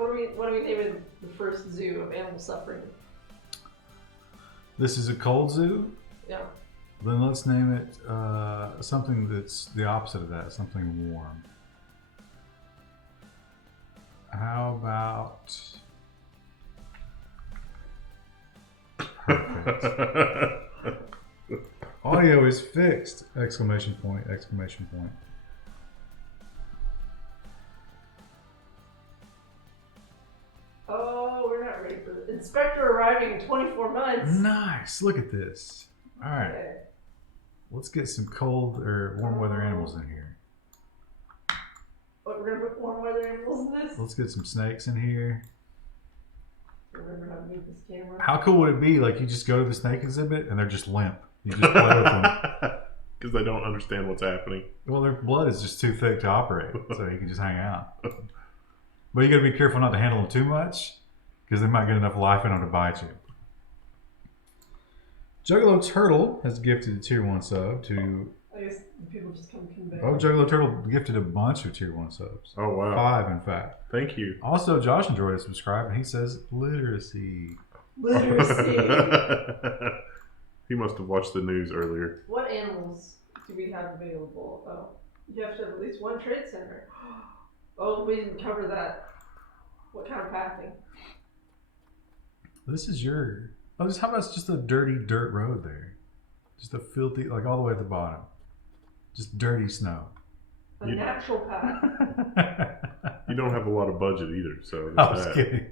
What are we naming the first zoo of animal suffering? This is a cold zoo? Yeah. Then let's name it something that's the opposite of that, something warm. How about... Perfect. Audio is fixed! Exclamation point, exclamation point. Oh, we're not ready for the inspector arriving in 24 months. Nice! Look at this. Alright. Okay. Let's get some cold or warm weather animals in here. What, we're gonna put warm weather animals in this? Let's get some snakes in here. Remember how to move this camera? How cool would it be, like, you just go to the snake exhibit and they're just limp. You just play with them. Because they don't understand what's happening. Well, their blood is just too thick to operate, so you can just hang out. But you gotta be careful not to handle them too much, because they might get enough life in them to bite you. Juggalo Turtle has gifted a tier 1 sub to... I guess the people just come back. Oh, Juggalo Turtle gifted a bunch of tier 1 subs. Oh, wow. 5, in fact. Thank you. Also, Josh enjoyed has subscribed, and he says, literacy. Literacy. He must have watched the news earlier. What animals do we have available? Oh, you have to have at least one trade center. Oh, we didn't cover that. What kind of pathing? This is your... Oh, how about just a dirty dirt road there? Just a filthy, like all the way at the bottom. Just dirty snow. A natural path. You don't have a lot of budget either, so... I was kidding.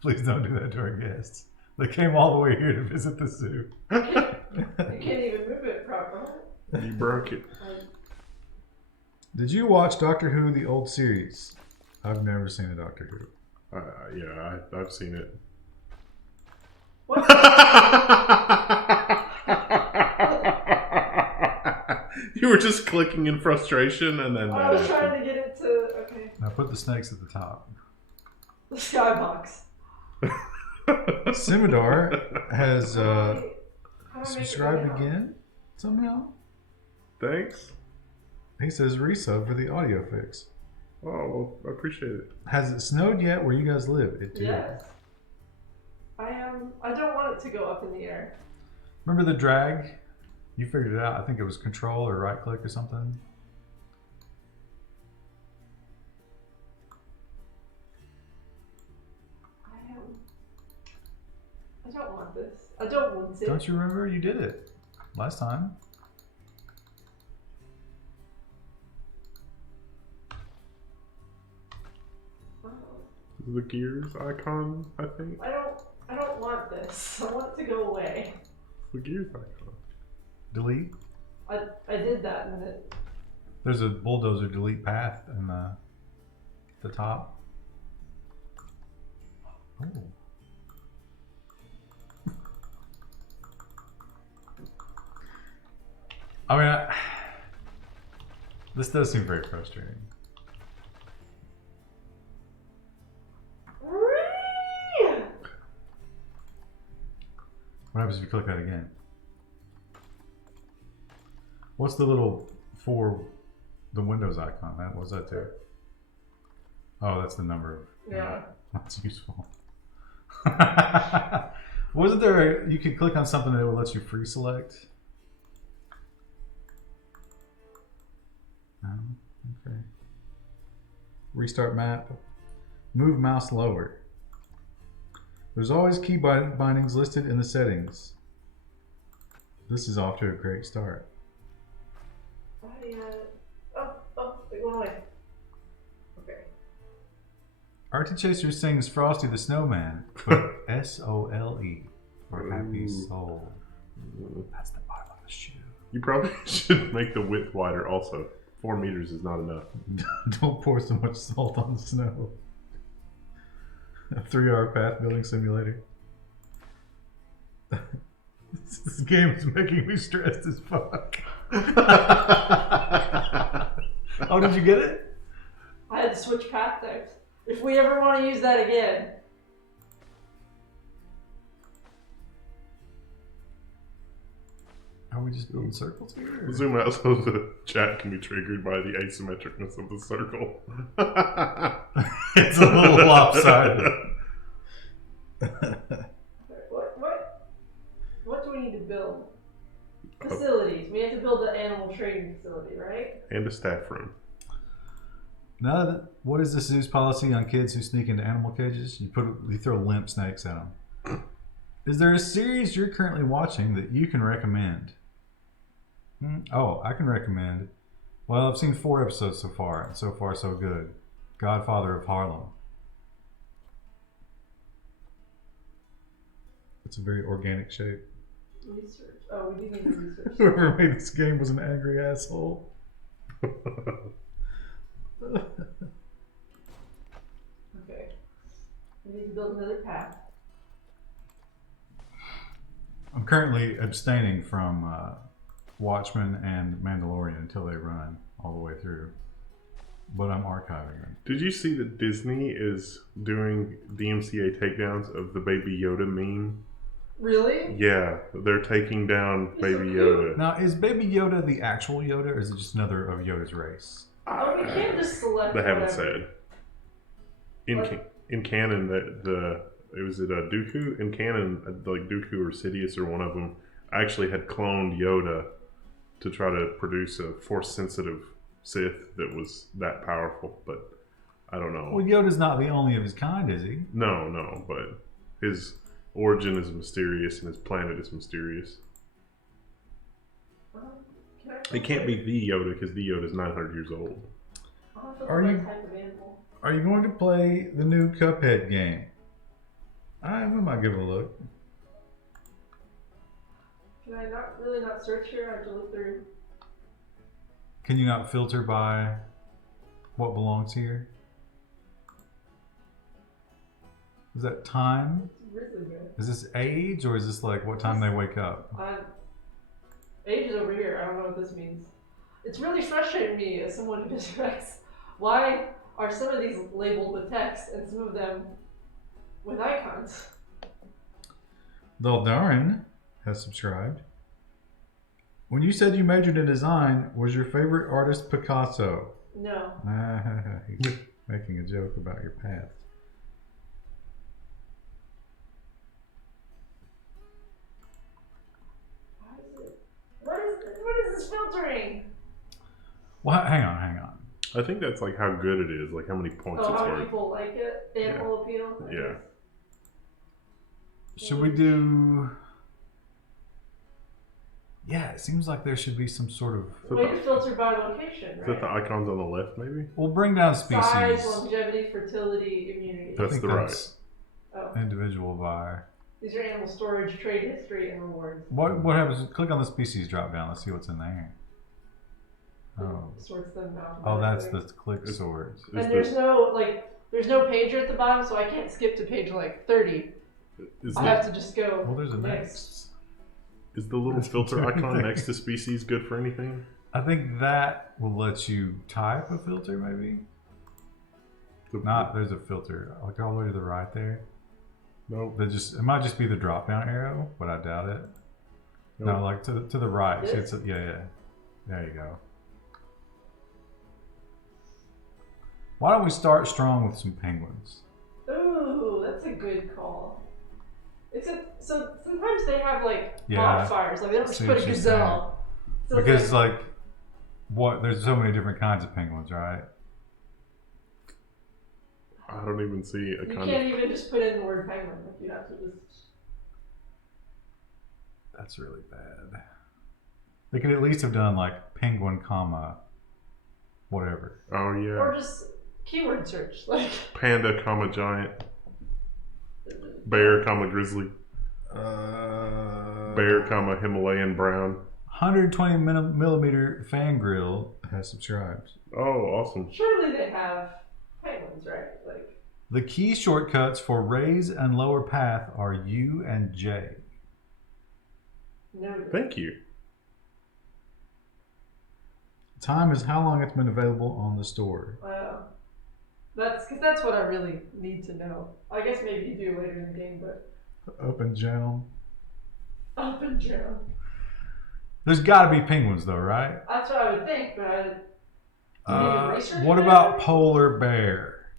Please don't do that to our guests. They came all the way here to visit the zoo. You can't even move it properly. You broke it. Did you watch Doctor Who, the old series? I've never seen a Doctor Who. Yeah, I've seen it. What? You were just clicking in frustration, and then I was trying to get it to... Okay. Now put the snakes at the top. The skybox. Simidar has How do I make it subscribed down? again, somehow. Thanks. He says resub for the audio fix. Oh, well, I appreciate it. Has it snowed yet where you guys live? It did. Yes. I don't want it to go up in the air. Remember the drag? You figured it out. I think it was control or right click or something. I don't want this. I don't want it. Don't you remember? You did it last time. The gears icon, I think. I don't want this. I want it to go away. The gears icon. Delete. I did that and it. There's a bulldozer delete path in the top. Oh. I mean, this does seem very frustrating. What happens if you click that again? What's the little for the Windows icon? What's that do? Oh, that's the number. Yeah. That's useful. Wasn't there you could click on something that would let you free select? No? Okay. Restart map. Move mouse lower. There's always key bindings listed in the settings. This is off to a great start. It went away. Okay. Arctic Chaser sings Frosty the Snowman, but S-O-L-E for happy soul. That's the bottom of the shoe. You probably should make the width wider also. 4 meters is not enough. Don't pour so much salt on the snow. A 3-hour path building simulator. This game is making me stressed as fuck. Oh, did you get it? I had to switch path types. If we ever want to use that again. Are we just building circles here? or- Zoom out so the chat can be triggered by the asymmetricness of the circle. It's a little lopsided. What do we need to build? Facilities. We have to build an animal training facility, right? And a staff room. Now, what is the zoo's policy on kids who sneak into animal cages? You throw limp snakes at them. Is there a series you're currently watching that you can recommend? Oh, I can recommend. Well, I've seen 4 episodes so far, and so far so good. Godfather of Harlem. It's a very organic shape. Research. Oh, we do need to research. Whoever made this game was an angry asshole. Okay. We need to build another path. I'm currently abstaining from Watchmen and Mandalorian until they run all the way through. But I'm archiving them. Did you see that Disney is doing DMCA takedowns of the Baby Yoda meme? Really? Yeah, they're taking down He's Baby so cute. Yoda. Now, is Baby Yoda the actual Yoda, or is it just another of Yoda's race? Oh, we can't just select. They haven't whatever. said. In canon, was it Dooku? In canon, like Dooku or Sidious or one of them actually had cloned Yoda to try to produce a Force-sensitive Sith that was that powerful. But I don't know. Well, Yoda's not the only of his kind, is he? No, but his origin is mysterious and his planet is mysterious. It can't be the Yoda because the Yoda is 900 years old. Are you- Type of animal. Are you going to play the new Cuphead game? We might give it a look. Can I not search here? I have to look through. Can you not filter by what belongs here? Is that time? It's really good. Is this age, or is this like what time they wake up? Age is over here. I don't know what this means. It's really frustrating me as someone who does UX. Why are some of these labeled with text and some of them with icons? Daldarin has subscribed. When you said you majored in design, was your favorite artist Picasso? No. He's making a joke about your path. What is this filtering? Well, hang on. I think that's like how good it is, like how many points Oh, it's how worth. people like it? Animal appeal? I Yeah. guess. Should we do... Yeah, it seems like there should be some sort of... Way to filter by location, Is that the right? icons on the left, maybe? We'll bring down species. Size, longevity, fertility, immunity. That's the right. Oh. Individual by... These are animal storage, trade history, and rewards. What happens? Click on the species drop down. Let's see what's in there. Oh, Sorts them out. oh, that's the click sort. Is And there's no pager at the bottom, so I can't skip to page like 30. Is I have to just go. Well, there's a next. Is the little That's filter icon everything. next to species good for anything? I think that will let you type a filter, maybe. Not there's a filter. Like all the way to the right there. No. It might just be the drop down arrow, but I doubt it. No, Nope. like to the right. See, This? yeah. There you go. Why don't we start strong with some penguins? Ooh, that's a good call. Except, so sometimes they have like Yeah. modifiers. Like they don't just See put a what you're gazelle. So it's Because like, there's so many different kinds of penguins, right? I don't even see a you kind can't even just put in the word penguin. Like you have to just. That's really bad. They could at least have done like penguin, comma, whatever. Oh yeah. Or just keyword search. Like. Panda, comma giant. Bear, comma grizzly. Bear, comma Himalayan brown. 120 millimeter fan grill has subscribed. Oh, awesome. Surely they have penguins, right? Like. The key shortcuts for raise and lower path are U and J. No. Thank you. Time is how long it's been available on the store. That's what I really need to know. I guess maybe you do later in the game, but Up and down. up and down. There's got to be penguins though, right? That's what I would think, but What about polar bear?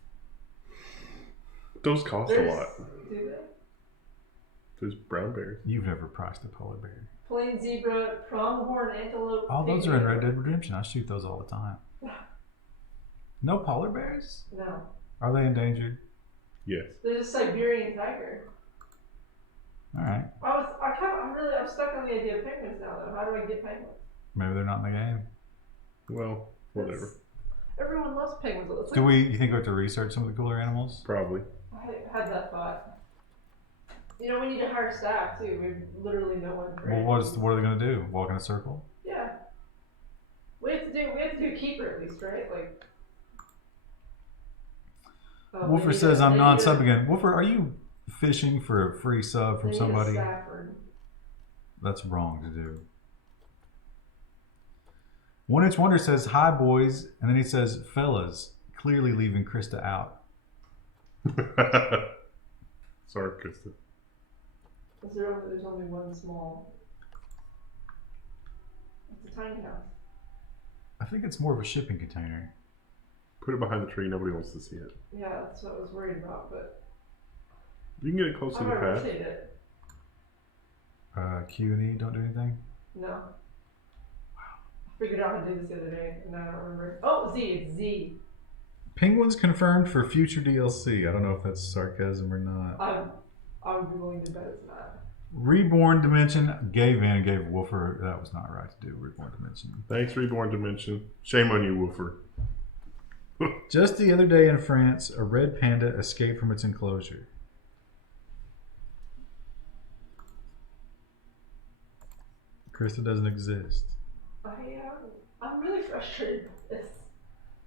Those cost a lot. Do they? There's brown bears. You've never priced a polar bear. Plain zebra, pronghorn antelope. All those are in Red Dead Redemption. I shoot those all the time. No polar bears? No. Are they endangered? Yes. There's a Siberian tiger. All right. I'm stuck on the idea of penguins now though. How do I get penguins? Maybe they're not in the game. Well, whatever. Everyone loves penguins. You think we have to research some of the cooler animals? Probably. I had that thought. You know, we need to hire staff too. We have literally no one. Well, what are they going to do? Walk in a circle? Yeah. We have to do a keeper at least, right? Like. Wolfer says I'm non-sub again. Wolfer, are you fishing for a free sub from somebody? That's wrong to do. 1 Inch Wonder says hi boys, and then he says fellas, clearly leaving Krista out. Sorry, Krista. There's only one small. It's a tiny house. I think it's more of a shipping container. Put it behind the tree. Nobody wants to see it. Yeah, that's what I was worried about, but You can get it close to the I path. rotate it. Q and E don't do anything? No. Wow. I figured out how to do this the other day, and I don't remember. Oh, Z. It's Z. Penguins confirmed for future DLC. I don't know if that's sarcasm or not. I would be willing to bet it's not. Reborn Dimension gave in and gave Wolfer. That was not right to do. Reborn Dimension. Thanks, Reborn Dimension. Shame on you, Wolfer. Just the other day in France, a red panda escaped from its enclosure. Krista doesn't exist. I'm really frustrated with this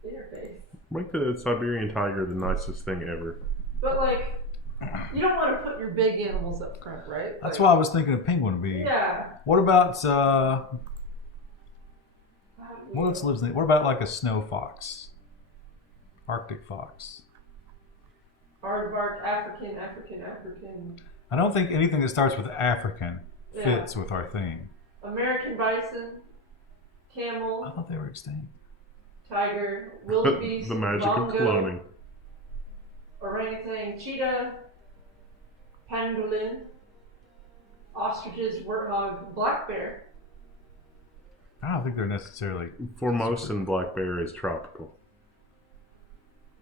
interface. Make the Siberian tiger the nicest thing ever. But like, you don't want to put your big animals up front, right? That's like, why I was thinking a penguin would be. Yeah. What about what else lives in it? What about like a snow fox? Arctic fox. Aardvark, African. I don't think anything that starts with African fits with our theme. American bison, camel. I thought they were extinct. Tiger, wildebeest, The magic bongo, of cloning. orangutan, cheetah, pangolin, ostriches, warthog, black bear. I don't think they're necessarily Formosan black bear is tropical.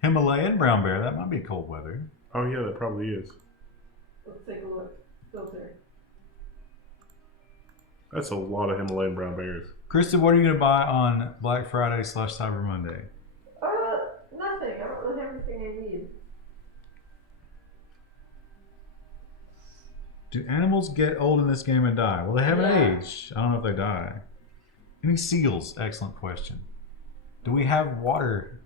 Himalayan brown bear. That might be cold weather. Oh yeah, that probably is. Let's take a look. Filter. That's a lot of Himalayan brown bears. Krista, what are you going to buy on Black Friday / Cyber Monday? Nothing. I don't really have anything I need. Do animals get old in this game and die? Well, they have an age. I don't know if they die. Any seals? Excellent question. Do we have water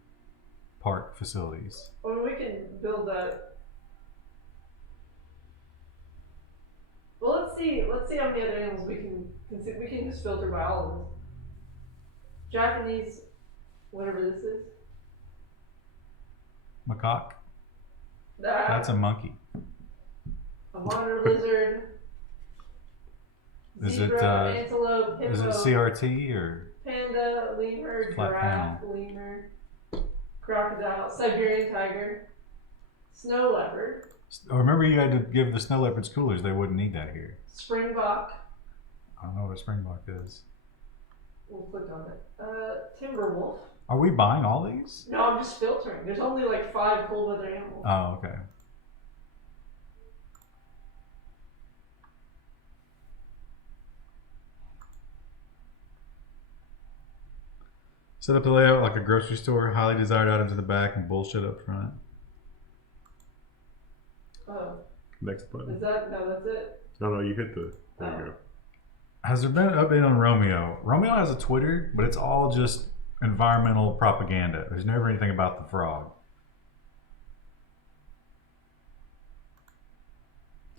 park facilities? Well, we can build that. Well, let's see how many other animals we can consider. We can just filter by all of them. Japanese, whatever this is. Macaque? That. That's a monkey. A monitor lizard. Zebra, antelope, hippo. Is it CRT or? Panda, lemur, Flat giraffe, lemur, crocodile, Siberian tiger, snow leopard. Oh, remember you had to give the snow leopards coolers. They wouldn't need that here. Springbok. I don't know what a springbok is. We'll click on it. Timber wolf. Are we buying all these? No, I'm just filtering. There's only like 5 cold weather animals. Oh, okay. Set up the layout like a grocery store, highly desired items in the back and bullshit up front. Oh. Next button. Is that? No, that's it. No, you hit the. There you go. Has there been an update on Romeo? Romeo has a Twitter, but it's all just environmental propaganda. There's never anything about the frog.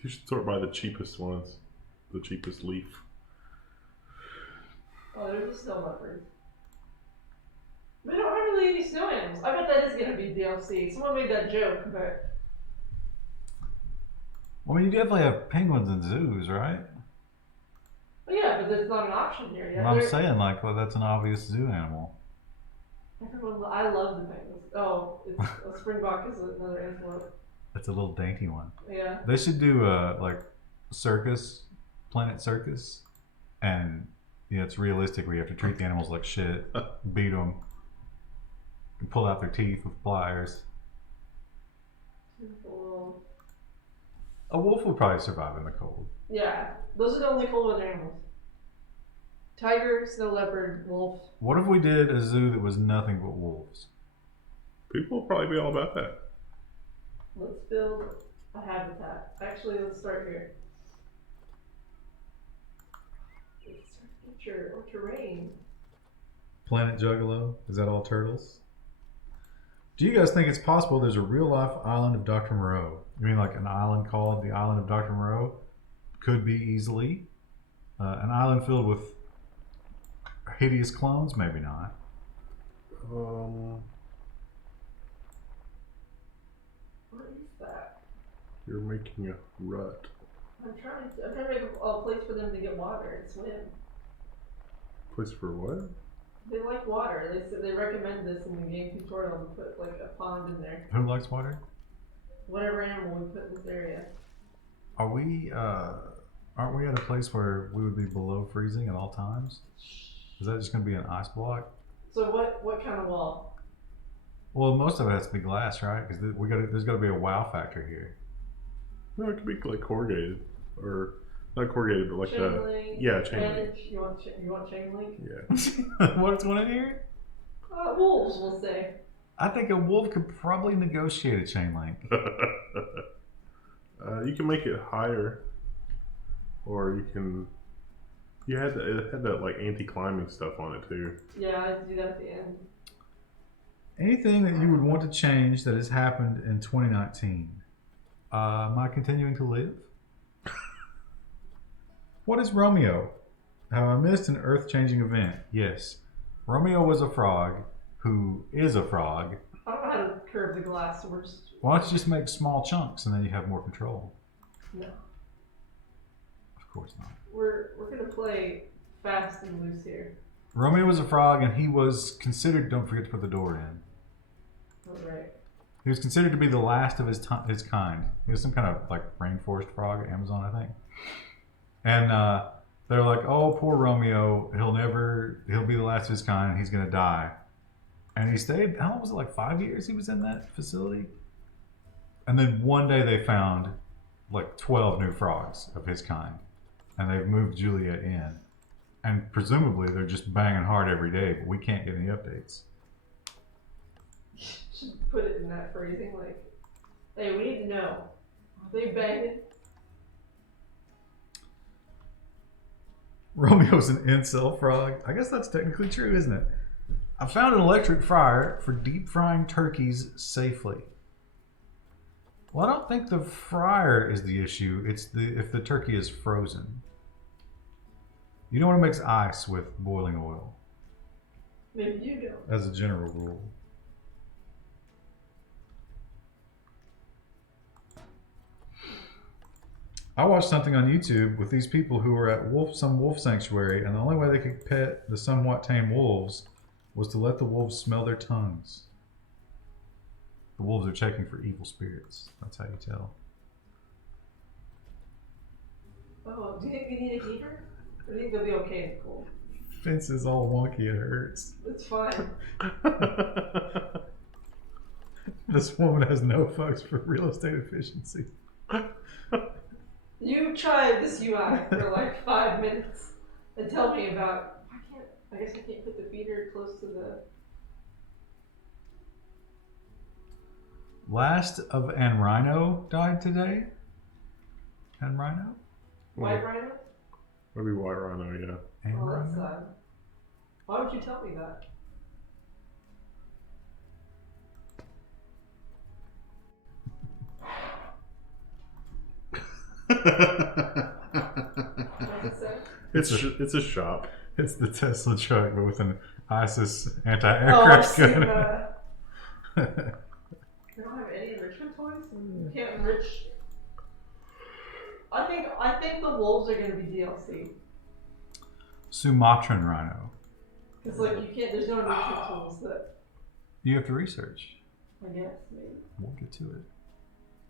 You should sort by the cheapest ones. The cheapest leaf. Oh, there's a snow leopard. We don't have really any snow animals. I bet that is going to be DLC. Someone made that joke, but... Well, I mean, you definitely have penguins in zoos, right? Oh yeah, but there's not an option here yet. I'm saying, like, well, that's an obvious zoo animal. I love the penguins. Oh, it's a springbok is another antelope. It's a little dainty one. Yeah. They should do like circus, Planet Circus, and it's realistic where you have to treat the animals like shit, beat them, and pull out their teeth with pliers. A wolf would probably survive in the cold. Yeah, those are the only cold weather animals. Tiger, snow leopard, wolf. What if we did a zoo that was nothing but wolves? People will probably be all about that. Let's build a habitat. Actually, let's start here. Let's start to get your terrain. Planet Juggalo? Is that all turtles? Do you guys think it's possible there's a real life island of Dr. Moreau? You mean like an island called the Island of Dr. Moreau? Could be easily. An island filled with hideous clones? Maybe not. What is that? You're making a rut. I'm trying to make a place for them to get water and swim. Place for what? They like water. They recommend this in the game tutorial to put like a pond in there. Who likes water? Whatever animal we put in this area. Are we, aren't we at a place where we would be below freezing at all times? Is that just going to be an ice block? So what kind of wall? Well, most of it has to be glass, right? Because there's got to be a wow factor here. No, it could be like corrugated, or not corrugated, but like chain link, yeah, chain link. edge. You want chain link? Yeah. What's going on here? Wolves, we'll say. I think a wolf could probably negotiate a chain link. You can make it higher, or you can. It had that like anti-climbing stuff on it too. Yeah, I do that at the end. Anything that you would want to change that has happened in 2019? Am I continuing to live? What is Romeo? Have I missed an earth-changing event? Yes. Romeo was a frog who is a frog. I don't know how to curve the glass, so we're just... Why don't you just make small chunks and then you have more control? No. Of course not. We're gonna play fast and loose here. Romeo was a frog and he was considered, don't forget to put the door in. Oh, right. He was considered to be the last of his kind. He was some kind of like rainforest frog, Amazon, I think. And they're like, oh, poor Romeo, he'll be the last of his kind and he's gonna die. And he stayed, how long was it, like 5 years he was in that facility? And then one day they found like 12 new frogs of his kind. And they've moved Juliet in. And presumably they're just banging hard every day, but we can't get any updates. Should put it in that phrasing, like, hey, we need to know. Are they banging? Romeo's an incel frog. I guess that's technically true, isn't it? I found an electric fryer for deep frying turkeys safely. Well, I don't think the fryer is the issue. It's if the turkey is frozen. You don't want to mix ice with boiling oil. Maybe you do. As a general rule. I watched something on YouTube with these people who were at some wolf sanctuary, and the only way they could pet the somewhat tame wolves was to let the wolves smell their tongues. The wolves are checking for evil spirits. That's how you tell. Oh, do you think we need a heater? Or do you think they'll be okay in the cold? Fence is all wonky, it hurts. It's fine. This woman has no fucks for real estate efficiency. You try this UI for like 5 minutes and tell me about. I guess I can't put the feeder close to the. Last of An Rhino died today. An Rhino? White rhino? Maybe white rhino, yeah. An Oh, that's Rhino? sad. Why would you tell me that? What does it say? It's a shop. It's the Tesla truck, but with an ISIS Oh, I've anti-aircraft seen gun. that. They don't have any enrichment toys? You can't enrich. I think the wolves are gonna be DLC. Sumatran rhino. Because like you can't. There's no nutrient tools that. You have to research. I guess maybe. We'll get to it.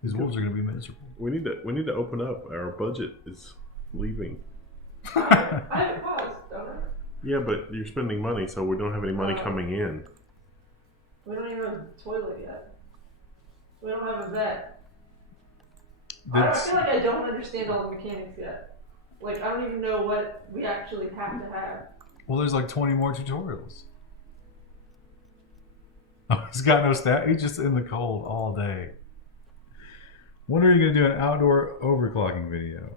These wolves are going to be miserable. We need to open up. Our budget is leaving. I haven't paused, don't I? Yeah, but you're spending money, so we don't have any money coming in. We don't even have a toilet yet. We don't have a vet. I feel like I don't understand all the mechanics yet. Like, I don't even know what we actually have to have. Well, there's like 20 more tutorials. Oh, he's got no stat. He's just in the cold all day. When are you going to do an outdoor overclocking video?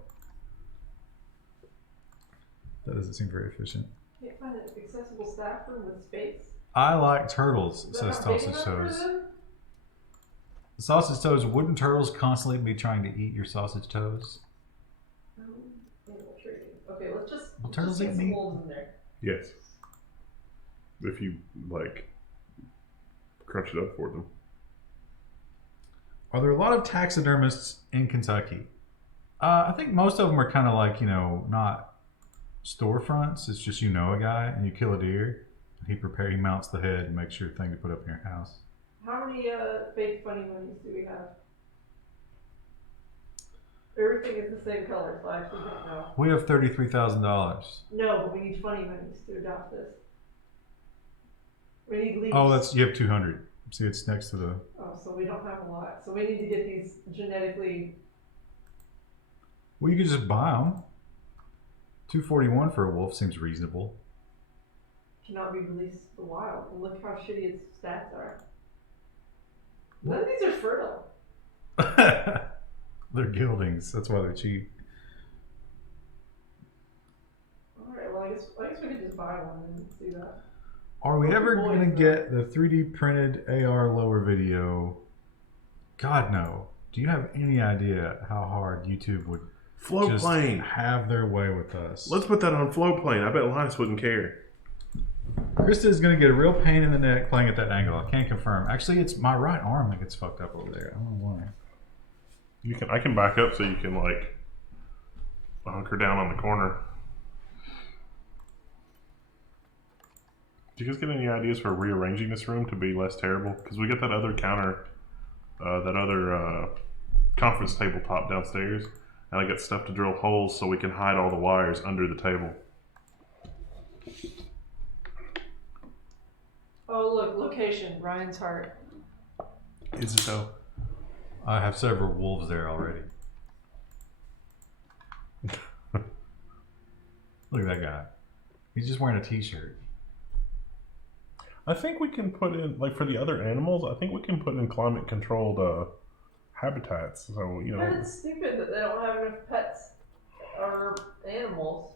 That doesn't seem very efficient. Can't find an accessible staff room with space. I like turtles, Is says that not big Sausage enough for Toes. them? The Sausage Toes, wouldn't turtles constantly be trying to eat your sausage toes? Animal trading. Okay, let's just, Well, turtles get eat some meat. wolves in there. Yes. If you like crunch it up for them. Are there a lot of taxidermists in Kentucky? I think most of them are kind of like, not storefronts. It's just a guy and you kill a deer. He mounts the head and makes sure thing to put up in your house. How many fake funny monies do we have? Everything is the same color, so I actually don't know. We have $33,000. No, but we need funny monies to adopt this. We need leaves. Oh, you have 200. See, it's next to the. Oh, so we don't have a lot. So we need to get these genetically. Well, you could just buy them. 241 for a wolf seems reasonable. Cannot be released to the wild. And look how shitty its stats are. None of these are fertile. They're gildings. That's why they're cheap. Alright, well I guess we could just buy one and see that. Are we ever going to get the 3D printed AR lower video? God, no. Do you have any idea how hard YouTube would just have their way with us? Let's put that on flow plane. I bet Linus wouldn't care. Krista is going to get a real pain in the neck playing at that angle. I can't confirm. Actually, it's my right arm that gets fucked up over there. I don't know why. I can back up so you can like hunker down on the corner. Do you guys get any ideas for rearranging this room to be less terrible? Because we got that other counter, conference tabletop downstairs, and I got stuff to drill holes so we can hide all the wires under the table. Oh look, location, Ryan's heart. Is it so? I have several wolves there already. Look at that guy. He's just wearing a t-shirt. I think we can put in, like for the other animals, I think we can put in climate controlled habitats. So, But it's stupid that they don't have enough pets or animals.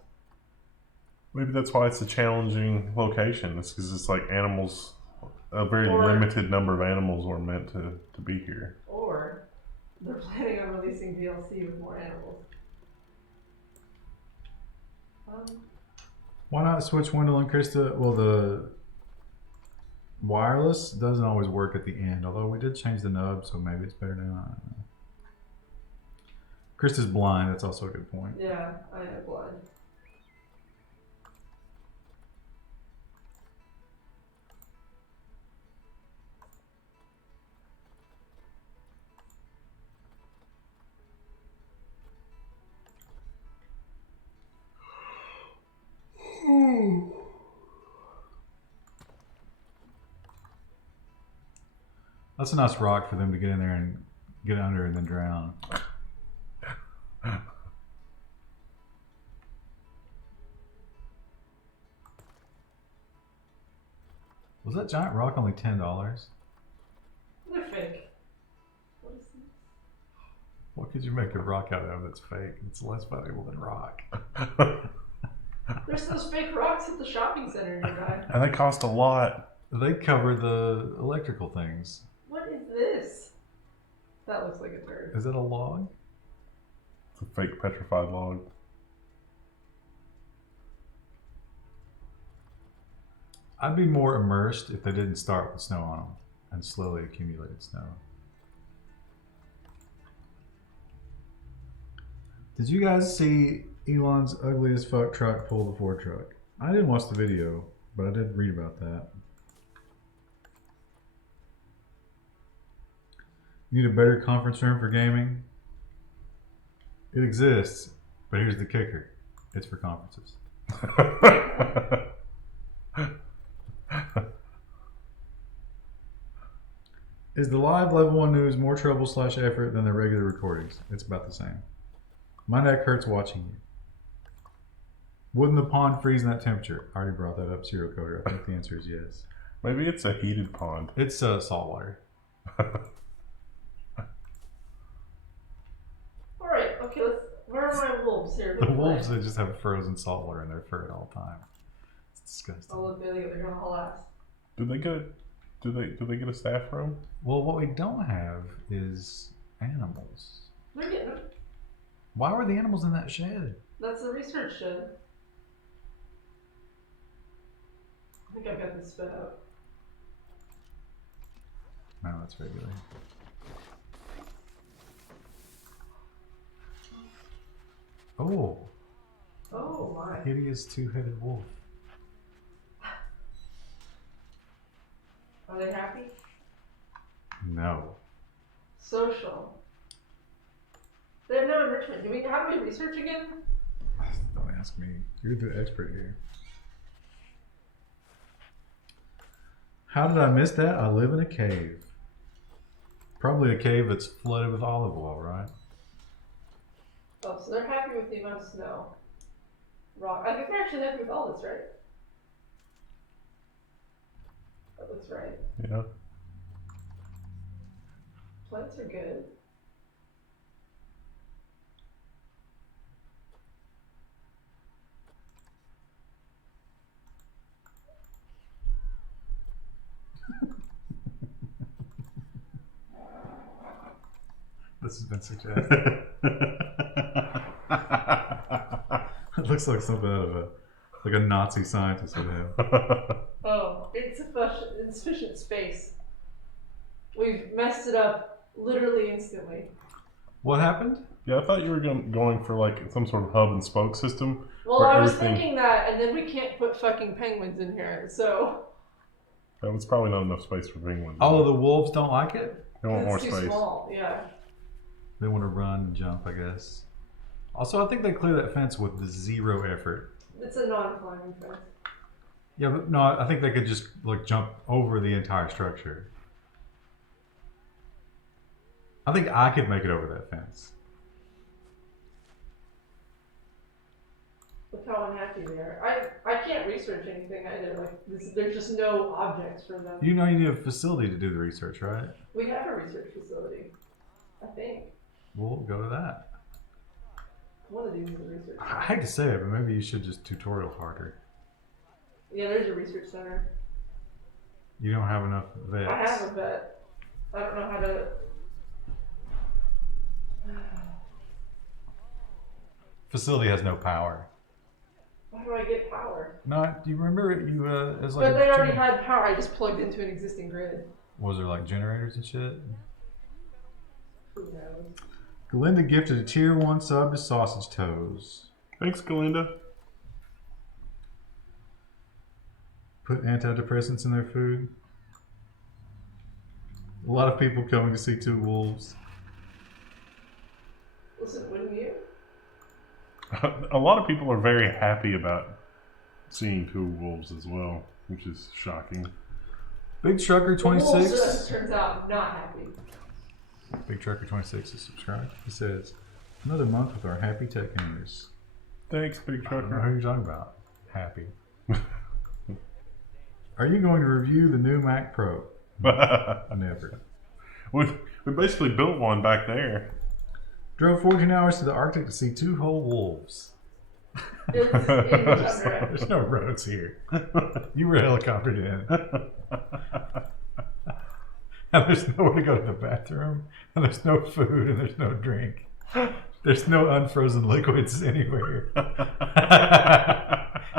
Maybe that's why it's a challenging location. It's because it's like animals, a very limited number of animals were meant to be here. Or they're planning on releasing DLC with more animals. Why not switch Wendell and Krista? Well, the wireless doesn't always work at the end, although we did change the nub, so maybe it's better now. I don't know. Krista's blind, that's also a good point. Yeah, I am blind. That's a nice rock for them to get in there and get under and then drown. Was that giant rock only $10? They're fake. What is this? What could you make a rock out of that's fake? It's less valuable than rock. There's those fake rocks at the shopping center nearby. And they cost a lot. They cover the electrical things. What is this? That looks like a turd. Is it a log? It's a fake petrified log. I'd be more immersed if they didn't start with snow on them and slowly accumulated snow. Did you guys see Elon's ugly as fuck truck pull the Ford truck? I didn't watch the video, but I did read about that. You need a better conference room for gaming? It exists, but here's the kicker. It's for conferences. Is the live level 1 news more trouble / effort than the regular recordings? It's about the same. My neck hurts watching you. Wouldn't the pond freeze in that temperature? I already brought that up, Serial Coder. I think the answer is yes. Maybe it's a heated pond. It's salt water. Alright, okay, where are my wolves here? The wolves, they just have frozen salt water in their fur at all time. It's disgusting. Oh look, they're gonna haul ass. Do they get a staff room? Well, what we don't have is animals. They're getting them. Why were the animals in that shed? That's the research shed. I think I've got this spit out. No, that's regular. Oh, Oh my. hideous two-headed wolf. Are they happy? No. Social. They have no enrichment. How do we research again? Don't ask me. You're the expert here. How did I miss that? I live in a cave. Probably a cave that's flooded with olive oil, right? Oh, so they're happy with the amount of snow. Rock. I think they're actually happy with all this, right? That looks right. Yeah. Plants are good. This has been suggested. It looks like something out of a Nazi scientist would have. Oh, insufficient space. We've messed it up literally instantly. What happened? Yeah, I thought you were going for like some sort of hub and spoke system. Well, I was thinking that, and then we can't put fucking penguins in here, so. That was probably not enough space for penguins. Oh, the wolves don't like it? They want more it's too space. small, yeah. They want to run and jump, I guess. Also, I think they clear that fence with 0 effort. It's a non-climbing fence. Yeah, but no, I think they could just like jump over the entire structure. I think I could make it over that fence. Look how unhappy they are. I can't research anything either. Like there's just no objects for them. You know you need a facility to do the research, right? We have a research facility, I think. We'll go to that. One of these is a research I center. hate to say it, but maybe you should just tutorial harder. Yeah, there's a research center. You don't have enough vets. I have a vet. I don't know how to. Facility has no power. How do I get power? No, do you remember you as like? But they already had power. I just plugged into an existing grid. Was there like generators and shit? Who knows? Galinda gifted a tier 1 sub to Sausage Toes. Thanks, Galinda. Put antidepressants in their food. A lot of people coming to see 2 wolves. Listen, wouldn't you? A lot of people are very happy about seeing 2 wolves as well, which is shocking. Big Trucker The wolves, 26. as it turns out, not happy. Big Trucker 26 is subscribed. He says, another month with our happy tech gamers. Thanks, Big I don't know Trucker. who you're talking about. Happy. Are you going to review the new Mac Pro? Never. We basically built one back there. Drove 14 hours to the Arctic to see 2 whole wolves. It's in the There's no roads here. You were helicoptered in. And there's nowhere to go to the bathroom. And there's no food and there's no drink. There's no unfrozen liquids anywhere.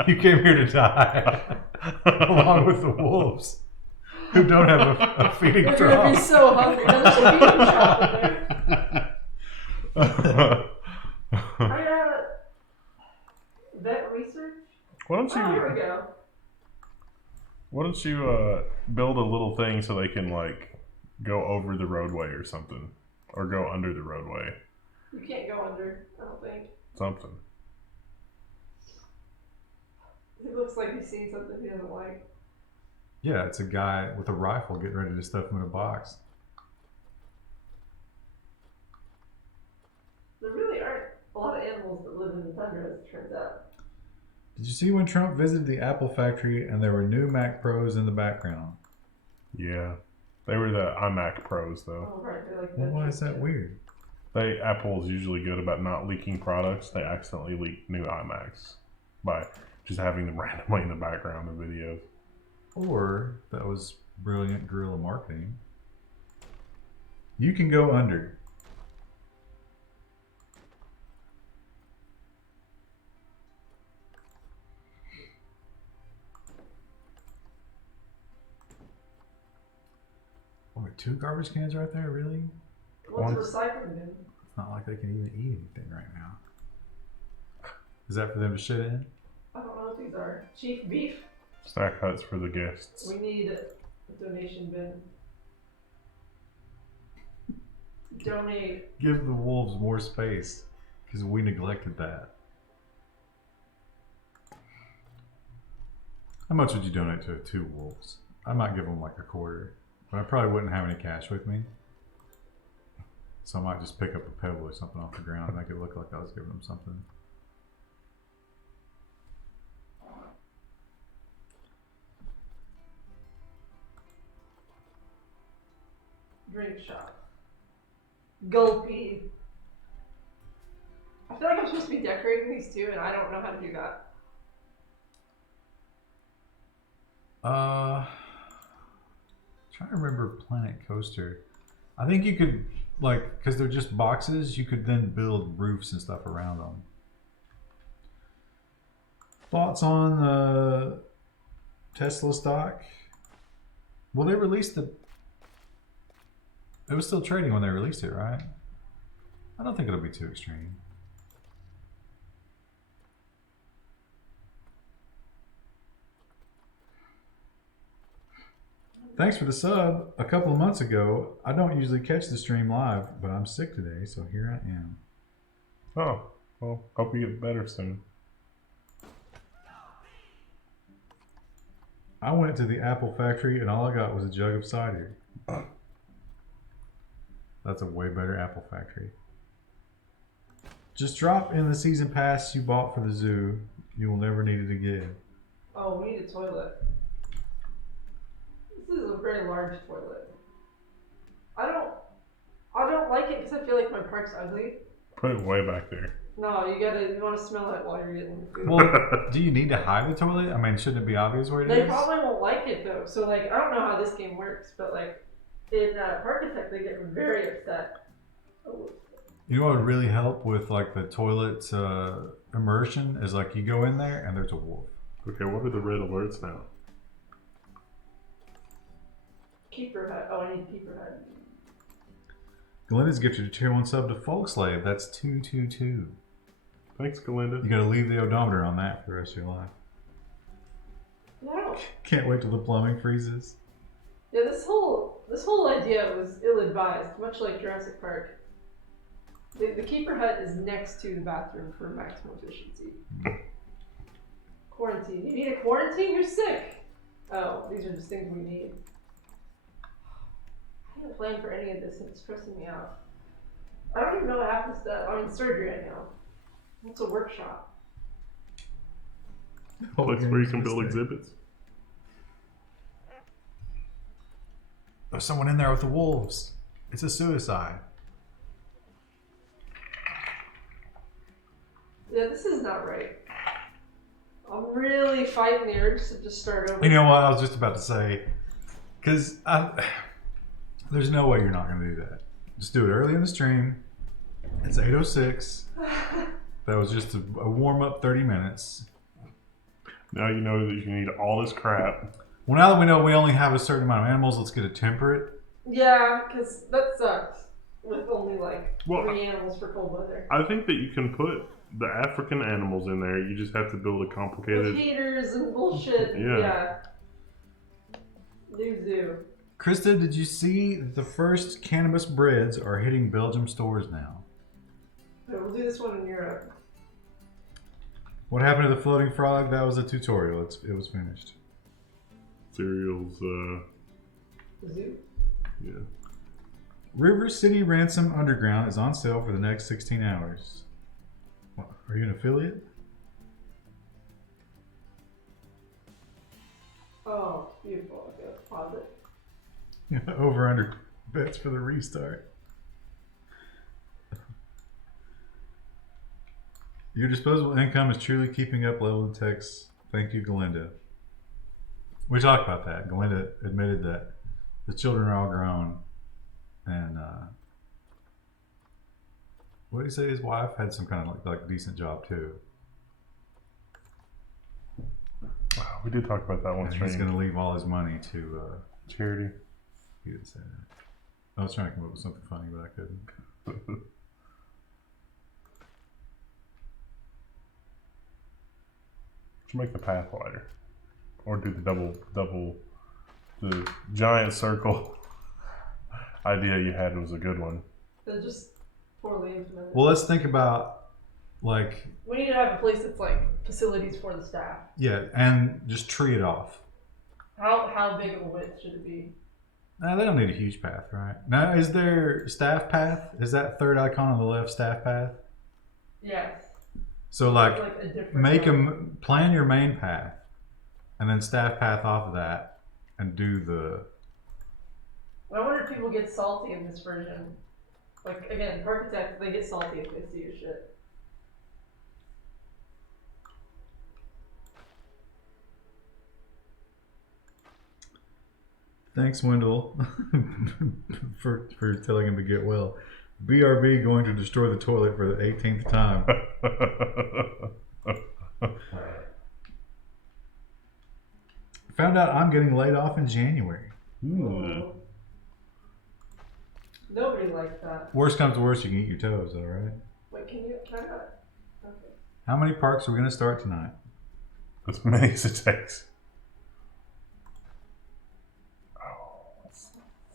You came here to die. Along with the wolves. Who don't have a feeding They're gonna be trough. so hungry. Now, there's a feeding trough in there. I vet research. Why don't you? Oh, here we go. Why don't you build a little thing so they can like go over the roadway or something, or go under the roadway? You can't go under, I don't think. Something. It looks like he's seen something he doesn't like. Yeah, it's a guy with a rifle getting ready to stuff him in a box. There really aren't a lot of animals that live in the tundra, as it turns out. Did you see when Trump visited the Apple factory and there were new Mac Pros in the background? Yeah, they were the iMac Pros though. Oh, right. They're like Well, why is that weird? Apple's usually good about not leaking products. They accidentally leak new iMacs by just having them randomly in the background of videos. Or that was brilliant guerrilla marketing. You can go under. Oh, wait, 2 garbage cans right there, really? What's a recycling bin? It's not like they can even eat anything right now. Is that for them to shit in? I don't know what these are. Chief beef? Snack huts for the guests. We need a donation bin. Donate. Give the wolves more space, because we neglected that. How much would you donate to 2 wolves? I might give them like a quarter, but I probably wouldn't have any cash with me. So I might just pick up a pebble or something off the ground and make it look like I was giving them something. Drink shop. Gulpy. I feel like I'm supposed to be decorating these too, and I don't know how to do that. Trying to remember Planet Coaster. I think you could, like, because they're just boxes, you could then build roofs and stuff around them. Thoughts on Tesla stock? Well, they released the... It was still trading when they released it, right? I don't think it'll be too extreme. Thanks for the sub. A couple of months ago, I don't usually catch the stream live, but I'm sick today, so here I am. Oh, well, hope you get better soon. I went to the Apple factory and all I got was a jug of cider. That's a way better Apple factory. Just drop in the season pass you bought for the zoo. You will never need it again. Oh, we need a toilet. This is a very large toilet. I don't like it because I feel like my park's ugly. Put it way back there. No, you want to smell it while you're getting food. Well, do you need to hide the toilet? I mean, shouldn't it be obvious where it is? They probably won't like it though. So like, I don't know how this game works, but like, in Architect they get very upset. Oh. You know what would really help with like the toilet immersion is like you go in there and there's a wolf. Okay, what are the red alerts now? Keeper hut. Oh, I need keeper hut. Galinda's gifted a tier 1 sub to Folk Slave. That's 222. Thanks, Galinda. You gotta leave the odometer on that for the rest of your life. No. Can't wait till the plumbing freezes. Yeah, this whole idea was ill-advised, much like Jurassic Park. The keeper hut is next to the bathroom for maximum efficiency. Quarantine. You need a quarantine? You're sick. Oh, these are just things we need. I didn't plan for any of this and it's stressing me out. I don't even know what happens to that. I'm in surgery right now. What's a workshop? That's where you can build exhibits. There's someone in there with the wolves. It's a suicide. Yeah, this is not right. I'm really fighting the urge to just start over. You know what I was just about to say? Because there's no way you're not going to do that. Just do it early in the stream. It's 8:06. That was just a warm-up 30 minutes. Now you know that you need all this crap. Well, now that we know we only have a certain amount of animals, let's get a temperate. Yeah, because that sucks. With only like Well, 3 animals for cold weather. I think that you can put the African animals in there. You just have to build a With complicated. heaters and bullshit. Yeah. New zoo. Krista, did you see that the first cannabis breads are hitting Belgium stores now? Okay, we'll do this one in Europe. What happened to the floating frog? That was a tutorial. It was finished. Cereals. Zoo? Yeah. River City Ransom Underground is on sale for the next 16 hours. What, are you an affiliate? Oh, beautiful. Okay, let's pause it. Over under bets for the restart. Your disposable income is truly keeping up level of text. Thank you, Galinda. We talked about that. Galinda admitted that the children are all grown, and what did he say? His wife had some kind of like decent job too. Wow, we did talk about that one. And he's going to leave all his money to charity. He didn't say that. I was trying to come up with something funny, but I couldn't. Should make the path wider, or do the the giant circle idea you had was a good one. They're just poorly implemented. Well, let's think about like. We need to have a place that's like facilities for the staff. Yeah, and just tree it off. How big of a width should it be? No, they don't need a huge path, right? Now, is there staff path? Is that third icon on the left staff path? Yes. So like a different make one. plan your main path, and then staff path off of that, and do the. I wonder if people get salty in this version. Like again, architects, they get salty if they see your shit. Thanks, Wendell, for telling him to get well. BRB going to destroy the toilet for the 18th time. Found out I'm getting laid off in January. Oh. Nobody likes that. Worst comes to worst, you can eat your toes, though, right? Wait, can I not? Okay. How many parks are we going to start tonight? As many as it takes.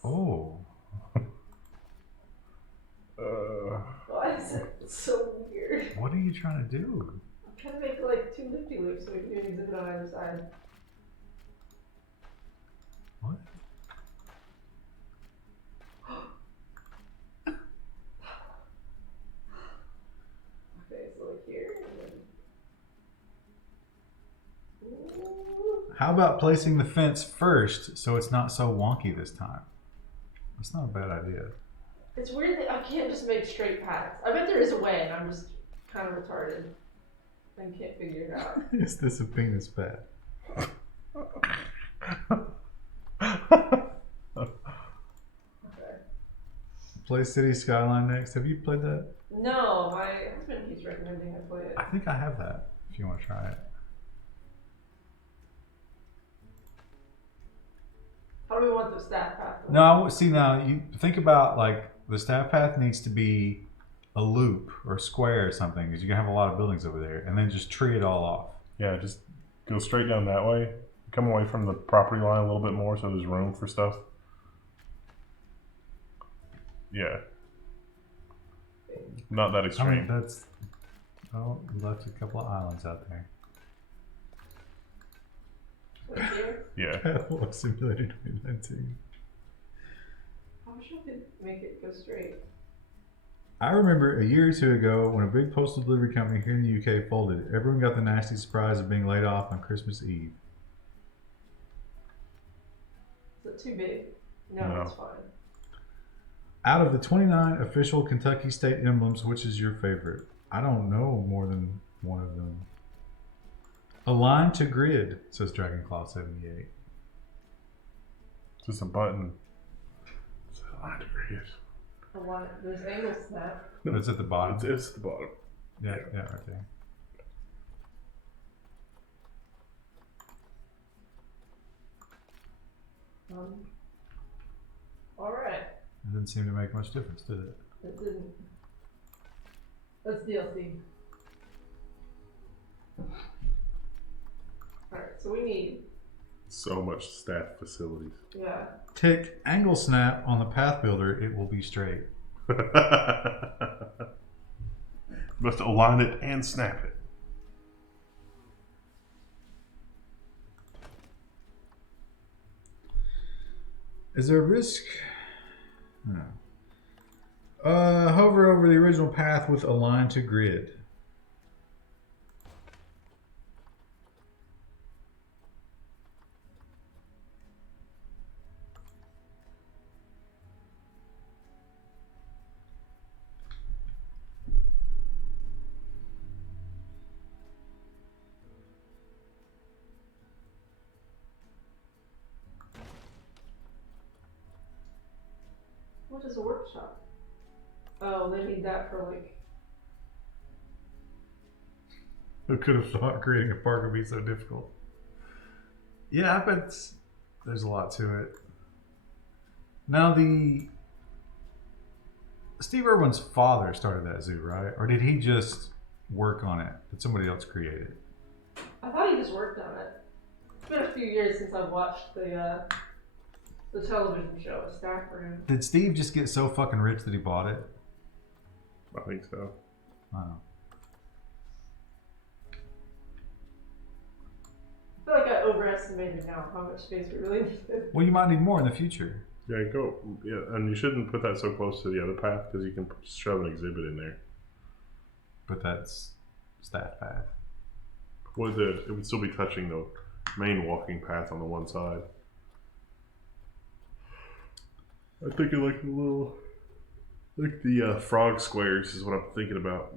Oh. Why is it so weird? What are you trying to do? I'm trying to make like 2 lifty loops so we can do an exhibit on either side. What? Okay, so like here and then. Ooh. How about placing the fence first so it's not so wonky this time? That's not a bad idea. It's weird that I can't just make straight paths. I bet there is a way and I'm just kind of retarded and can't figure it out. Is this a penis path? Okay. Play City Skyline next. Have you played that? No, my husband keeps recommending I play it. I think I have that, if you want to try it. How do we want the staff path? No, see now, you think about like the staff path needs to be a loop or square or something because you're going to have a lot of buildings over there and then just tree it all off. Yeah, just go straight down that way. Come away from the property line a little bit more so there's room for stuff. Yeah. Not that I extreme. mean, that's. Oh, you left a couple of islands out there. Like here? Yeah. Catwalk Simulator 2019. I wish I could make it go straight. I remember a year or two ago when a big postal delivery company here in the UK folded, everyone got the nasty surprise of being laid off on Christmas Eve. Is it too big? No, No. it's fine. Out of the 29 official Kentucky state emblems, which is your favorite? I don't know more than one of them. Align to grid, says Dragonclaw78. Just a button. It's a line to grid. There's angle snap. No, it's at the bottom. It's the bottom. Yeah, right there. Alright. It didn't seem to make much difference, did it? It didn't. That's DLC. Alright, so we need, So much staff facilities. yeah. Tick angle snap on the path builder. It will be straight. Must align it and snap it. Is there a risk? No. Hover over the original path with align to grid. What is a workshop? Oh, they need that for like. Who could have thought creating a park would be so difficult? Yeah, I bet there's a lot to it. Now, Steve Irwin's father started that zoo, right? Or did he just work on it? Did somebody else create it? I thought he just worked on it. It's been a few years since I've watched the television show, Staff Room. Did Steve just get so fucking rich that he bought it? I think so. Wow. I feel like I overestimated now how much space we really needed. Well, you might need more in the future. Yeah, go. Yeah, and you shouldn't put that so close to the other path because you can shove an exhibit in there. But that's staff path. It would still be touching the main walking path on the one side. I'm thinking like the frog squares is what I'm thinking about.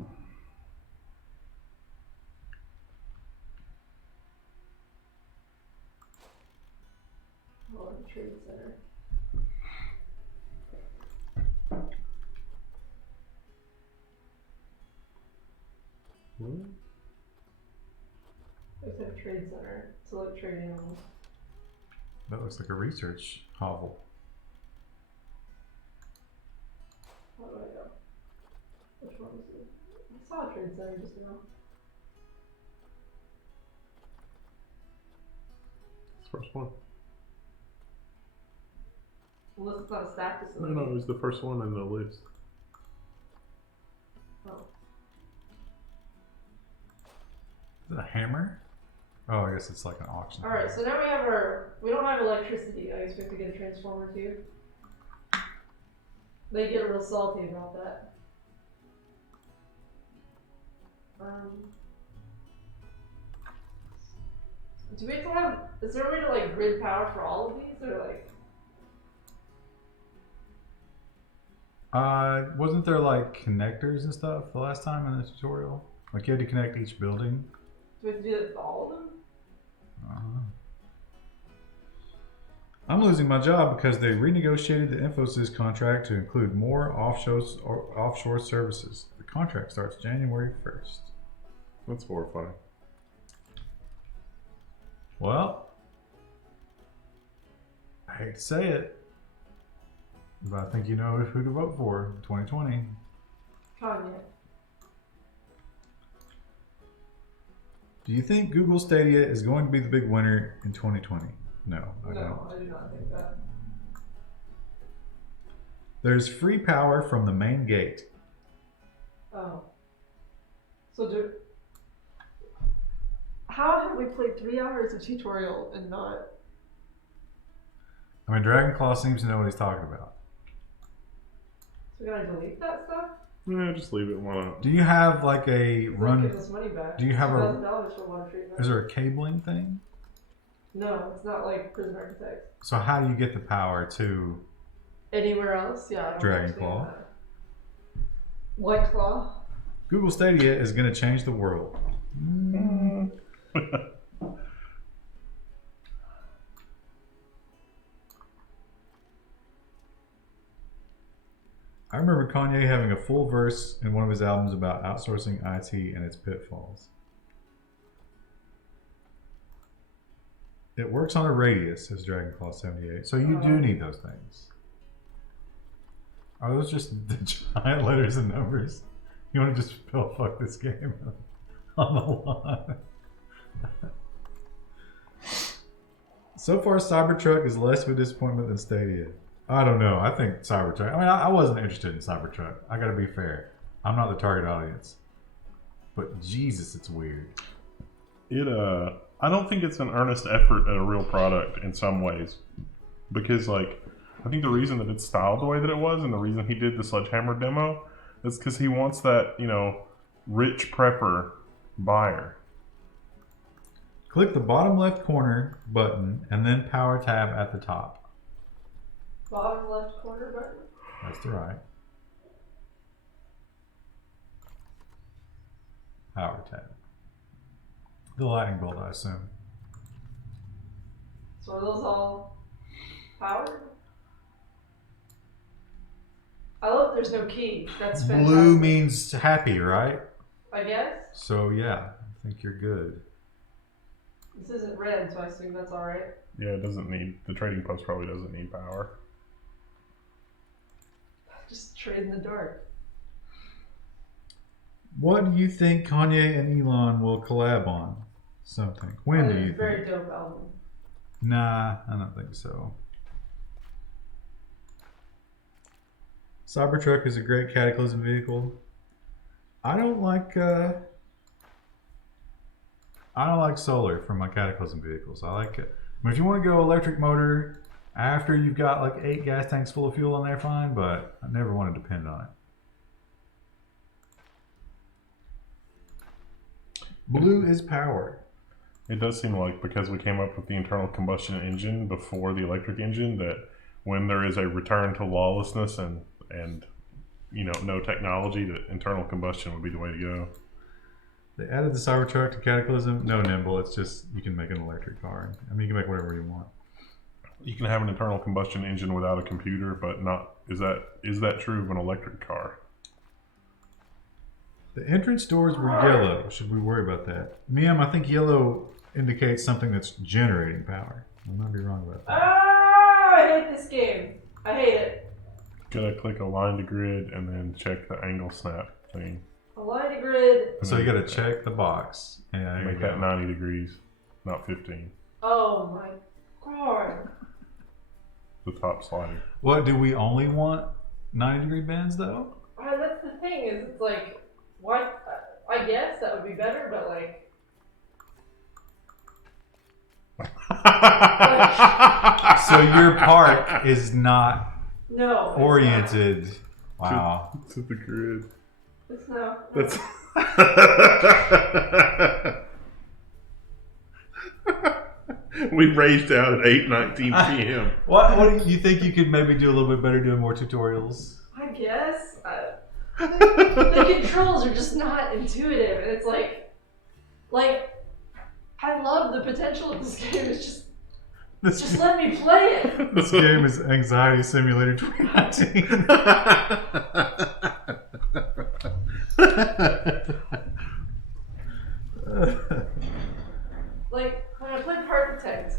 Oh, the trade center. What? It's a trade center to like trade animals. That looks like a research hovel. How do I go? Which one is it? I saw a trade center just now. It's the first one. Unless it's not a staff facility. No, it was the first one in the list. Oh. Is it a hammer? Oh, I guess it's like an auction. Alright, so now we don't have electricity. I expect to get a transformer too. They get real salty about that. Do we have to have, is there a way to like grid power for all of these or like? Wasn't there like connectors and stuff the last time in the tutorial? Like you had to connect each building? Do we have to do that with all of them? I'm losing my job because they renegotiated the Infosys contract to include more offshore services. The contract starts January 1st. That's horrifying. Well, I hate to say it, but I think you know who to vote for in 2020. Kanye. Do you think Google Stadia is going to be the big winner in 2020? No, I don't. No, I do not think that. There's free power from the main gate. Oh. So how have we played 3 hours of tutorial and not? I mean, Dragonclaw seems to know what he's talking about. So we gotta delete that stuff? Yeah, just leave it. Why not? Do you have like a run? Give us money back. Do you have $2,000 for water treatment. Is there a cabling thing? No, it's not like Prison Architect. So how do you get the power to Anywhere else? Yeah, I don't Dragonclaw? understand that. White Claw? Google Stadia is going to change the world. I remember Kanye having a full verse in one of his albums about outsourcing IT and its pitfalls. It works on a radius, says Dragonclaw 78. So you do need those things. Are those just the giant letters and numbers? You want to just spell fuck this game? on the lawn. So far, Cybertruck is less of a disappointment than Stadia. I don't know. I think Cybertruck. I mean, I wasn't interested in Cybertruck. I got to be fair. I'm not the target audience. But Jesus, it's weird. I don't think it's an earnest effort at a real product in some ways, because like I think the reason that it's styled the way that it was, and the reason he did the Sledgehammer demo, is because he wants that rich prepper buyer. Click the bottom left corner button and then power tab at the top. Bottom left corner button? That's the right. Power tab. The lightning bolt, I assume. So are those all powered? I love there's no key. That's fantastic. Blue means happy, right? I guess. So yeah, I think you're good. This isn't red, so I assume that's alright. Yeah, it doesn't need, the trading post probably doesn't need power. Just trade in the dark. What do you think Kanye and Elon will collab on? Something. When do you think? Very dope album. Nah, I don't think so. Cybertruck is a great Cataclysm vehicle. I don't like solar for my Cataclysm vehicles. I like it. I mean, if you want to go electric motor after you've got like 8 gas tanks full of fuel in there, fine, but I never want to depend on it. Blue is power. It does seem like, because we came up with the internal combustion engine before the electric engine, that when there is a return to lawlessness and no technology, that internal combustion would be the way to go. They added the Cybertruck to Cataclysm. No nimble. It's just you can make an electric car. I mean, you can make whatever you want. You can have an internal combustion engine without a computer, but not. Is that true of an electric car? The entrance doors were yellow. Should we worry about that? Miam, I think yellow indicates something that's generating power. I might be wrong about that. Ah, I hate this game. I hate it. Gotta click align to grid and then check the angle snap thing. Align to grid. So you got to check the box. Yeah, Make that 90 degrees, not 15. Oh my god. The top slider. What, do we only want 90-degree bends though? That's the thing, is it's like, why? I guess that would be better, but like. So your park is not oriented. Wow. To the grid. It's not. That's. We raged out at 8:19 p.m. What do you think you could maybe do a little bit better doing more tutorials? I guess. The controls are just not intuitive, and it's like I love the potential of this game. It's just let me play it. This game is Anxiety Simulator 2019. Like when I played Architect,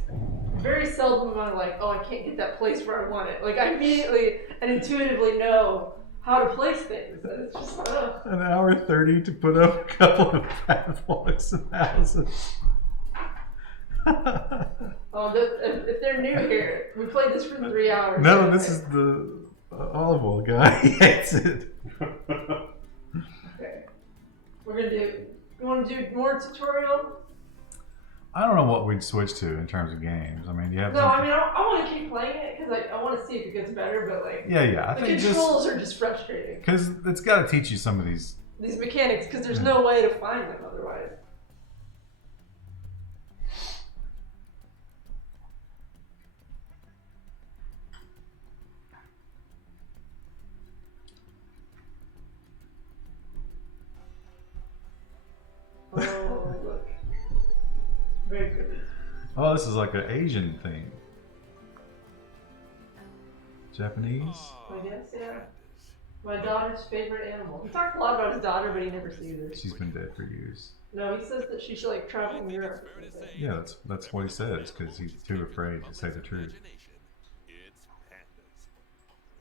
very seldom am I like, oh, I can't get that place where I want it. Like I immediately and intuitively know how to place things, and it's just An hour 30 to put up a couple of fat blocks and houses. Oh, if they're new here, we played this for 3 hours. No, this is the olive oil guy. He hates it. Okay, we're gonna do. You want to do more tutorial? I don't know what we'd switch to in terms of games. I mean, you have. No, I mean I want to keep playing it because I want to see if it gets better. But like, yeah. I the think controls are just frustrating. Because it's got to teach you some of these mechanics. Because there's no way to find them otherwise. Oh, look. Very good. Oh, this is like an Asian thing. Japanese? I guess, yeah. My daughter's favorite animal. He talked a lot about his daughter, but he never sees her. She's been dead for years. No, he says that she should like travel in Europe. Yeah, that's what he says, because he's too afraid to say the truth.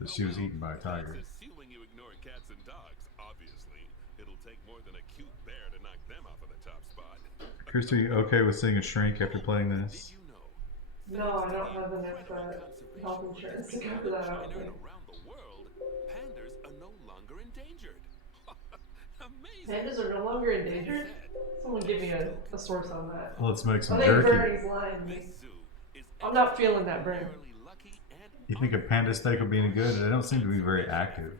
That she was eaten by a tiger. Assuming you ignore cats and dogs, obviously, it'll take more than a cute bear to knock them off of the top spot. Krista, are you okay with seeing a shrink after playing this? Did you know? No, I don't have enough health insurance to cover that, I don't think. Around the world, pandas are no longer endangered. Amazing. Pandas are no longer endangered? Someone give me a source on that. Let's make some I think jerky. Bernie's lying to me. I'm not feeling that, Bernie. You think a panda steak would be any good? They don't seem to be very active.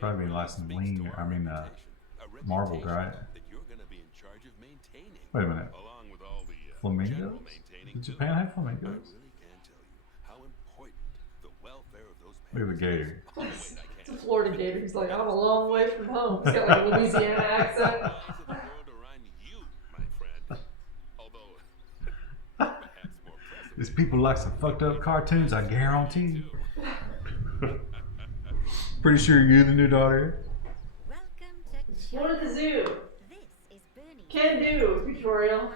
Probably be nice and lean. I mean, marbled, right? Wait a minute. Flamingos? Did Japan have flamingos? Look at the gator. It's a Florida gator. He's like, I'm a long way from home. He's got like a Louisiana accent. These people like some fucked up cartoons, I guarantee. Pretty sure you're the new daughter. Explore the zoo. Can do tutorial.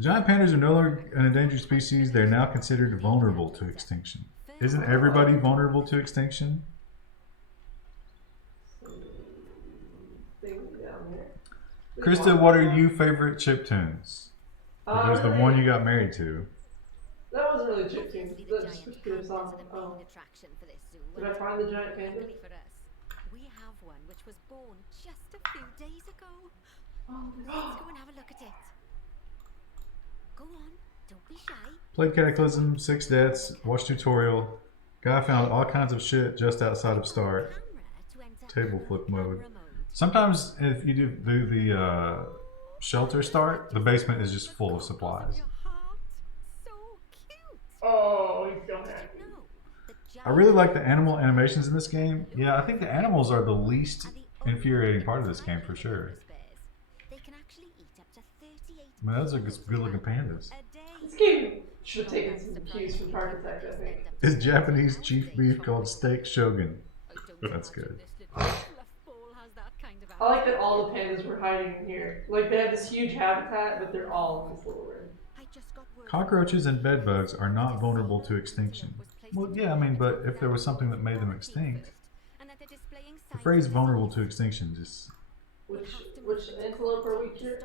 Giant pandas are no longer an endangered species. They're now considered vulnerable to extinction. Isn't everybody vulnerable to extinction? Krista, what are your favorite chiptunes? There's the one you got married to. That wasn't really chiptune. That's just a song. Oh. Did I find the giant panda? We have one which was born just a few days ago. Oh. Let's go and have a look at it. Go on, don't be shy. Played Cataclysm, 6 deaths, watched tutorial. Guy found all kinds of shit just outside of start. Table flip mode. Sometimes if you do the shelter start, the basement is just full of supplies. Oh, he's so happy. I really like the animal animations in this game. Yeah, I think the animals are the least infuriating part of this game for sure. I mean, those are good looking pandas. This game should have taken some cues from Target Tech, I think. Is Japanese chief beef called steak shogun? That's good. I like that all the pandas were hiding in here. Like, they have this huge habitat, but they're all in this little room. Cockroaches and bedbugs are not vulnerable to extinction. Well, yeah, I mean, but if there was something that made them extinct, the phrase vulnerable to extinction just... Which antelope are we here?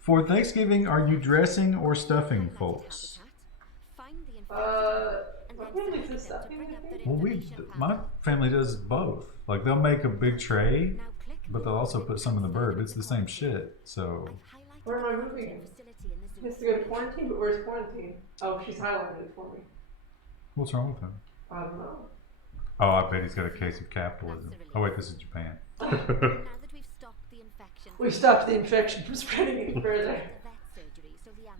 For Thanksgiving, are you dressing or stuffing, folks? My family does stuffing, I think. Well, my family does both. Like, they'll make a big tray, but they'll also put some in the bird. It's the same shit, so... Where am I moving? He has to go to quarantine, but where's quarantine? Oh, she's highlighted it for me. What's wrong with him? I don't know. Oh, I bet he's got a case of capitalism. Oh wait, this is Japan. We've stopped the infection from spreading any further.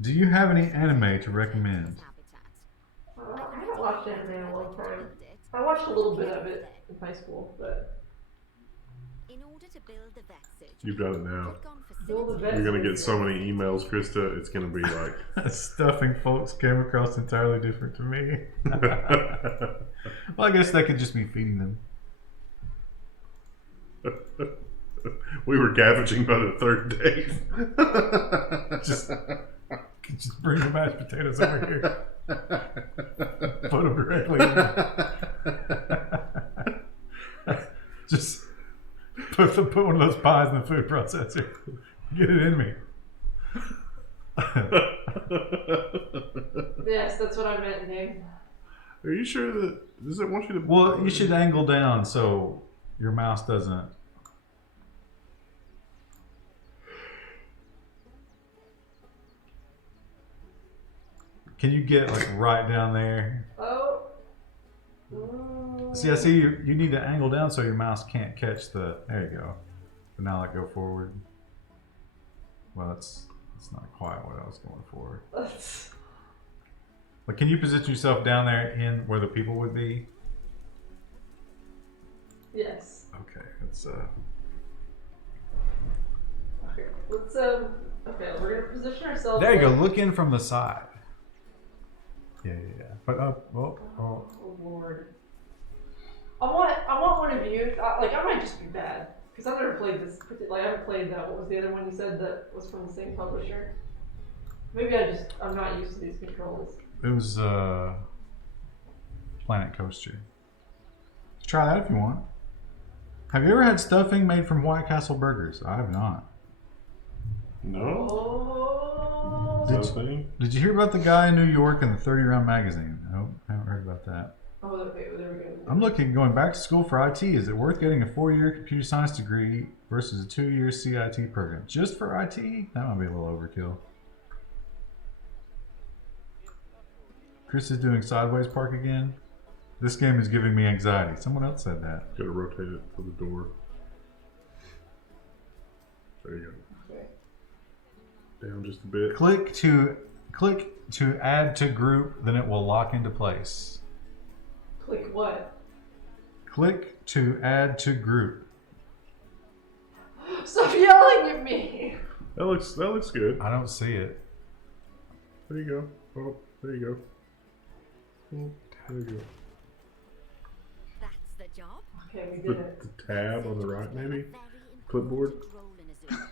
Do you have any anime to recommend? I haven't watched anime in a long time. I watched a little bit of it in high school, but... You've done it now. Build a vet You're gonna get surgery. so many emails, Krista. It's gonna be like Stuffing folks came across entirely different to me. Well, I guess that could just be feeding them. we were cabbaging by the third day. Just bring the mashed potatoes over here. Put them directly in. Just put one of those pies in the food processor. Get it in me. Yes, that's what I meant, Nick. Are you sure that does it want you to? Well, you should angle down so your mouse doesn't. Can you get like right down there? Oh. See, I see you need to angle down so your mouse can't catch the. There you go. But now let go forward. Well, that's not quite what I was going for. But can you position yourself down there in where the people would be? Yes. Okay, let's Okay, let's okay, we're gonna position ourselves. There you go. like- Look in from the side. Yeah. But oh. Oh Lord. I want one of you. I might just be bad because I've never played this. Like I haven't played that. What was the other one you said that was from the same publisher? Maybe I'm not used to these controls. It was Planet Coaster. Try that if you want. Have you ever had stuffing made from White Castle burgers? I have not. No? Oh. Is that a thing? Did you hear about the guy in New York in the 30 Round magazine? Nope, haven't heard about that. Oh, okay, well, there we go. I'm looking at going back to school for IT. Is it worth getting a 4-year computer science degree versus a 2-year CIT program? Just for IT? That might be a little overkill. Chris is doing sideways park again. This game is giving me anxiety. Someone else said that. Gotta rotate it for the door. There you go. Okay. Down just a bit. Click to add to group, then it will lock into place. Click what? Click to add to group. Stop yelling at me! That looks good. I don't see it. There you go. Oh, there you go. Oh, there you go. That's the job. Okay, we did it. The tab on the right, maybe? Clipboard?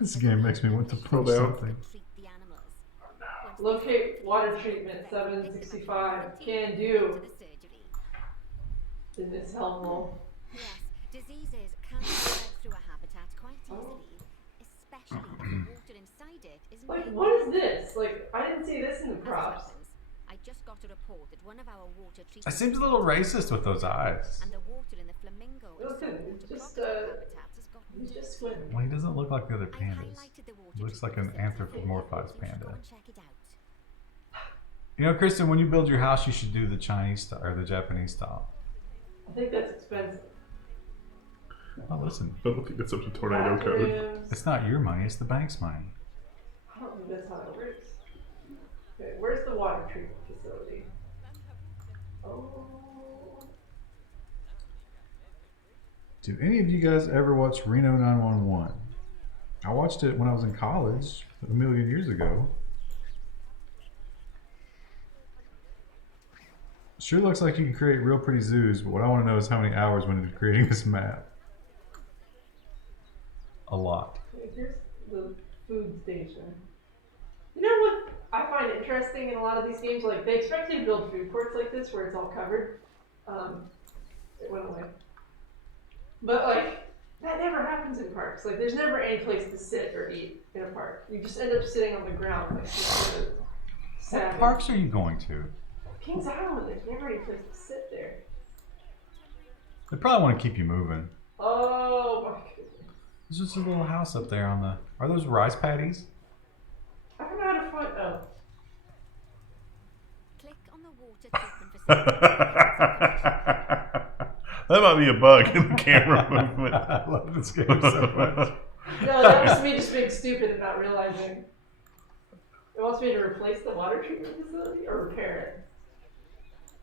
This game makes me want to Scroll punch down. something. Locate water treatment 765. Can do. In this helpful. Yes, diseases can spread through a habitat quite easily, especially if the water inside it isn't Like, being what is this? Like, I didn't see this in the props. I just got a report that one of our water treatment It seems a little racist with those eyes. and the water in the flamingo and Listen, saltwater it's just, crocodile habitats has gotten He's dirty. just swimming. Well, he doesn't look like the other I pandas. highlighted the water He looks like an treatment facility. anthropomorphized You should panda. go and check it out. You know, Kristen, when you build your house, you should do the Chinese style or the Japanese style. I think that's expensive. Oh, listen, I don't think that's up to tornado code. Bathrooms. it's not your money; it's the bank's money. I don't think that's how it works. Okay, where's the water treatment facility? Oh. Do any of you guys ever watch Reno 911? I watched it when I was in college a million years ago. Sure looks like you can create real pretty zoos, but what I want to know is how many hours went into creating this map. A lot. Okay, here's the food station. You know what I find interesting in a lot of these games? Like, they expect you to build food courts like this where it's all covered. It went away. But, like, that never happens in parks. Like, there's never any place to sit or eat in a park. You just end up sitting on the ground, like, some sort of What savage. parks are you going to? Kings Island, there's never any place to sit there. They probably want to keep you moving. Oh my goodness. There's just a little house up there on the. Are those rice paddies? I don't know how to find. Oh. Click on the water treatment facility. That might be a bug in the camera movement. I love this game so much. No, that was me just being stupid and not realizing. It wants me to replace the water treatment facility or repair it.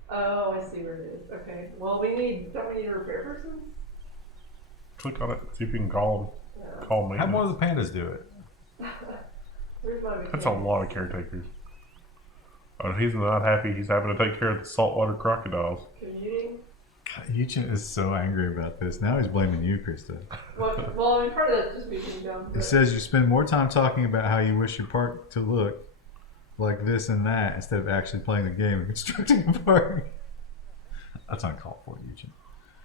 Oh, I see where it is. Okay. Well, don't we need a repair person? Click on it. See if you can call No. them. Call me. Have one of the pandas do it. Where's my That's a lot of caretakers. Oh, he's not happy. He's having to take care of the saltwater crocodiles. commuting? God, Eugen is so angry about this. Now he's blaming you, Krista. Well, I mean, part of that's just being dumb. He but- says you spend more time talking about how you wish your park to look like this and that instead of actually playing the game and constructing a park. That's uncalled for, Eugen.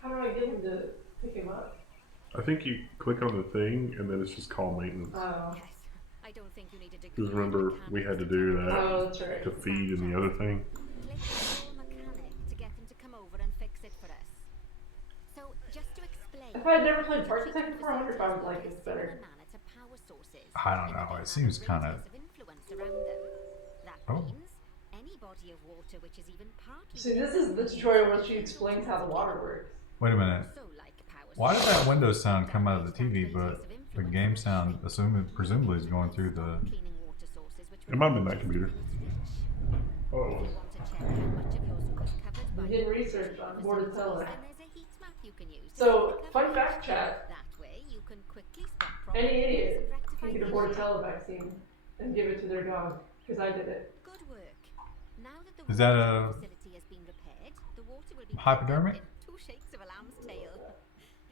How do I get him to pick him up? I think you click on the thing and then it's just call maintenance. Oh. Yes, I don't think you need a degree. Because remember, we had to do that Oh, that's right. to feed in the other thing. Click on the mechanic to get him to come over and fix it for us. So, just to explain. If I had never played Park Attack before, I wonder if I would like this better. I don't know, it seems kinda- That Oh. means any body of water which is even partly See, this is the tutorial where she explains how the water works. Wait a minute. so like power Why did that sources. window sound come out of the TV, but the game sound, presumably, is going through the... Cleaning water sources which It might have been that computer. Oh. You want to check how much of your zone is covered by We did research on Bordetella. then there's a heat map you can use to So, check the fun coverage. fact, chat. That way you can quickly spot Any problems idiot and rectify can get a the Bordetella vaccine and give it to their dog. Because I did it. issue. Good work. Now that the Is that water a facility has been repaired, the water will be hypodermic? in 2 shakes of a lamb's tail.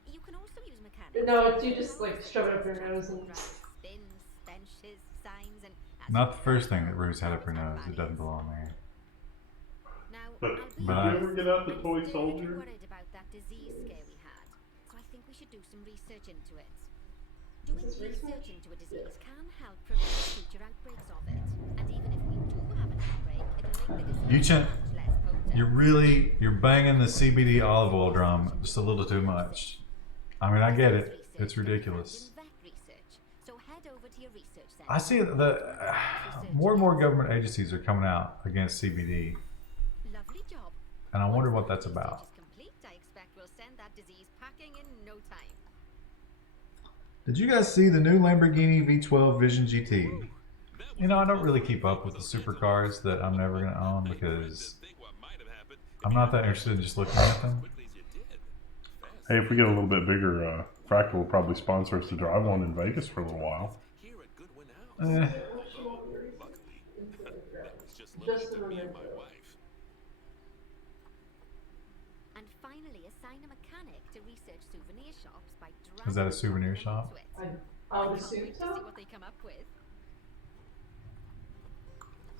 You can also use mechanics. No, it's you just like shove it up your nose and. Spins, benches, signs, and Not the first thing that Rose had up her nose. It doesn't belong there. Now, But I'll be But I- did you ever get out the I'm toy still soldier? worried about that disease scare we had. So I think think we should do some research into it. Doing Is this research into a disease can help prevent future outbreaks of it. And even if we do have an outbreak, it'll make the disease Yuchen, much less potent. you're banging the CBD olive oil drum just a little too much. I mean, I get it. It's ridiculous. So head over to your research center. I see the more and more government agencies are coming out against CBD, Lovely job. and I wonder what Once that's the research about. is complete, I expect we'll send that disease packing in no time. Did you guys see the new Lamborghini V12 Vision GT? You know, I don't really keep up with the supercars that I'm never going to own because I'm not that interested in just looking at them. Hey, if we get a little bit bigger, Fractal will probably sponsor us to drive one in Vegas for a little while. Eh, Just a moment. And finally, assign a mechanic to research souvenir shops by Is that a dragging souvenir them shop? into it. I would I can't assume wait to see so. what they come up with.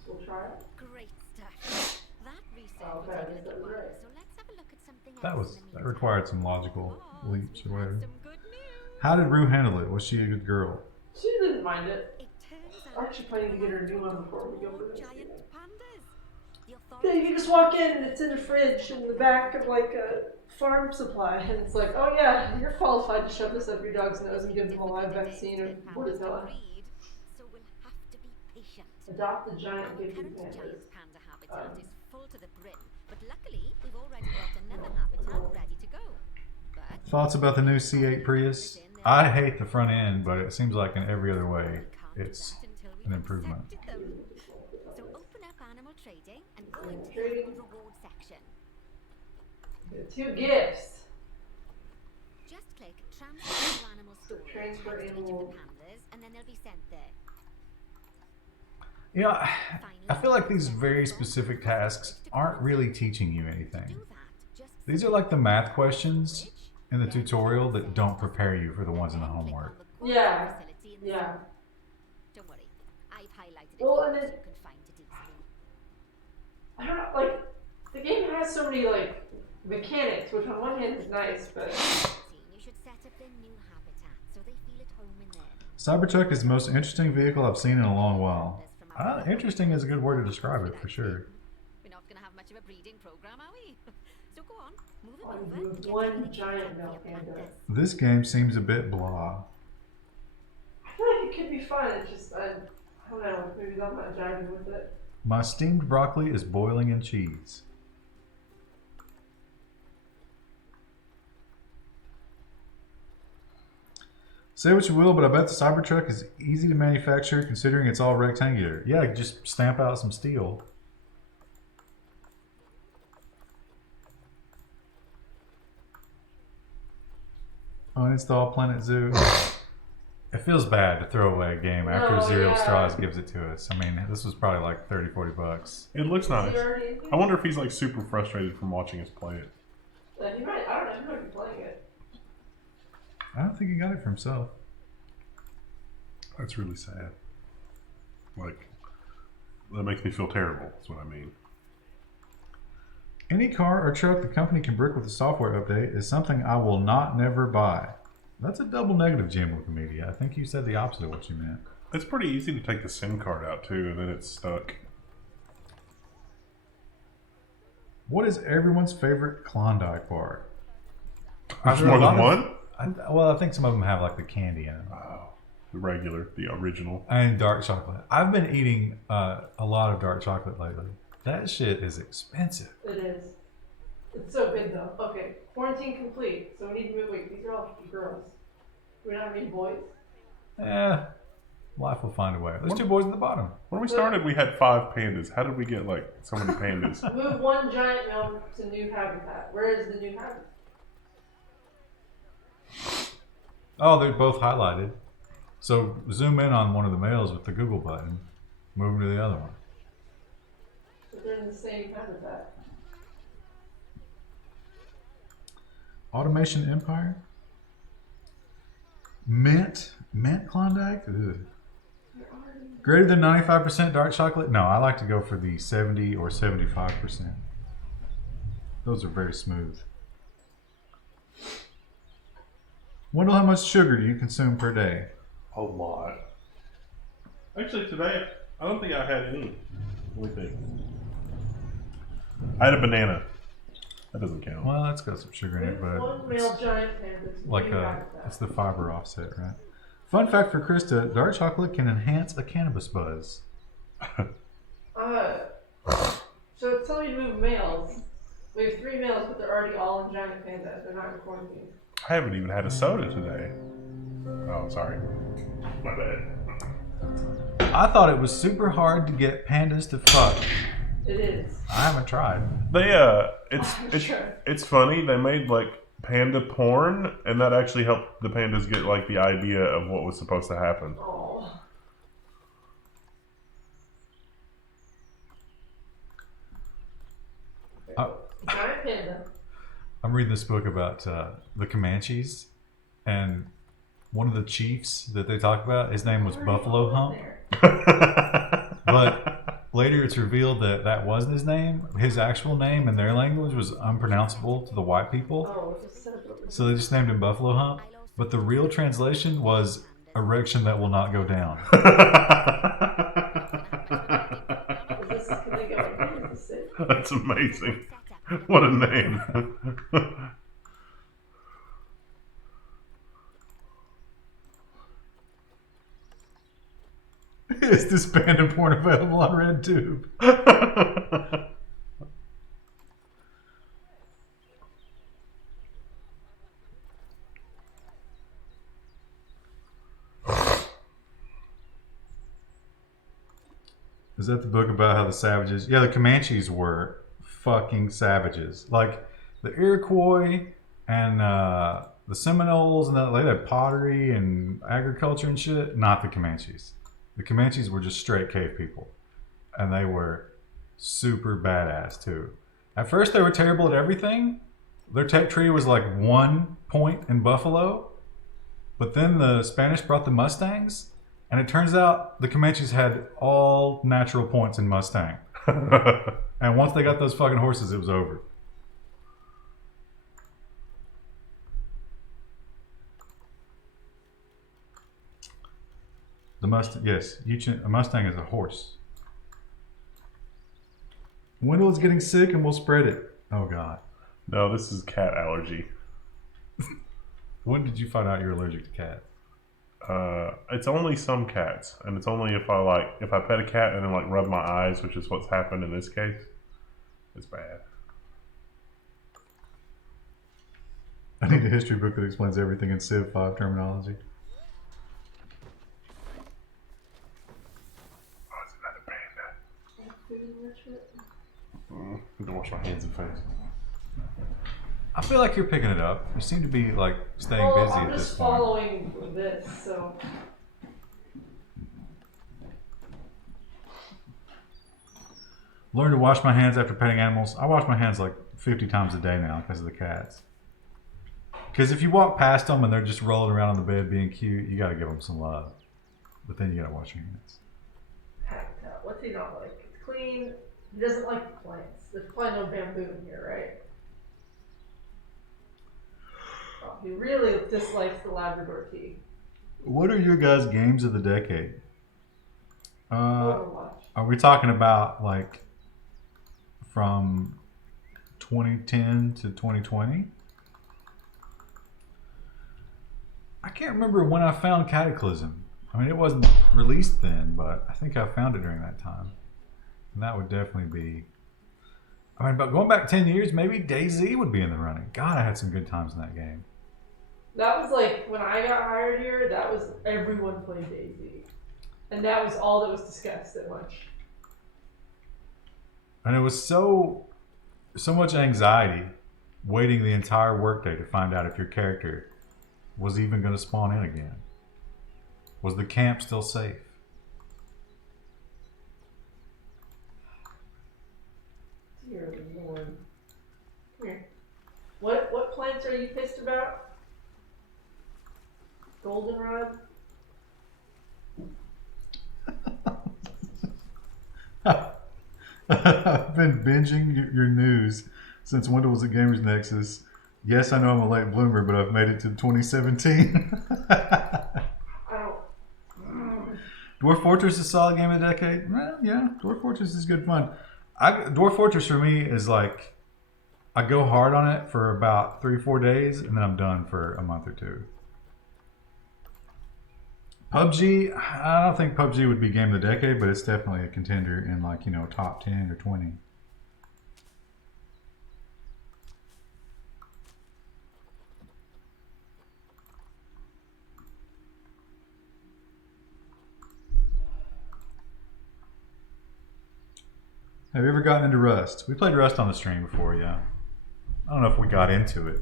So we'll try it. Great stuff. That research Oh, will that take a is little while, right. so let's have a look at something that else in the that meantime. required some logical Because leaps we or have whatever. some good news. How did Rue handle it? Was she a good girl? She didn't mind it. It turns I'm out actually planning to get her a new one before we go for this. giant pandas. The Yeah, you authorities just walk in and it's in the fridge in the back of like a farm supply, and it's like, oh yeah, you're qualified to shove this up your dog's nose and give them a live vaccine of Bordetella. So we'll have to be patient. Adopt the giant Our gifted current pandas. giant panda habitat is full to the brim, but luckily we've already got another habitat ready to go. But Thoughts about the new C8 Prius? I hate the front end, but it seems like in every other way, we can't do it's that until we've an improvement. accepted them. So open up animal trading and go into the Trading. animal reward section. Two gifts. Just click transfer to animal storage transfer next to each of the animal. pandas, and then they'll be sent there. You know, I feel like these very specific tasks aren't really teaching you anything. Do that. Just These are like the math questions in the tutorial that don't prepare you for the ones in the homework. Yeah. Yeah. Don't worry, I've highlighted it Well, so and you then- can find it easily. I don't know, like, the game has so many, like, mechanics, which on one hand is nice, but You should set up their new habitat so they feel at home in there. Cybertruck is the most interesting vehicle I've seen in a long while. Interesting is a good word to describe it, for sure. We're not going to have much of a breeding program, are we? So go on, move it Oh, over. you and get one everything giant set up for your male panda. pandas. This game seems a bit blah. I feel like it could be fun. It's just, I don't know, maybe I'm not jiving with it. My steamed broccoli is boiling in cheese. Say what you will, but I bet the Cybertruck is easy to manufacture considering it's all rectangular. Yeah, just stamp out some steel. Uninstall Planet Zoo. It feels bad to throw away a game after No, Zero yeah. Straws gives it to us. I mean, this was probably like 30, 40 bucks. It looks Is nice. he already in here? I wonder if he's like super frustrated from watching us play it. He might, I don't know, he might be playing it. I don't think he got it for himself. That's really sad. Like, that makes me feel terrible, that's what I mean. Any car or truck the company can brick with a software update is something I will not never buy. That's a double negative, Jim Wikimedia. I think you said the opposite of what you meant. It's pretty easy to take the SIM card out too, and then it's stuck. What is everyone's favorite Klondike bar? There's Are there more a than lot of- one? Well, I think some of them have like the candy in them. Oh, the regular, the original. And dark chocolate. I've been eating a lot of dark chocolate lately. That shit is expensive. It is. It's so good though. Okay, quarantine complete. So we need to move. Wait, these are all girls. Do we not have any boys? Life will find a way. There's two boys at the bottom. When we started, we had 5 pandas. How did we get like so many pandas? Move one giant male to new habitat. Where is the new habitat? Oh, they're both highlighted. So zoom in on one of the males with the Google button. Move them to the other one. But they're in the same habitat. Automation Empire? Mint Klondike? Ugh. Greater than 95% dark chocolate? No, I like to go for the 70 or 75%. Those are very smooth. Wendell, how much sugar do you consume per day? A lot. Actually, today I don't think I had any. Let me think. I had a banana. That doesn't count. Well, that's got some sugar in it, but One male giant panda. like it's the fiber offset, right? Fun fact for Krista: dark chocolate can enhance a cannabis buzz. So it's telling me to move males. We have 3 males, but they're already all in giant panda. They're not in quarantine. I haven't even had a soda today. Oh, sorry. My bad. I thought it was super hard to get pandas to fuck. It is. I haven't tried. They it's funny. They made like panda porn, and that actually helped the pandas get like the idea of what was supposed to happen. Oh. Giant panda. I'm reading this book about the Comanches, and one of the chiefs that they talk about, his name was Buffalo Hump. But later it's revealed that that wasn't his name. His actual name in their language was unpronounceable to the white people. Oh, just set up So they just named him Buffalo Hump. But the real translation was erection that will not go down. That's amazing. What a name. Is this panda porn available on RedTube? Is that the book about how the savages? Yeah, the Comanches were fucking savages. Like the Iroquois and the Seminoles, and they had pottery and agriculture and shit. Not the Comanches. The Comanches were just straight cave people, and they were super badass too. At first, they were terrible at everything. Their tech tree was like 1 point in Buffalo, but then the Spanish brought the Mustangs. And it turns out the Comanches had all natural points in Mustang. And once they got those fucking horses, it was over. The Mustang, yes, a Mustang is a horse. Wendell is getting sick and we'll spread it. Oh, God. No, this is cat allergy. When did you find out you're allergic to cats? It's only some cats, and it's only if I pet a cat and then like rub my eyes, which is what's happened in this case. It's bad. I need a history book that explains everything in Civ 5 terminology. Oh, it's another panda. I have to wash my hands and face. I feel like you're picking it up. You seem to be like staying busy I'm at this just point. following this, so. Learn to wash my hands after petting animals. I wash my hands like 50 times a day now because of the cats. Because if you walk past them and they're just rolling around on the bed being cute, you got to give them some love. But then you got to wash your hands. Habitat. What's he not like? It's clean. He doesn't like plants. There's probably no bamboo in here, right? Oh, he really dislikes the Labrador tea. What are your guys' games of the decade? Overwatch. Are we talking about like from 2010 to 2020? I can't remember when I found Cataclysm. I mean, it wasn't released then, but I think I found it during that time. And that would definitely be... I mean, but going back 10 years, maybe DayZ would be in the running. God, I had some good times in that game. That was like, when I got hired here, that was, everyone played DayZ. And that was all that was discussed at lunch. And it was so much anxiety waiting the entire workday to find out if your character was even going to spawn in again. Was the camp still safe? Dear Lord. Come here. What plants are you pissed about? Goldenrod? I've been binging your news since Wendell was at Gamers Nexus. Yes, I know I'm a late bloomer, but I've made it to 2017. I don't. Dwarf Fortress is a solid game of the decade. Well, yeah, Dwarf Fortress is good fun. Dwarf Fortress for me is like I go hard on it for about 3-4 days, and then I'm done for a month or two. PUBG, I don't think PUBG would be game of the decade, but it's definitely a contender in like, you know, top 10 or 20. Have you ever gotten into Rust? We played Rust on the stream before, yeah. I don't know if we got into it.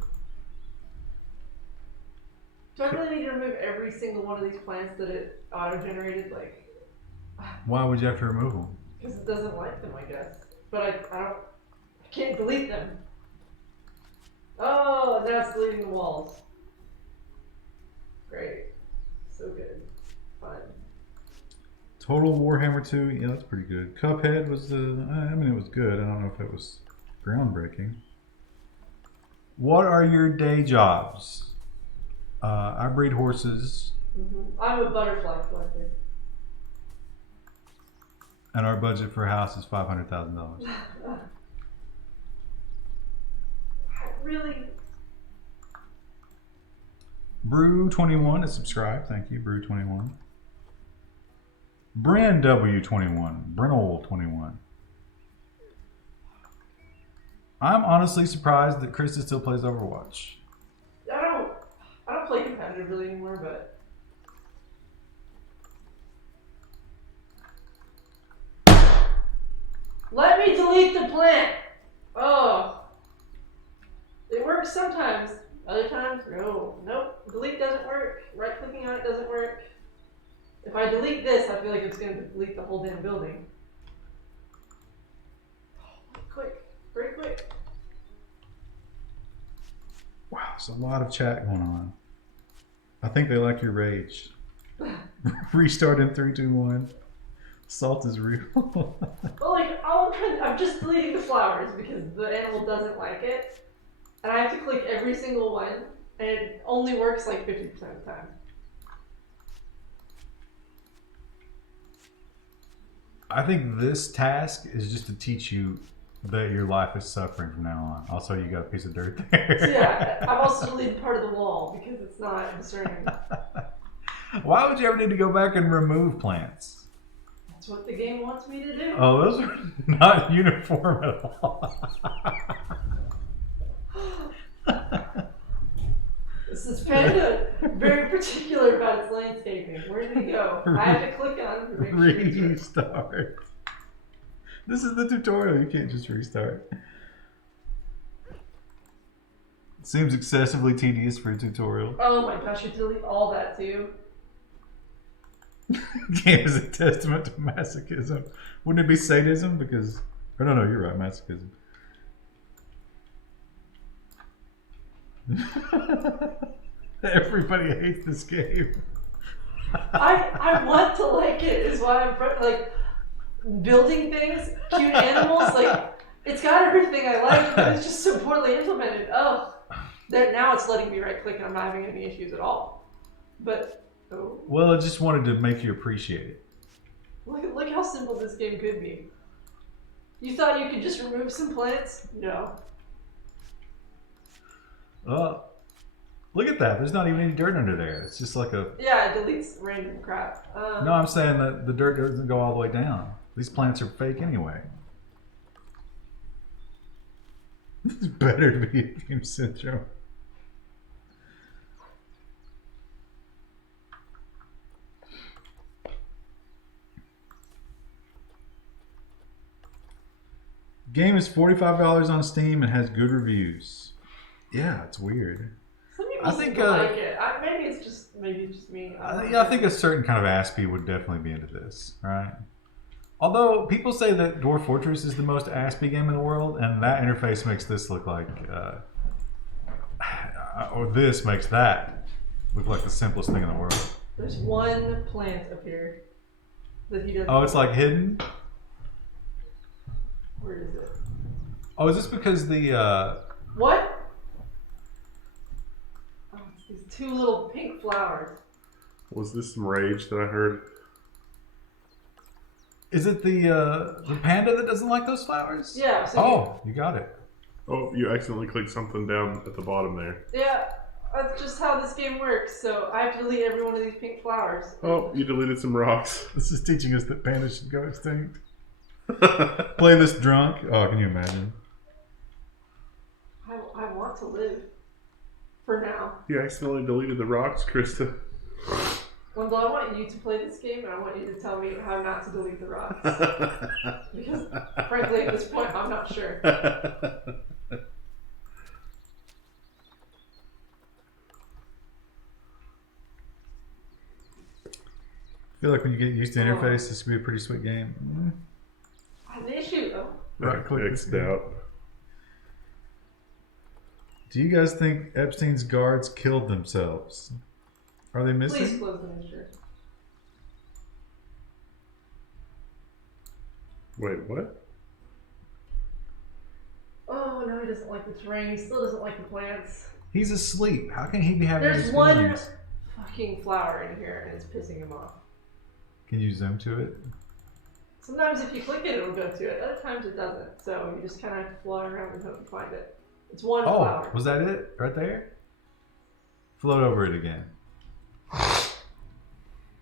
Do I really need to remove every single one of these plants that it auto-generated? Like, Why would you have to remove them? because it doesn't like them, I guess. But I can't delete them. Oh, now it's deleting the walls. Great. So good. Fun. Total Warhammer 2, yeah, that's pretty good. Cuphead was I mean, it was good. I don't know if it was groundbreaking. What are your day jobs? I breed horses, I'm a butterfly collector. and our budget for a house is $500,000. Really? Brew21 is subscribed. Thank you, Brew21. Bryn W21, Brennell21. I'm honestly surprised that Krista still plays Overwatch. I don't play competitively anymore, but let me delete the plant. Oh, it works sometimes. Other times, no, nope. Delete doesn't work. Right clicking on it doesn't work. If I delete this, I feel like it's going to delete the whole damn building. Quick, very quick. Wow, there's a lot of chat going on. I think they like your rage. Restart in 3, 2, 1. Salt is real. Well, like, I'm just deleting the flowers because the animal doesn't like it. And I have to click every single one, and it only works like 50% of the time. I think this task is just to teach you that your life is suffering from now on. Also, you got a piece of dirt there. So yeah, I've also deleted part of the wall because it's not discerning. Why would you ever need to go back and remove plants? That's what the game wants me to do. Oh, those are not uniform at all. This is Panda very particular about its landscaping. Where did it go? I have to click on it to make sure it's right. Restart. This is the tutorial. You can't just restart. It seems excessively tedious for a tutorial. Oh my gosh, you delete all that too. Game is a testament to masochism. Wouldn't it be sadism? Because, or no, you're right, masochism. Everybody hates this game. I want to like it, is why I'm like building things, cute animals, like it's got everything I like, but it's just so poorly implemented. Oh, that now it's letting me right click and I'm not having any issues at all. But oh. Well, it just wanted to make you appreciate it. Look how simple this game could be. You thought you could just remove some plants? No. Look at that. There's not even any dirt under there. It's just like a... Yeah, it deletes random crap. No, I'm saying that the dirt doesn't go all the way down. These plants are fake anyway. This is better to be a Game Syndrome. Game is $45 on Steam and has good reviews. Yeah, it's weird. Some people like it. Maybe it's just me. I think a certain kind of Aspie would definitely be into this, right? Although people say that Dwarf Fortress is the most Aspie game in the world, and that interface makes this look like, or this makes that look like the simplest thing in the world. There's one plant up here that he doesn't. Oh, it's like hidden? Where is it? Oh, is this because the What? These two little pink flowers. Was this some rage that I heard? Is it the panda that doesn't like those flowers? Yeah. So Oh, you got it. Oh, you accidentally clicked something down at the bottom there. Yeah, that's just how this game works. So I have to delete every one of these pink flowers. Oh, you deleted some rocks. This is teaching us that pandas should go extinct. Play this drunk. Oh, can you imagine? I want to live. For now. You accidentally deleted the rocks, Krista. Wendell, I want you to play this game, and I want you to tell me how not to delete the rocks. Because, frankly, at this point, I'm not sure. I feel like when you get used to the interface, this would be a pretty sweet game. I have an issue, though. Right click. X'd out. Do you guys think Epstein's guards killed themselves? Are they missing? Please close the mixture. Wait, what? Oh, no, he doesn't like the terrain. He still doesn't like the plants. He's asleep. How can he be having There's these one feelings? fucking flower in here, and it's pissing him off. Can you zoom to it? Sometimes if you click it, it'll go to it. Other times it doesn't. So you just kind of have to fly around and hope to find it. It's one flower. Was that it? Right there? Float over it again.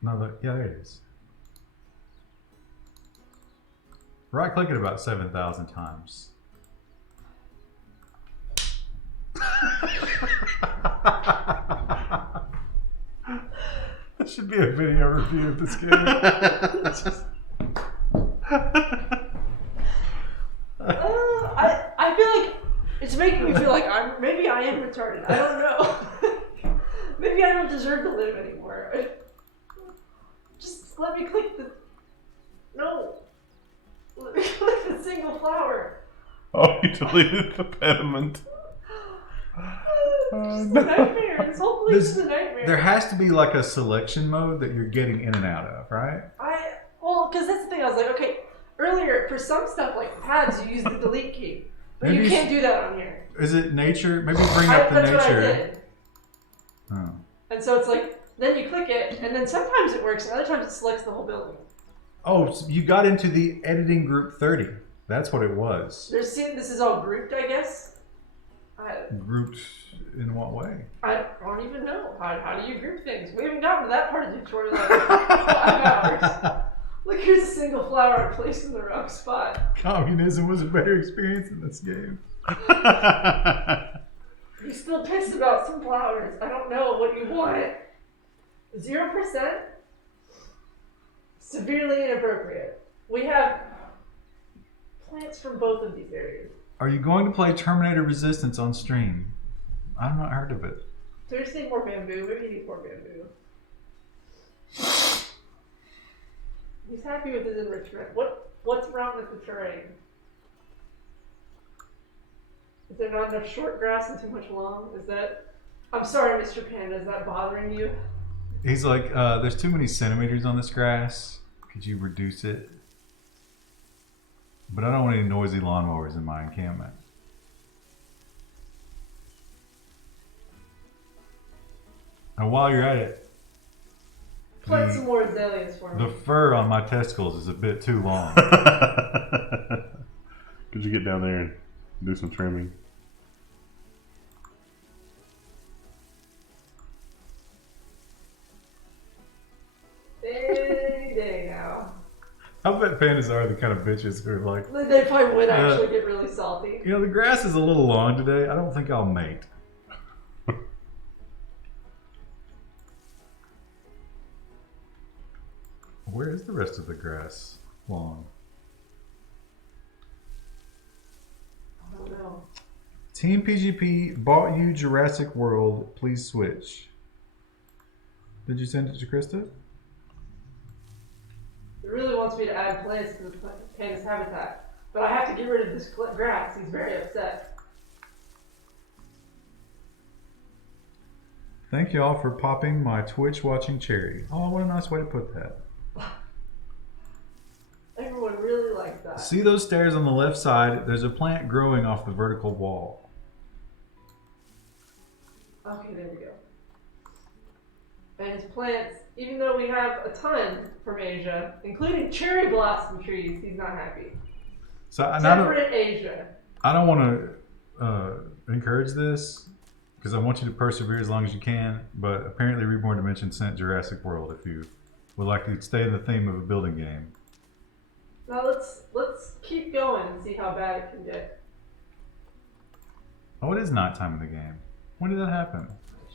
No, look. Yeah, there it is. Right click it about 7,000 times. That should be a video review of this game. I feel like it's making me feel like maybe I am retarded. I don't know. Maybe I don't deserve to live anymore. Just let me click the. No. Let me click the single flower. Oh, you deleted the pediment. It's a nightmare. This whole place is a nightmare. There has to be like a selection mode that you're getting in and out of, right? Well, because that's the thing. I was like, okay, earlier for some stuff like pads, you use the delete key, but Maybe you can't do that on here. Is it nature? Maybe bring up the That's nature. what I did. Oh. And so it's like, then you click it, and then sometimes it works, and other times it selects the whole building. Oh, so you got into the editing group 30. That's what it was. This is all grouped, I guess. Grouped in what way? I don't even know. How do you group things? We haven't gotten to that part of the tutorial yet. 5 hours. Look, here's a single flower placed in the wrong spot. Communism was a better experience in this game. You're still pissed about some flowers. I don't know what you want. 0%? Severely inappropriate. We have plants from both of these areas. Are you going to play Terminator Resistance on stream? I've not heard of it. So you're saying more bamboo. Maybe you need more bamboo. He's happy with his enrichment. What's wrong with the terrain? Is there not enough short grass and too much long? Is that... I'm sorry, Mr. Panda. Is that bothering you? He's like, there's too many centimeters on this grass. Could you reduce it? But I don't want any noisy lawnmowers in my encampment. And while you're at it, Plant some more azaleas for me. the fur on my testicles is a bit too long. Could you get down there and do some trimming? Any day now. I bet pandas are the kind of bitches who are like, They probably would actually get really salty. you know, the grass is a little long today. I don't think I'll mate. Where is the rest of the grass long? I don't know. Team PGP bought you Jurassic World. Please switch. Did you send it to Krista? He really wants me to add plants to the panda's habitat, but I have to get rid of this grass. He's very upset. Thank you all for popping my Twitch watching cherry. Oh, what a nice way to put that. Everyone really likes that. See those stairs on the left side? There's a plant growing off the vertical wall. Okay, there we go. And his plants, even though we have a ton from Asia, including cherry blossom trees, he's not happy. So Temperate Asia. I don't want to encourage this because I want you to persevere as long as you can. But apparently, Reborn Dimension sent Jurassic World. If you would like to stay in the theme of a building game. Now let's keep going and see how bad it can get. Oh, it is nighttime in the game. When did that happen?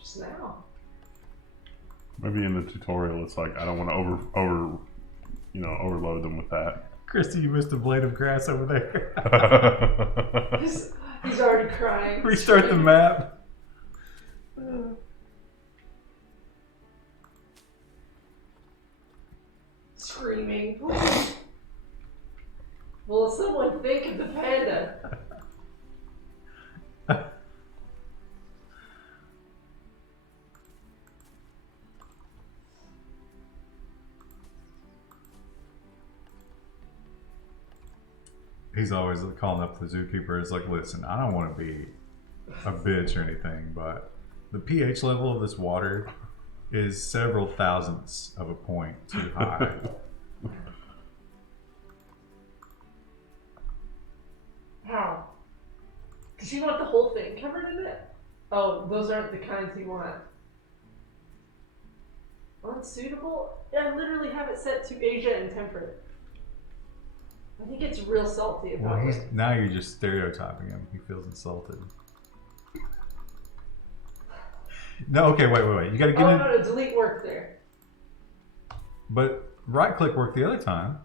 Just now. Maybe in the tutorial, it's like I don't want to overload them with that. Krista, you missed a blade of grass over there. He's already crying. Restart the map. Screaming. Will someone think of the panda? He's always calling up the zookeeper. It's like, listen, I don't want to be a bitch or anything, but the pH level of this water is several thousandths of a point too high. How? Does he want the whole thing covered in it? Oh, those aren't the kinds he wants. Unsuitable? Yeah, I literally have it set to Asia and temperate. I think it's real salty about Well, it. now you're just stereotyping him. He feels insulted. No, okay, wait. You gotta get in. No, delete work there. But right click worked the other time.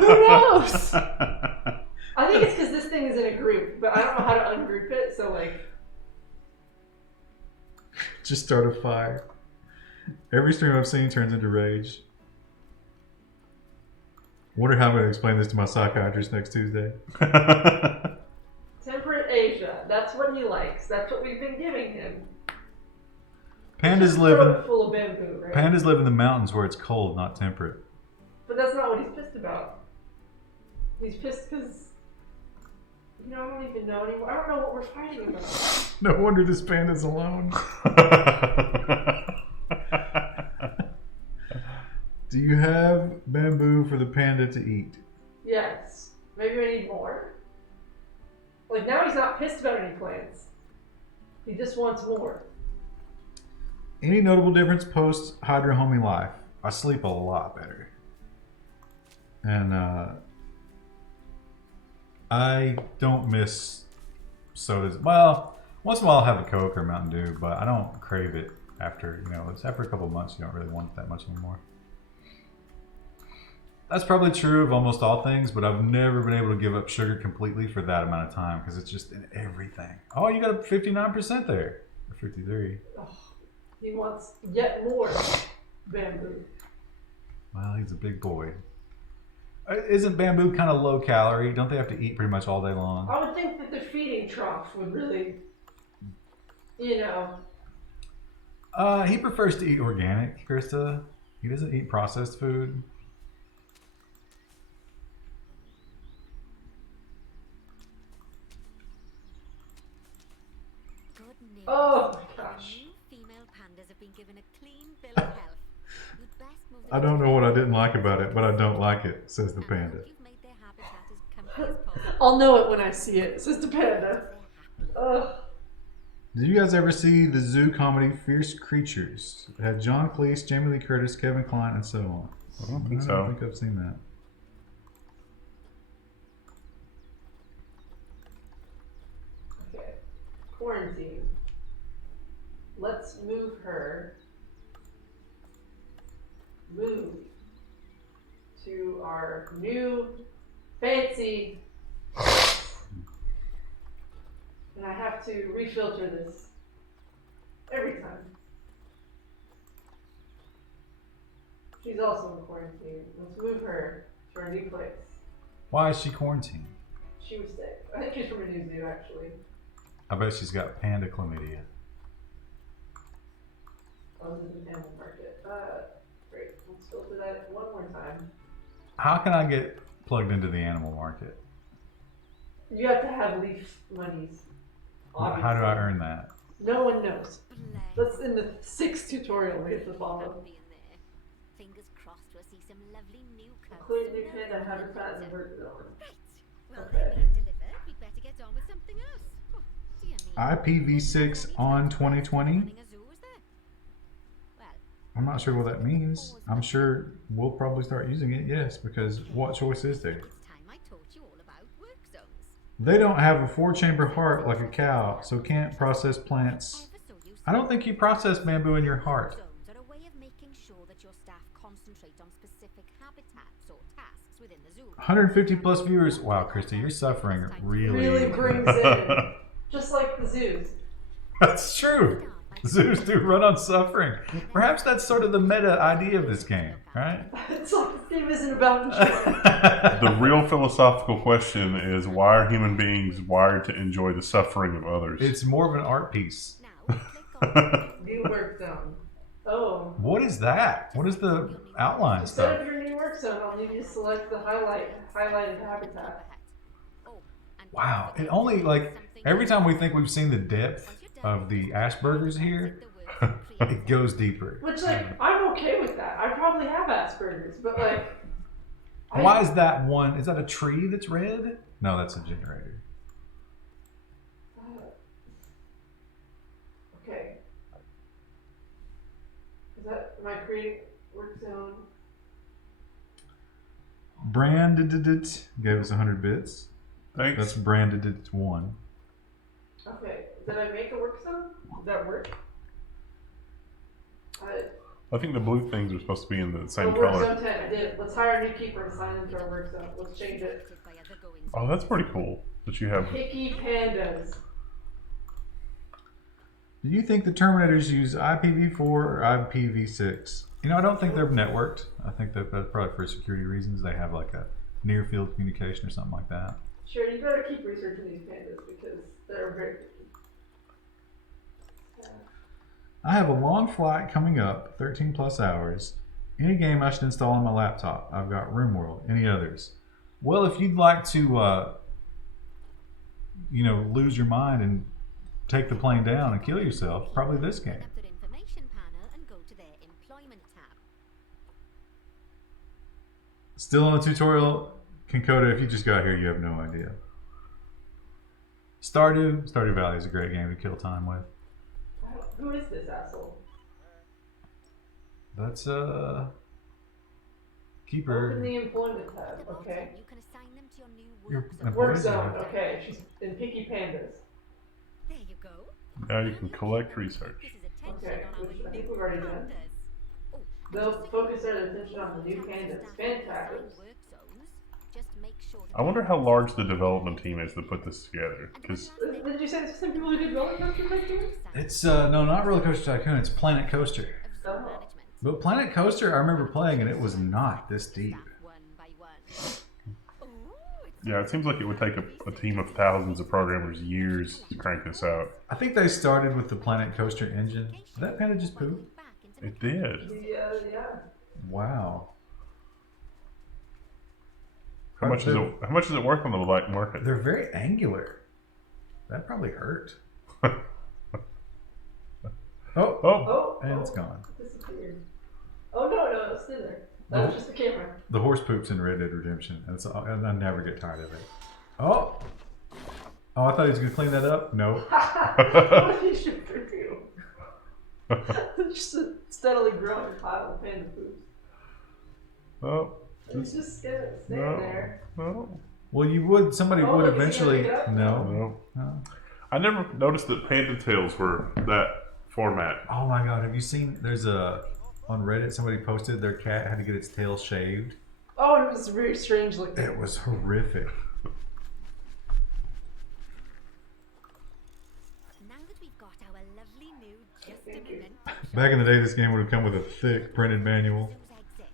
Who knows? I think it's because this thing is in a group, but I don't know how to ungroup it, so like... Just start a fire. Every stream I've seen turns into rage. Wonder how I'm going to explain this to my psychiatrist next Tuesday. Temperate Asia. That's what he likes. That's what we've been giving him. Pandas live full of bamboo, right? Pandas live in the mountains where it's cold, not temperate. But that's not what he's pissed about. He's pissed because... I don't even know anymore. I don't know what we're fighting about. No wonder this panda's alone. Do you have bamboo for the panda to eat? Yes. Maybe we need more. Like, now he's not pissed about any plants. He just wants more. Any notable difference post Hydra homie life? I sleep a lot better. And I don't miss sodas. Well, once in a while I'll have a Coke or Mountain Dew, but I don't crave it after, it's after a couple of months you don't really want it that much anymore. That's probably true of almost all things, but I've never been able to give up sugar completely for that amount of time because it's just in everything. Oh, you got a 59% there. Or 53. Oh, he wants yet more bamboo. Well, he's a big boy. Isn't bamboo kind of low calorie? Don't they have to eat pretty much all day long? I would think that the feeding trough would really, He prefers to eat organic, Krista. He doesn't eat processed food. Good news. Oh my gosh. New female pandas have been given a clean bill of health. You'd best move them I don't know what I didn't like to about it, but I don't like it, says the panda. You've made their habitat as comfy as possible. I'll know it when I see it. Says the panda. Ugh. Did you guys ever see the zoo comedy Fierce Creatures? It had John Cleese, Jamie Lee Curtis, Kevin Kline, and so on. I don't think I so. don't think I've seen that. Okay. Quarantine. Let's move her. Move to our new fancy. And I have to refilter this every time. She's also in quarantine. Let's move her to our new place. Why is she quarantined? She was sick. I think she's from a new zoo, actually. I bet she's got panda chlamydia. Oh, this is an animal market. Great. Let's filter that one more time. How can I get plugged into the animal market? You have to have leaf monies. How do I earn that? No one knows. Bless. That's in the 6th tutorial we have to follow. Being there. Fingers crossed we'll see some lovely new cubs. Include new sooner panda rather habitat than and later. bird zone. Right. Well, Okay. they're being delivered. We'd better get on with something else. Oh, dear me. IPv6 on 2020. Running a zoo, is there? Well, I'm not sure what that means. I'm sure we'll probably start using it, yes, because what choice is there? it's time I taught you all about work zones. They don't have a 4-chamber heart like a cow, so can't process plants. Ever so useful. I don't think you process bamboo in your heart. Zones are a way of making sure that your staff concentrate on specific habitats or tasks within the zoo. 150 plus viewers. Wow, Krista, you're suffering Really really. brings in, just like the zoos. That's true. Zoos do run on suffering. Perhaps that's sort of the meta idea of this game, right? It's like this game isn't about enjoyment. The real philosophical question is, why are human beings wired to enjoy the suffering of others? It's more of an art piece. Now, click on New work zone. Oh. What is that? What is the outline Instead stuff? of your new work zone, I'll need you to select the highlighted habitat. Oh, and Wow, it only like every time we think we've seen the depth of the Asperger's here, it goes deeper. Which, like, I'm okay with that. I probably have Asperger's, but, like... Why is that one? Is that a tree that's red? No, that's a generator. Okay. Am I creating work zone? Branded gave us 100 bits. Thanks. That's branded 1. Okay. Did I make a work zone? Did that work? I think the blue things are supposed to be in the same work color. zone 10, I did. Let's hire a new keeper and sign into our work zone. Let's change it. Oh, that's pretty cool that you have. Picky pandas. Do you think the Terminators use IPv4 or IPv6? You know, I don't think they're networked. I think that that's probably for security reasons. They have like a near field communication or something like that. Sure, you better keep researching these pandas because they're very picky. I have a long flight coming up, 13 plus hours. Any game I should install on my laptop? I've got RimWorld. Any others? Well, if you'd like to, lose your mind and take the plane down and kill yourself, probably this game. Open up their information panel and go to their employment tab. Still on the tutorial, Concoda, if you just got here, you have no idea. Stardew Valley is a great game to kill time with. Who is this asshole? That's Open keeper. the employment tab. At the bottom, Okay. you can assign them to your new Your work zone. Work employees zone. are- Okay. She's in picky pandas. There you go. Now you can collect research. This is attention Okay, on our which I think new we've already done. pandas. Oh, and They'll just so you focus know, their attention on the new staff pandas. members Fantastic. assigned work zones, just make sure that I wonder how large the development team is that put this together. And Because one last thing, Did you say there's some people who did Roller Coaster Tycoon? It's no, not Roller Coaster Tycoon. It's Planet Coaster. of zoo Oh. management. But Planet Coaster, I remember playing, and it was not this deep. Staff one by one. Ooh, it's yeah, it seems like it would take a team of thousands of programmers years to crank this out. I think they started with the Planet Coaster engine. Did that panda just poop? back into It did. Yeah. Wow. How much is it worth on the black market? They're very angular. That probably hurt. Oh, Oh, and it's gone. It disappeared. Oh no, it's still there. That was just the camera. The horse poops in Red Dead Redemption, and I never get tired of it. Oh, I thought he was gonna clean that up. No. What if you should review? Just a steadily growing pile of panda poops. oh, It's just gonna stay No. there. no, Well, you would. Somebody Oh, would look, is he eventually. gonna pick it up? No. no. No. I never noticed that panda tails were that format. Oh my God! Have you seen? There's on Reddit. Somebody posted their cat had to get its tail shaved. Oh, and it was very strange looking. It was horrific. now that we've got our lovely new just a Thank you. minute. Back in the day, this game would have come with a thick printed manual. Zoo's exit.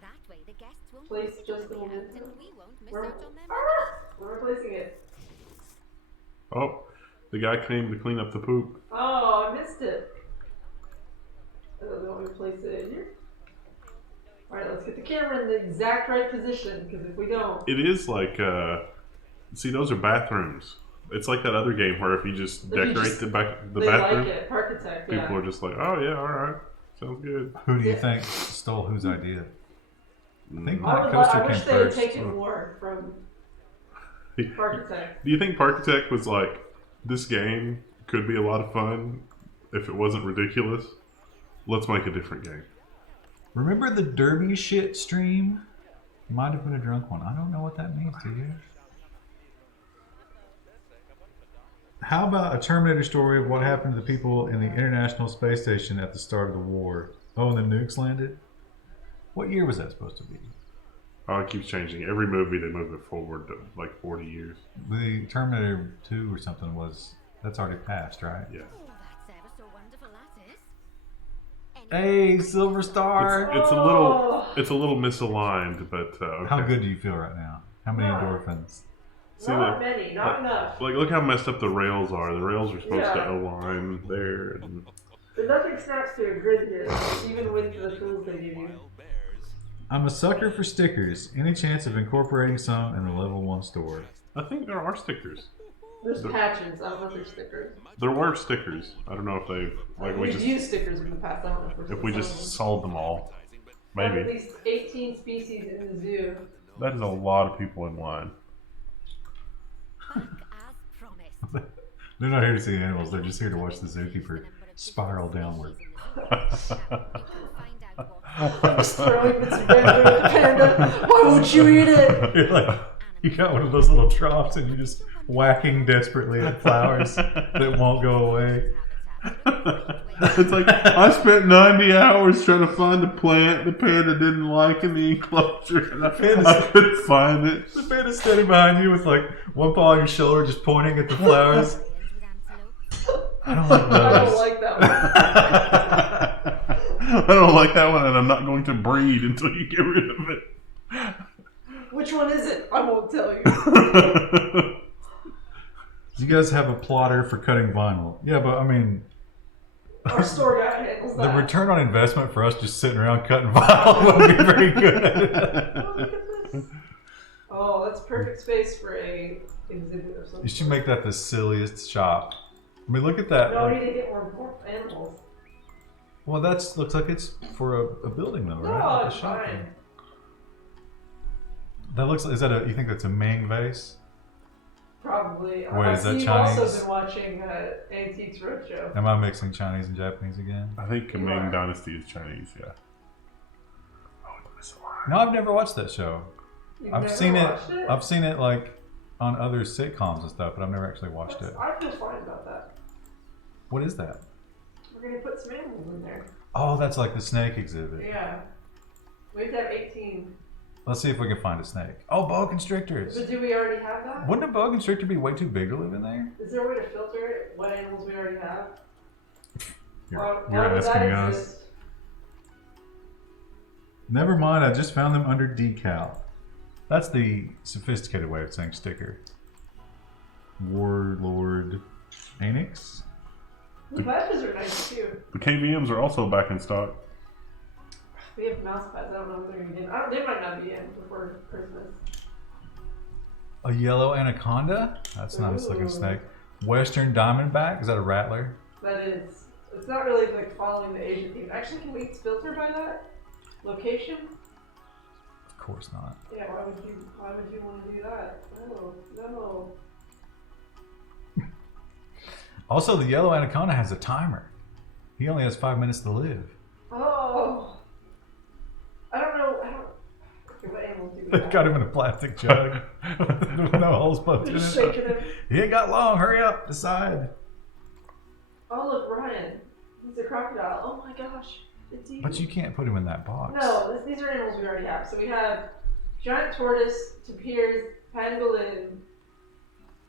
That way the guests won't Place miss just a out moment. and we won't miss We're, out on them. we're replacing it. Oh, the guy came to clean up the poop. Oh, I missed it. I don't know to place it in here. Alright, let's get the camera in the exact right position, because if we don't... It is like, see, those are bathrooms. It's like that other game where if you just If you decorate just- the They bathroom, like it. Architect, yeah. people are just like, oh yeah, all right, sounds good. Who do you Yeah. think stole whose idea? I think I, Mike would, Coaster I came wish they had first. taken more from Architect. Do you think Parkitect was like, this game could be a lot of fun if it wasn't ridiculous? Let's make a different game. Remember the Derby shit stream? Might have been a drunk one. I don't know what that means to you. How about a Terminator story of what happened to the people in the International Space Station at the start of the war? Oh, and the nukes landed? What year was that supposed to be? Oh, it keeps changing. Every movie they move it forward to like 40 years. The Terminator 2 or something that's already passed, right? Yeah. Oh, that's ever so wonderful, that is. Hey, Silver Star! It's a little misaligned, but okay. How good do you feel right now? How many Yeah. endorphins? See, Not many, not enough. Like, look how messed up the rails are. The rails are supposed Yeah. to align there. And But nothing snaps to a grid here, even with the tools they give you. Wild bears. I'm a sucker for stickers. Any chance of incorporating some in the level 1 store? I think there are stickers. There's patches, I don't know if they're stickers. There were stickers. I don't know if they've We've used stickers in the past, I don't know if we're if we just selling sold them all. them. At Maybe. least 18 species in the zoo. That is a lot of people in line. Back as promised. They're not here to see animals, they're just here to watch the zookeeper spiral downward. Just throwing this together at the panda. Why won't you eat it? You're like, you got one of those little troughs and you're just whacking desperately at flowers that won't go away. It's like, I spent 90 hours trying to find the plant the panda didn't like in the enclosure, and I couldn't find it. The panda's standing behind you with like one paw on your shoulder just pointing at the flowers. I don't like I don't those. like that one. I don't like that one, and I'm not going to breed until you get rid of it. Which one is it? I won't tell you. You guys have a plotter for cutting vinyl. Yeah, but I mean, Our store guy handles the that. return on investment for us just sitting around cutting vinyl would be very good. Oh, look at this. Oh, that's perfect space for a exhibit or something. You should make that the silliest shop. I mean, look at that. No, we Like, need to get more animals. well, that looks like it's for a building, though, right? No, Like a it's shop fine. thing. That looks. Is that you think that's a Ming vase? Probably. Wait, is that You've Chinese? also been watching Antiques Roadshow. Am I mixing Chinese and Japanese again? I think You Ming are. Dynasty is Chinese, yeah. Oh, it's a lie. No, I've never watched that show. You've I've never seen it. watched it. I've seen it like on other sitcoms and stuff, but I've never actually watched it. I feel fine about that. What is that? We're gonna put some animals in there. Oh, that's like the snake exhibit. Yeah. We have to have 18. Let's see if we can find a snake. Oh, boa constrictors. But do we already have that? Wouldn't a boa constrictor be way too big to live in there? Is there a way to filter it? What animals we already have? You're Why would that asking us. exist? Never mind, I just found them under decal. That's the sophisticated way of saying sticker. Warlord Anix? The badges are nice too. The KVMs are also back in stock. We have mouse pads. I don't know if they're gonna be in. They might not be in before Christmas. A yellow anaconda? That's a nice looking Ooh. snake. Western diamondback? Is that a rattler? That is. It's not really like following the Asian theme. Actually, can we filter by that location? Of course not. Yeah. Why would you want to do that? No. No. Also, the yellow anaconda has a timer. He only has 5 minutes to live. Oh. I don't know. Okay, what animals do we They have? got him in a plastic jug with no holes pumped in Just it. shaking him. He ain't got long. Hurry up. Decide. Oh look, Ryan. He's a crocodile. Oh my gosh. It's eating. But you can't put him in that box. No, these are animals we already have. So we have giant tortoise, tapirs, pangolin,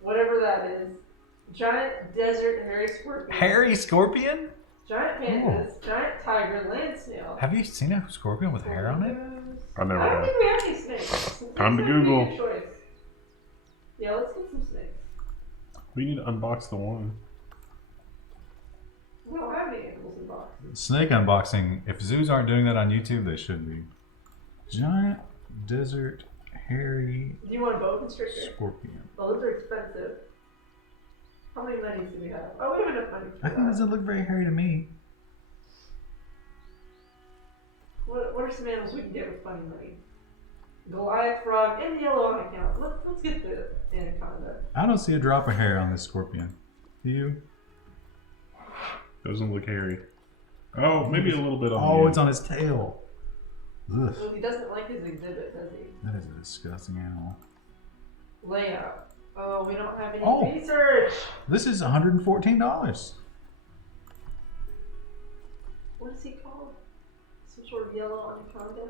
whatever that is, giant desert hairy scorpion, Hairy scorpion? giant pandas, giant tiger, land snail. Have you seen a scorpion with hair on it? I never I don't have. think we have any snakes. Time to Snakes would be a Google. good choice. Yeah, let's get some snakes. We need to unbox the one. We don't have any animals in boxes. Snake unboxing. If zoos aren't doing that on YouTube, they should be. Giant desert hairy Do you want a boa constrictor? scorpion. Well, those are expensive. How many monies do we have? Oh, we have enough money for I think it that. doesn't look very hairy to me. What are some animals we can get with funny money? Goliath, frog, and the yellow eye count. Let's get the anaconda. I don't see a drop of hair on this scorpion. Do you? Doesn't look hairy. Oh, maybe a little bit on the Oh, end. it's on his tail. Ugh. Well, he doesn't like his exhibit, does he? That is a disgusting animal. Layout. Oh, we don't have any Oh. research. This is $114. What is he called? Some sort of yellow anaconda.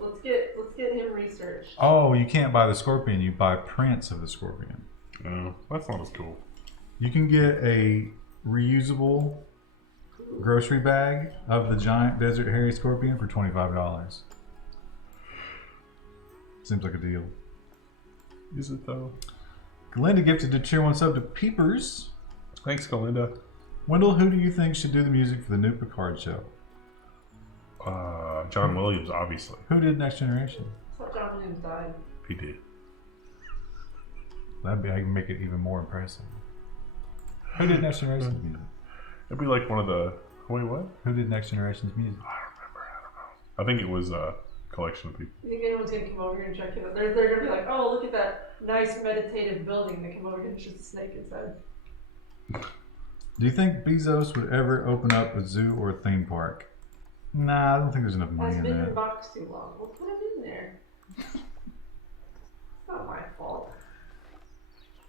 Let's get him researched. Oh, you can't buy the scorpion. You buy prints of the scorpion. Oh, that's not as cool. You can get a reusable grocery bag of the giant desert hairy scorpion for $25. Seems like a deal. Is it though? Galinda gifted a tier 1 sub to Peepers. Thanks, Galinda. Wendell, who do you think should do the music for the new Picard show? John Williams, obviously. Who did Next Generation? I thought John Williams died. He did. That'd be, I can make it even more impressive. Who did Next Generation's music? It'd be like one of the. Wait, what? Who did Next Generation's music? I don't know. I think it was a collection of people. You think anyone's gonna come over here and check it out? They're gonna be like, oh, look at that nice meditative building. They come over here and shoot the snake inside. Do you think Bezos would ever open up a zoo or a theme park? Nah, I don't think there's enough money Has in been in the that. box too long. Well, put him in there. It's not my fault.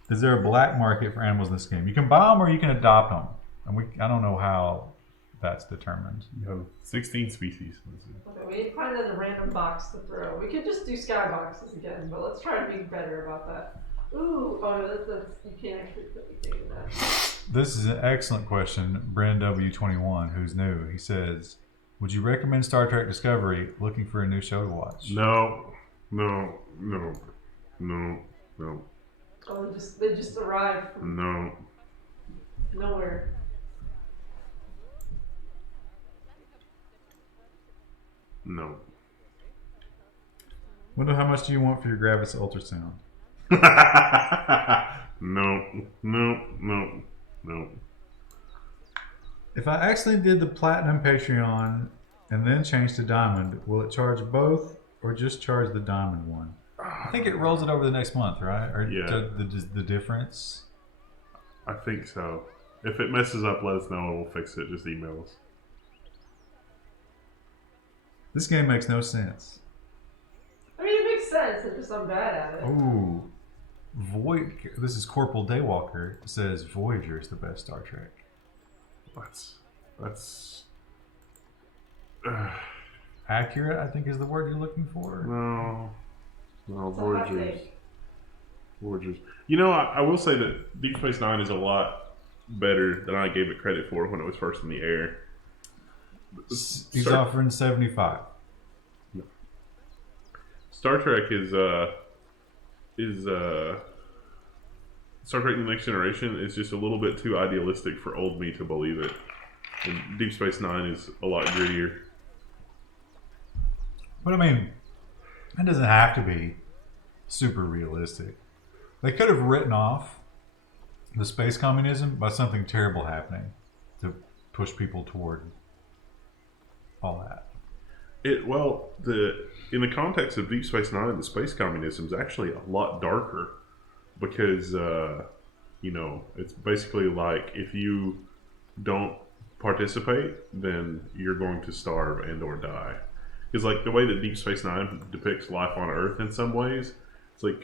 Is there a black market for animals in this game? You can buy them or you can adopt them. And I don't know how that's determined. You have 16 species. Okay, we need to find another random box to throw. We could just do skyboxes again, but let's try to be better about that. Ooh, oh no, that's you can't actually put anything in that. This is an excellent question. Bren W21, who's new, he says, would you recommend Star Trek Discovery looking for a new show to watch? No. Oh, they just arrived from No. nowhere. No. Wendell, how much do you want for your Gravis ultrasound? No. If I accidentally did the Platinum Patreon and then changed to Diamond, will it charge both or just charge the Diamond one? I think it rolls it over the next month, right? Or Yeah. the difference? I think so. If it messes up, let us know and we'll fix it. Just email us. This game makes no sense. I mean, it makes sense. It's just I'm bad at it. Ooh. This is Corporal Daywalker. Says Voyager is the best Star Trek. That's Accurate, I think, is the word you're looking for. no It's a hot Voyagers. take. Voyagers. You know, I will say that Deep Space Nine is a lot better than I gave it credit for when it was first in the air. He's offering 75. Star Trek is Star Trek: The Next Generation is just a little bit too idealistic for old me to believe it. And Deep Space Nine is a lot grittier. But I mean, it doesn't have to be super realistic. They could have written off the space communism by something terrible happening to push people toward all that. In the context of Deep Space Nine, the space communism is actually a lot darker because it's basically like if you don't participate, then you're going to starve and or die. Because like the way that Deep Space Nine depicts life on Earth in some ways, it's like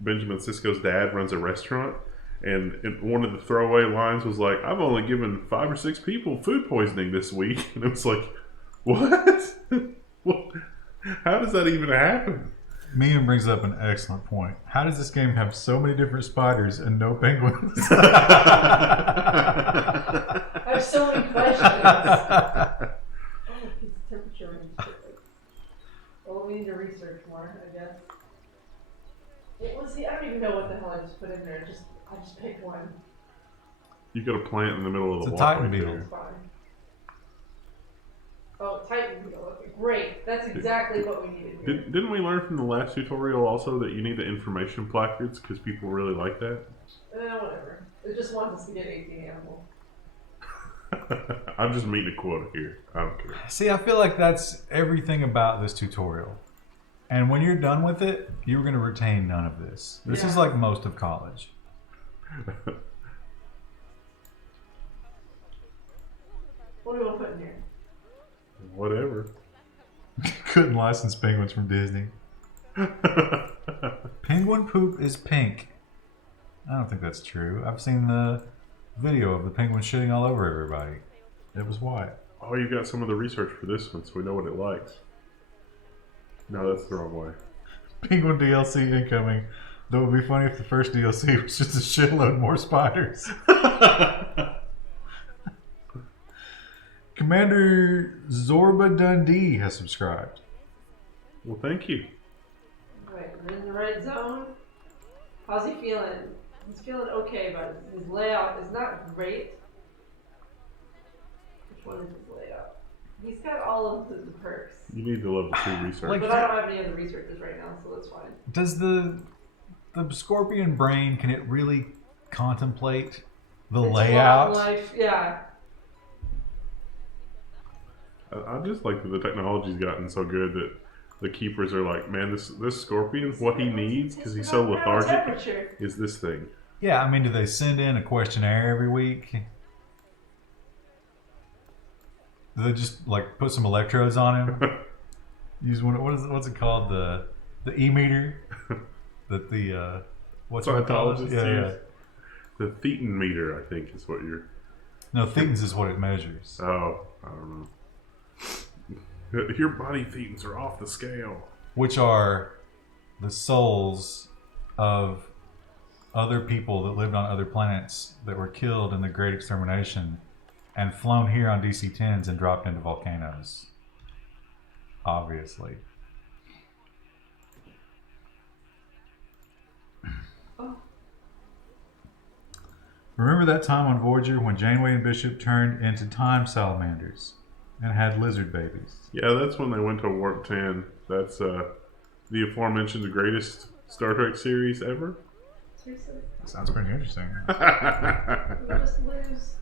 Benjamin Sisko's dad runs a restaurant, and one of the throwaway lines was like, "I've only given 5 or 6 people food poisoning this week," and it was like, "What? What? How does that even happen?" Mian brings up an excellent point. How does this game have so many different spiders and no penguins? I have so many questions. Oh, his temperature range. Well, we need to research more, I guess. What was he? I don't even know what the hell I just put in there. I just picked one. You got a plant in the middle of the It's a Titan walkway beetle. there. It's fine. Oh, Titan wheel. Okay, great. That's exactly what we needed here. Didn't we learn from the last tutorial also that you need the information placards because people really like that? Whatever. It just wants us to get 18 animal. I'm just meeting a quota here. I don't care. See, I feel like that's everything about this tutorial. And when you're done with it, you're going to retain none of this. This is like most of college. What do we want to put in here? Whatever. Couldn't license penguins from Disney. Penguin poop is pink. I don't think that's true. I've seen the video of the penguin shitting all over everybody. It was white. Oh, you got some of the research for this one, so we know what it likes. No, that's the wrong way. Penguin DLC incoming. Though it would be funny if the first DLC was just a shitload more spiders. Commander Zorba Dundee has subscribed. Well, thank you. Right, we're in the right zone. How's he feeling? He's feeling okay, but his layout is not great. Which one is his layout? He's got all of the perks. You need the level 2 research. Like- But I don't have any other researchers right now, so that's fine. Does the scorpion brain, can it really contemplate the It's layout? long life, yeah. I just like that the technology's gotten so good that the keepers are like, man, this scorpion, what he needs, because he's so lethargic, Temperature. is this thing. Yeah, I mean, do they send in a questionnaire every week? Do they just like put some electrodes on him? Use one. What's it called? The e-meter that the what's it called? Scientologists Yeah. use. The Thetan meter, I think, is what you're. No, thetans is what it measures. Oh, I don't know. Your body thetans are off the scale. Which are the souls of other people that lived on other planets that were killed in the Great Extermination and flown here on DC-10s and dropped into volcanoes. Obviously. Oh. Remember that time on Voyager when Janeway and Bishop turned into time salamanders and had lizard babies? Yeah, that's when they went to Warp 10. That's the aforementioned the greatest Star Trek series ever. Seriously? Sounds pretty interesting. We just lose.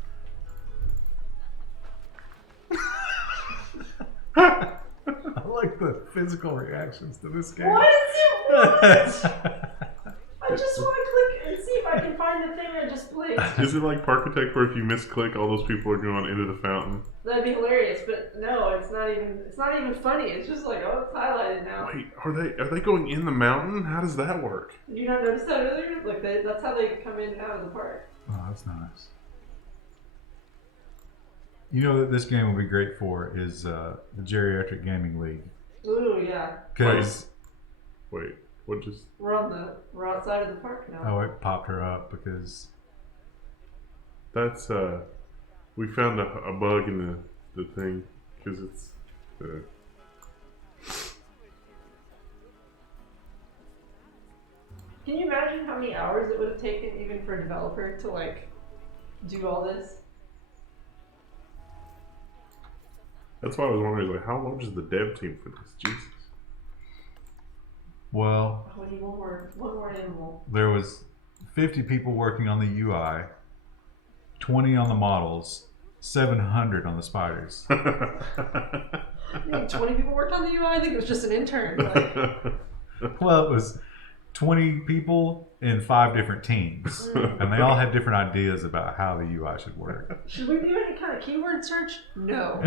I like the physical reactions to this game. What is it want? I just want to click and see if I can find the thing I just played. Is it like Parkitect where if you misclick, all those people are going into the fountain? That'd be hilarious, but no, it's not even funny. It's just like, oh, it's highlighted now. Wait, are they going in the mountain? How does that work? Did you not notice that earlier? Like that's how they come in and out of the park. Oh, that's nice. You know that this game will be great for is the Geriatric Gaming League. Ooh, yeah. Because Wait, what just? We're outside of the park now. oh, it popped her up because That's we found a bug in the thing because it's. Can you imagine how many hours it would have taken even for a developer to like do all this? That's why I was wondering, like, how large is the dev team for this? Jesus. well, Oh, we need one more animal. there was 50 people working on the UI, 20 on the models, 700 on the spiders. You think 20 people worked on the UI? I think it was just an intern. Like, Well, it was 20 people in 5 different teams, and they all had different ideas about how the UI should work. should we do any kind of keyword search? No.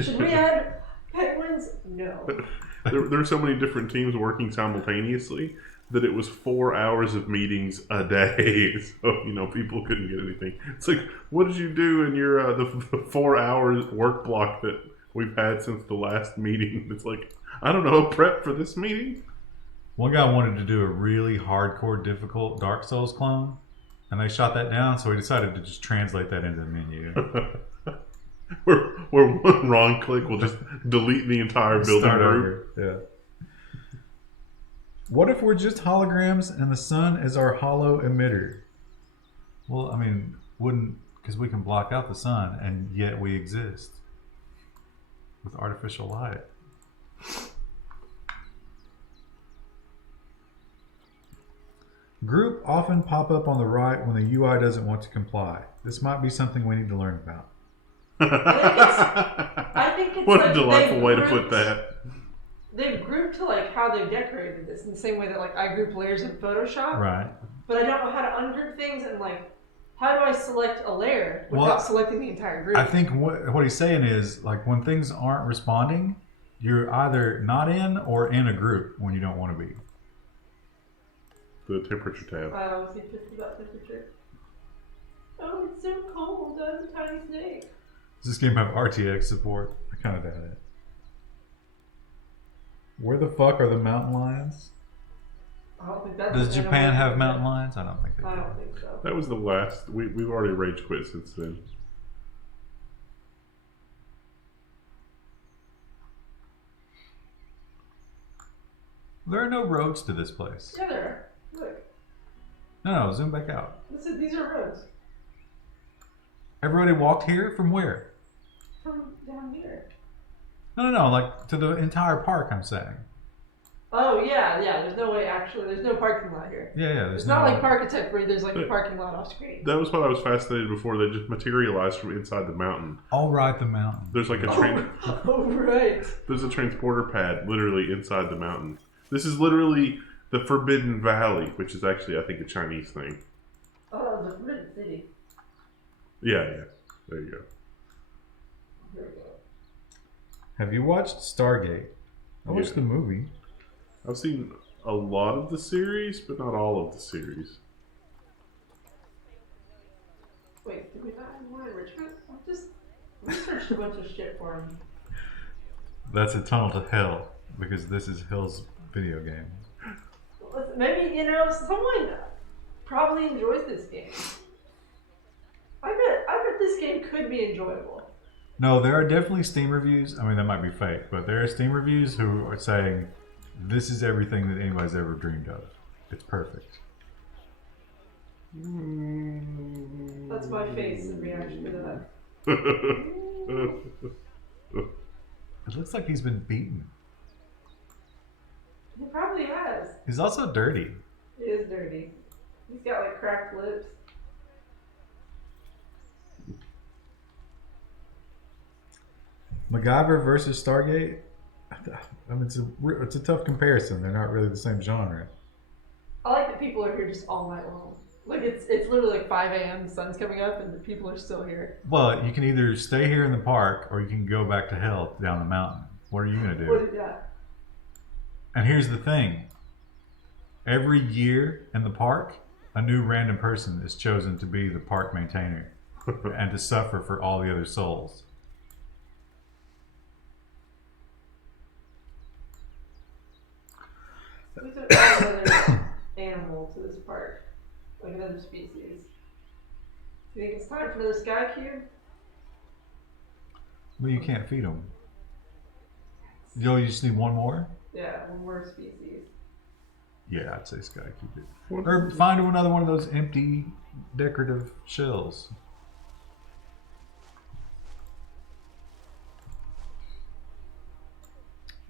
Should we add penguins? No. there are so many different teams working simultaneously that it was 4 hours of meetings a day. So, people couldn't get anything. It's like, what did you do in your the 4 hours work block that we've had since the last meeting? It's like, I don't know, prep for this meeting? One guy wanted to do a really hardcore, difficult Dark Souls clone, and they shot that down, so he decided to just translate that into the menu. where one wrong click will just delete the entire building Start group. over. Yeah. What if we're just holograms and the sun is our hollow emitter? Well, I mean, wouldn't, because we can block out the sun and yet we exist. with artificial light. Group often pop up on the right when the UI doesn't want to comply. This might be something we need to learn about. I think it's What like a delightful they've way to put grouped- that. They've grouped to like how they've decorated this in the same way that like I group layers in Photoshop. Right. But I don't know how to ungroup things and like how do I select a layer without Well, selecting the entire group? I think what he's saying is like when things aren't responding, you're either not in or in a group when you don't want to be. The temperature tab. I always get pissed about temperature. Oh, it's so cold. I'm a tiny snake. Does this game have RTX support? I kind of doubt it. Where the fuck are the mountain lions? I don't think that's Does an Japan animal. have mountain lions? I don't think they do. I don't think so. That was the last. We've already rage quit since then. There are no roads to this place. Yeah, there are. Look. No, zoom back out. These are roads. Everybody walked here? From where? From down here. No, like to the entire park, I'm saying. Oh, yeah. There's no way, actually. There's no parking lot here. Yeah, there's It's no... not like Parkitect where there's like a parking lot off screen. That was what I was fascinated before. They just materialized from inside the mountain. All right, the mountain. There's like a Oh, right. there's a transporter pad literally inside the mountain. This is literally the Forbidden Valley, which is actually I think a Chinese thing. Oh, the Forbidden City. Yeah. There you go. Here we go. Have you watched Stargate? I watched Yeah. the movie. I've seen a lot of the series, but not all of the series. Wait, did we not have more enrichment? I just researched a bunch of shit for him. That's a tunnel to hell, because this is Hill's video game. Listen, maybe, someone probably enjoys this game. I bet this game could be enjoyable. No, there are definitely Steam reviews. I mean, that might be fake, but there are Steam reviews who are saying this is everything that anybody's ever dreamed of. It's perfect. That's my face in reaction to that. It looks like he's been beaten. He probably has. He's also dirty. He is dirty. He's got like cracked lips. MacGyver versus Stargate. I mean, it's a tough comparison. They're not really the same genre. I like that people are here just all night long. Like it's literally like 5 a.m. The sun's coming up and the people are still here. Well, you can either stay here in the park or you can go back to hell down the mountain. What are you gonna do? And here's the thing. Every year in the park, a new random person is chosen to be the park maintainer and to suffer for all the other souls. We should add another animal to this park. Like another species. Do you think it's time for another sky cube? Well, you can't feed them. You just need one more? Yeah, one more species. Yeah, I'd say sky cube it. Or find another one of those empty decorative shells.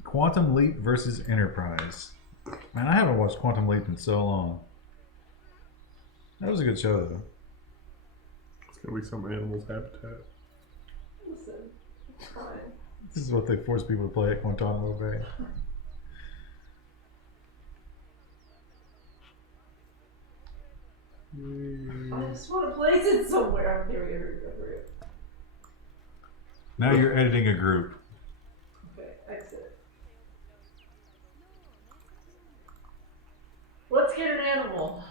Quantum Leap versus Enterprise. Man, I haven't watched Quantum Leap in so long. That was a good show, though. It's gonna be some animal's habitat. Listen, it's fine. This is what they force people to play at Guantanamo Bay. I just want to place it somewhere. Here we go. Now you're editing a group. Okay, exit. Let's get an animal.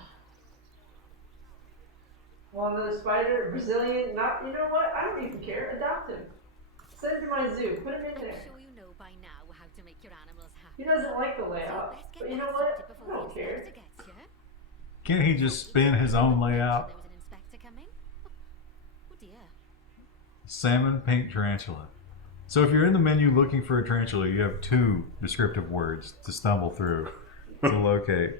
Want another spider? Brazilian? Not, you know what? I don't even care. Adopt him. Send him to my zoo. Put him in I'm there. sure you know by now how to make your animals happy. He doesn't like the layout. Let's get But you know that what? sorted I before don't the care. inspector gets here. Can't he just spin his own layout? There was an inspector coming. Oh dear. Salmon pink tarantula. So if you're in the menu looking for a tarantula, you have 2 descriptive words to stumble through to locate.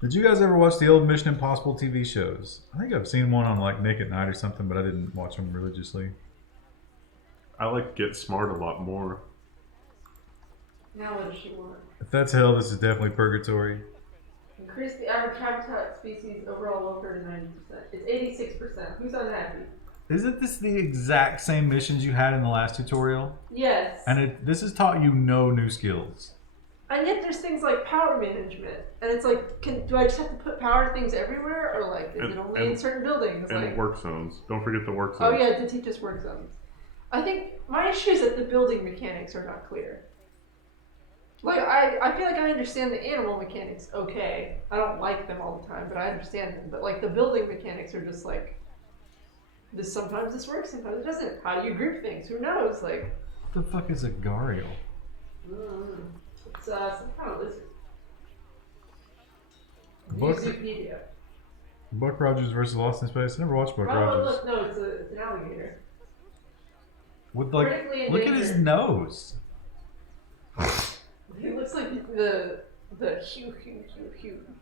Did you guys ever watch the old Mission Impossible TV shows? I think I've seen one on like Nick at Night or something, but I didn't watch them religiously. I like Get Smart a lot more. Now what does she want? If that's hell, this is definitely purgatory. Increase the average habitat species overall welfare to 90%. It's 86%. Who's unhappy? Isn't this the exact same missions you had in the last tutorial? Yes. And this has taught you no new skills. And yet there's things like power management. And it's like, do I just have to put power things everywhere? Or like, is it only in certain buildings? And like, work zones. Don't forget the work oh zones. yeah, to teach us work zones. I think my issue is that the building mechanics are not clear. Like, I feel like I understand the animal mechanics okay. I don't like them all the time, but I understand them. But like the building mechanics are just like, sometimes this works, sometimes it doesn't. How do you group things? Who knows? Like, What the fuck is a Gariel? it's some kind of lizard. Buck, Wikipedia. Buck Rogers versus Lost in Space. I never watched Buck Rogers. Look, no, it's an alligator. With like, Critically look at his endangered. nose. He looks like the hue,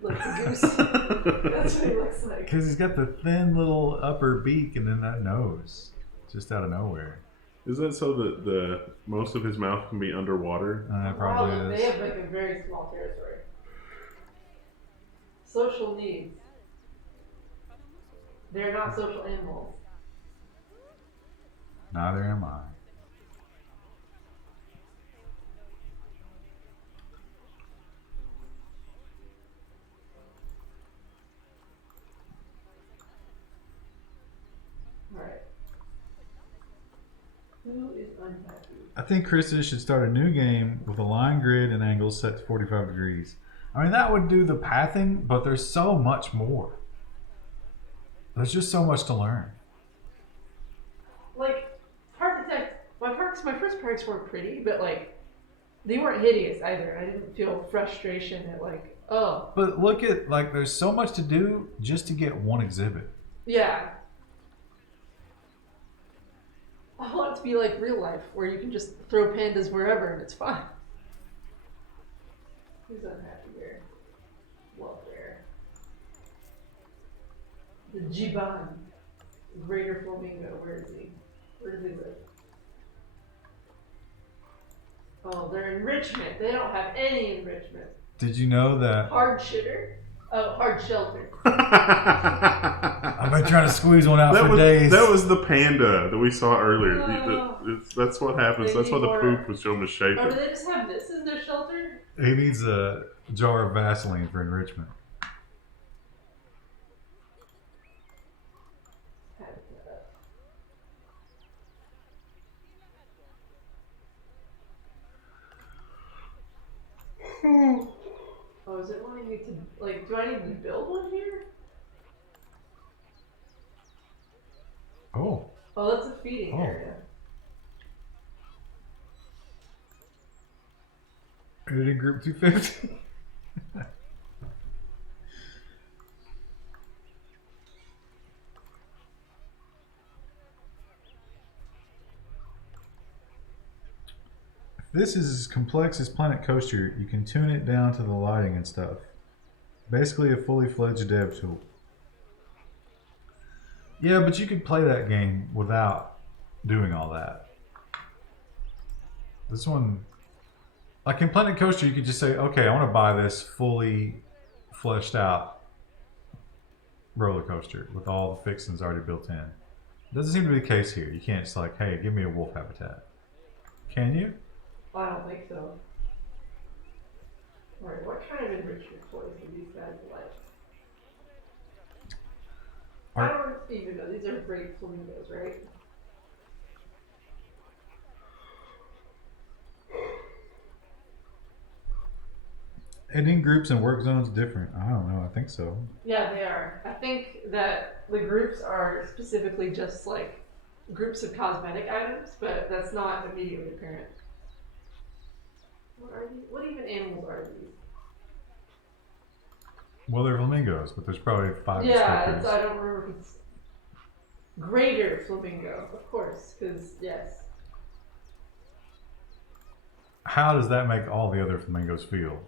like the goose. That's what he looks like. Because he's got the thin little upper beak and then that nose, just out of nowhere. Is that so that the most of his mouth can be underwater? It probably They is. have like a very small territory. Social needs. They're not social animals. Neither am I. Alright. Who is unhappy? I think Krista should start a new game with a line grid and angles set to 45 degrees. I mean, that would do the pathing, but there's so much more. There's just so much to learn. Like, Architect, my first parks weren't pretty, but like, they weren't hideous either. I didn't feel frustration at like, oh. But look at, like, there's so much to do just to get one exhibit. Yeah. I want it to be like real life, where you can just throw pandas wherever and it's fine. Who's unhappy here? Welfare. The Jiban. Greater Flamingo. Where is he? Where does he live? Oh, they're enrichment. They don't have any enrichment. Did you know that? Hard shitter? Oh, hard shelter. I've been trying to squeeze one out for days. That was the panda that we saw earlier. Oh. That's what happens. They That's why need the more- poop was showing the shape. Or do they just have this as their shelter? He needs a jar of Vaseline for enrichment. Oh, is it wanting me to, like, do I need to build one here? Oh. Oh, that's a feeding Oh. area. Editing group 250. If this is as complex as Planet Coaster, you can tune it down to the lighting and stuff. Basically a fully fledged dev tool. Yeah, but you could play that game without doing all that. This one, like in Planet Coaster, you could just say, okay, I want to buy this fully fleshed out roller coaster with all the fixings already built in. Doesn't seem to be the case here. You can't just like, hey, give me a wolf habitat. Can you? I don't think so. Alright, what kind of enrichment toys do these guys like? I don't even know. These are great flamingos, right? Ending groups and work zones different. I don't know. I think so. Yeah, they are. I think that the groups are specifically just like groups of cosmetic items, but that's not immediately apparent. What are these? What even animals are these? Well, they're flamingos, but there's probably 5 Yeah, descriptors. I don't remember if it's greater flamingo, of course, because yes. How does that make all the other flamingos feel?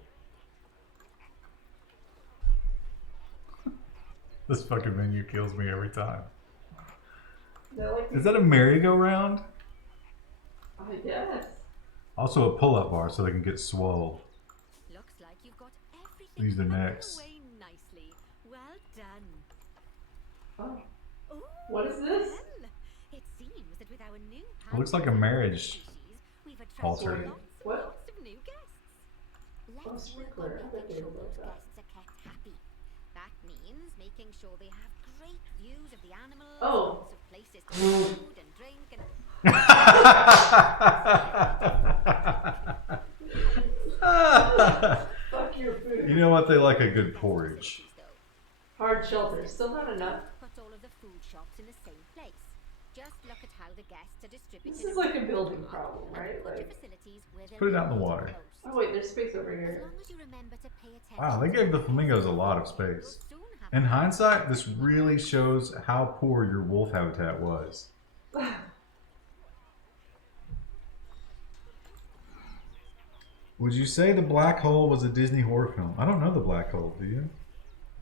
This fucking menu kills me every time. They're like Is that a merry-go-round? I guess. Also a pull-up bar so they can get swole. Looks like you've got everything Use their tucked necks. away nicely. Well done. Oh, Ooh, what is this? well, it seems that with our new It looks like a panda marriage species, we've attracted altar. lots and What? lots of new guests. Oh, Let's work sprinkler. I on bet making they sure would those like that. guests are kept happy. That means making sure they have great views of the animals, Oh. lots of places to food and drink, and Fuck your food. You know what? They like a good porridge. Hard shelter. Still not enough. put all of the food shops in the same place. Just look at how the guests are distributed. This is like a around building the problem, park, right? and put your Like, facilities where they're Put it out in the needed water. most. oh wait, there's space over As here. long as you remember to pay attention Wow, they to gave the the flamingos a guests, lot of you'll space. soon have In a hindsight, this really shows how poor your wolf habitat was. Would you say The Black Hole was a Disney horror film? I don't know The Black Hole, do you?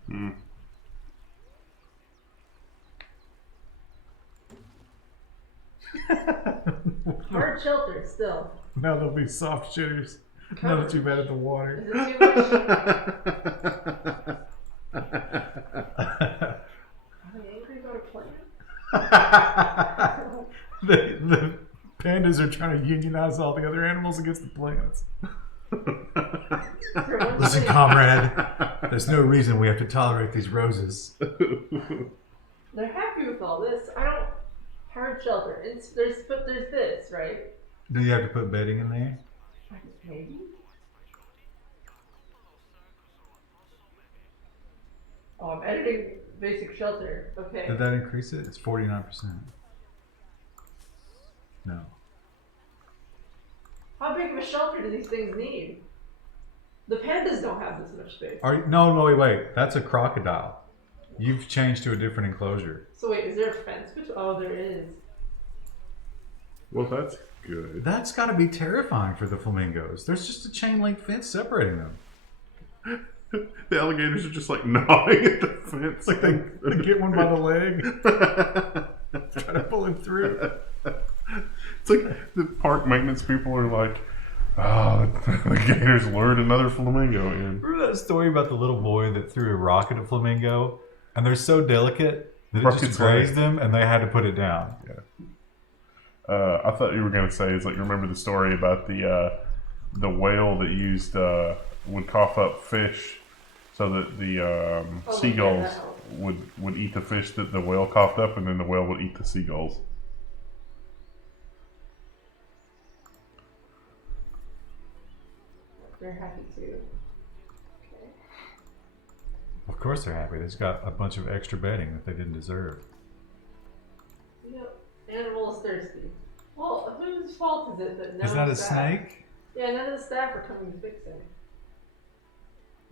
Hmm. Hard shelter still. Now there'll be soft shitters. Now that you've added the Is water. it too much? Are they angry about a plant? the pandas are trying to unionize all the other animals against the plants. Listen, comrade, there's no reason we have to tolerate these roses. They're happy with all this. I don't. Hard shelter. But there's this, right? Do you have to put bedding in there? Maybe. Oh, I'm editing basic shelter. Okay. Did that increase it? It's 49%. No. How big of a shelter do these things need? The pandas don't have this much space. No, wait. That's a crocodile. You've changed to a different enclosure. So wait, is there a fence between? Oh, there is. Well, that's good. That's got to be terrifying for the flamingos. There's just a chain link fence separating them. The alligators are just like gnawing at the fence. Like they get one by the leg, try to pull him through. It's like the park maintenance people are like, oh, the gators lured another flamingo in. Remember that story about the little boy that threw a rock at a flamingo? And they're so delicate that it Broke just its grazed leg. them and they had to put it down. Yeah. I thought you were going to say, is like, you remember the story about the whale that used, would cough up fish so that the seagulls would eat the fish that the whale coughed up, and then the whale would eat the seagulls. They're happy too. Okay. Of course they're happy. They just got a bunch of extra bedding that they didn't deserve. Yep. Animal is thirsty. Well, whose fault is it that no Is that a staff- snake? Yeah, none of the staff are coming to fix it.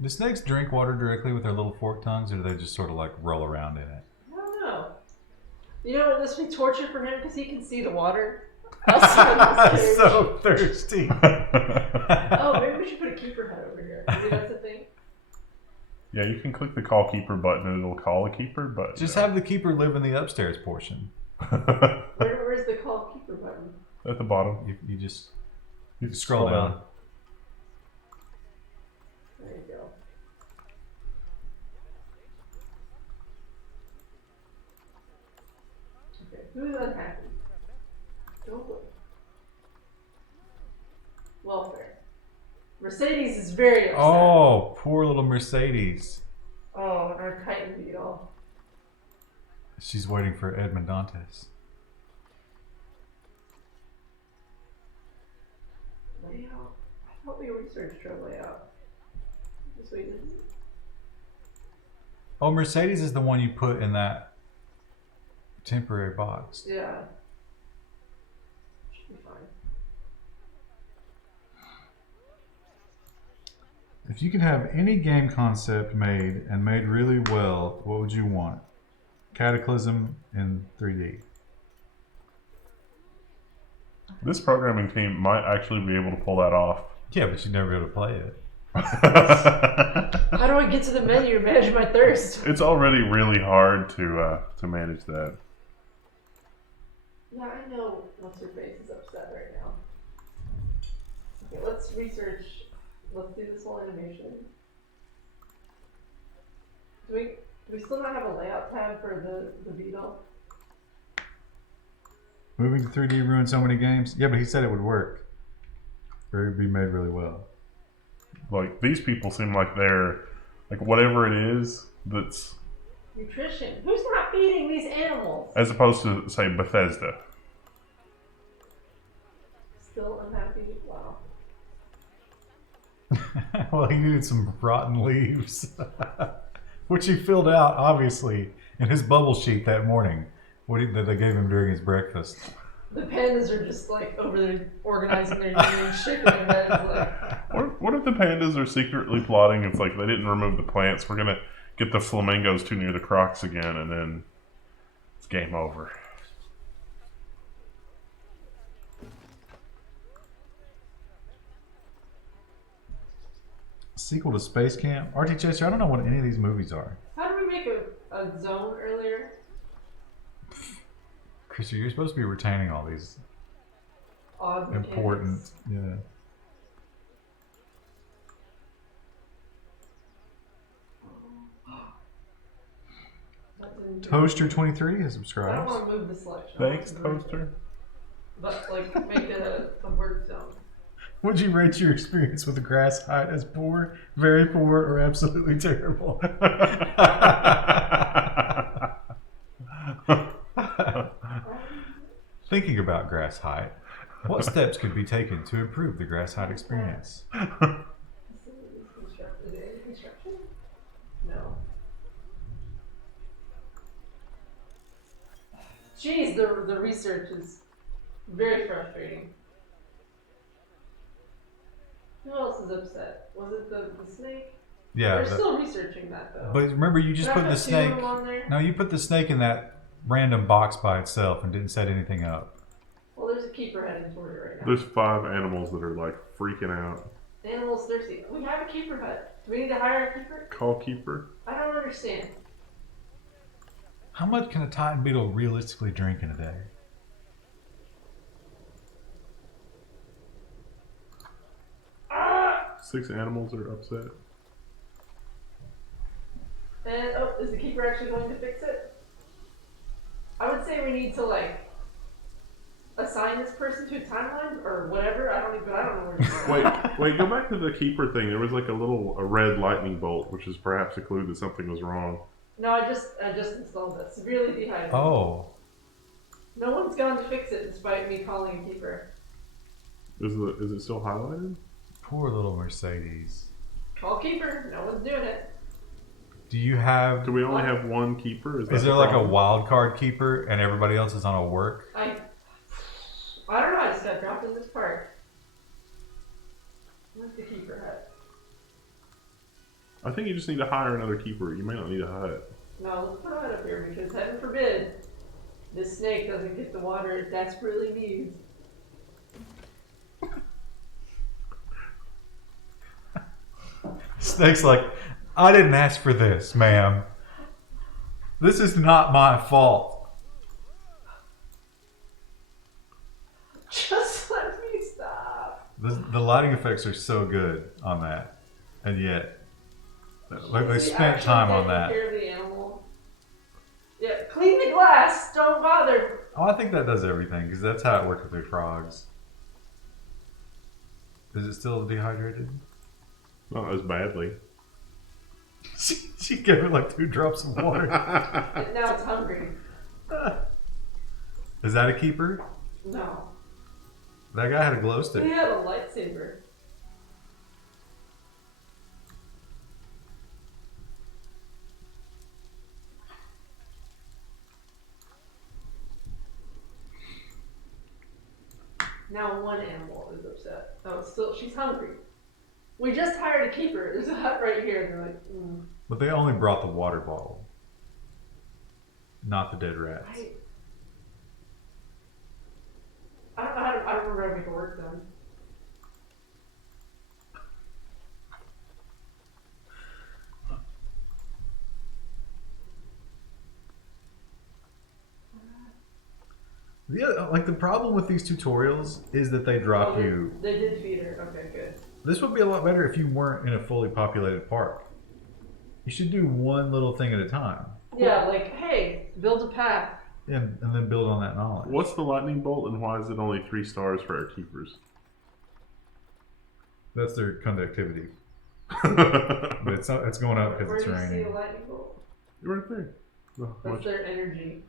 Do snakes drink water directly with their little fork tongues, or do they just sort of like roll around in it? I don't know. You know, this would be torture for him because he can see the water. outside this cage. So thirsty. Oh, maybe we should put a keeper head over here. Maybe that's a thing. Yeah, you can click the call keeper button and it'll call a keeper, but Just have the keeper live in the upstairs portion. Where's the call keeper button? at the bottom. You just You scroll down. There you go. Okay, who's unhappy? Don't look. Welfare. Mercedes is very upset. Oh, poor little Mercedes. Oh, and our chitin beetle. She's waiting for Edmond Dantes. Layout. I thought we researched our layout. This way, didn't we? Oh, Mercedes is the one you put in that temporary box. Yeah. Should be fine. If you could have any game concept made and made really well, what would you want? Cataclysm in 3D. This programming team might actually be able to pull that off. Yeah, but you'd never be able to play it. How do I get to the menu and manage my thirst? It's already really hard to manage that. Yeah, I know what's her face is upset right now. Okay, let's research. Let's do this whole animation. Do we still not have a layout tab for the beetle? Moving to 3D ruined so many games. Yeah, but he said it would work. Or it would be made really well. Like, these people seem like they're, like, whatever it is that's... Nutrition. Who's not feeding these animals? As opposed to, say, Bethesda. Still unhappy? Wow. Well, he needed some rotten leaves. Which he filled out, obviously, in his bubble sheet that morning. That they gave him during his breakfast. The pandas are just like over there organizing their unit and shaking their heads like... What if the pandas are secretly plotting? It's like they didn't remove the plants. We're gonna get the flamingos too near the crocs again, and then it's game over. Sequel to Space Camp? RT Chaser, I don't know what any of these movies are. How did we make a zone earlier? Krista, you're supposed to be retaining all these Odd important. mechanics. Yeah. Toaster23 has I subscribed. don't want to move the selection. Thanks, Toaster. But like make it a work zone. Would you rate your experience with the grass height as poor, very poor, or absolutely terrible? Thinking about grass height, what steps could be taken to improve the grass height experience? Construction? No. Jeez, the research is very frustrating. Who else is upset? Was it the snake? Yeah. We're still researching that though. But remember, you just Can I put the two snake. of them on there? No, you put the snake in that random box by itself and didn't set anything up. Well, there's a keeper heading toward it right now. There's 5 animals that are like freaking out. The animal's thirsty. We have a keeper hut. Do we need to hire a keeper? Call keeper. I don't understand. How much can a Titan beetle realistically drink in a day? Ah! 6 animals are upset. And oh, is the keeper actually going to fix it? I would say we need to like assign this person to a timeline or whatever. I don't know where to go. Wait, go back to the keeper thing. There was like a red lightning bolt, which is perhaps a clue that something was wrong. No, I just installed it. Severely dehydrated. Oh. No one's gone to fix it despite me calling a keeper. Is it still highlighted? Poor little Mercedes. Call keeper. No one's doing it. Do you have... Do we only have one keeper? Is there like a wild card keeper and everybody else is on a work? I don't know. I just got dropped in this park. Where's the keeper hut? I think you just need to hire another keeper. You may not need a hut. No, let's put a hut up here because heaven forbid this snake doesn't get the water it desperately needs. Snake's like, I didn't ask for this, ma'am. This is not my fault. Just let me stop. The lighting effects are so good on that. And yet, like they spent time on that. Take care of the animal. Yeah, clean the glass. Don't bother. Oh, I think that does everything because that's how it worked with the frogs. Is it still dehydrated? Not as badly. She gave it like 2 drops of water. Now it's hungry. Is that a keeper? No. That guy had a glow stick. He had a lightsaber. Now one animal is upset. Oh, still, she's hungry. We just hired a keeper. There's a hut right here. They're like, But they only brought the water bottle. Not the dead rats. I don't know I don't remember how to make it work then. Yeah, like the problem with these tutorials is that they drop you. They did feed her. Okay, good. This would be a lot better if you weren't in a fully populated park. You should do one little thing at a time. Yeah, like, hey, build a path. And then build on that knowledge. What's the lightning bolt and why is it only 3 stars for our keepers? That's their conductivity. But it's going up because Where it's do you see raining. a lightning bolt? Right there. Oh, That's much- their energy.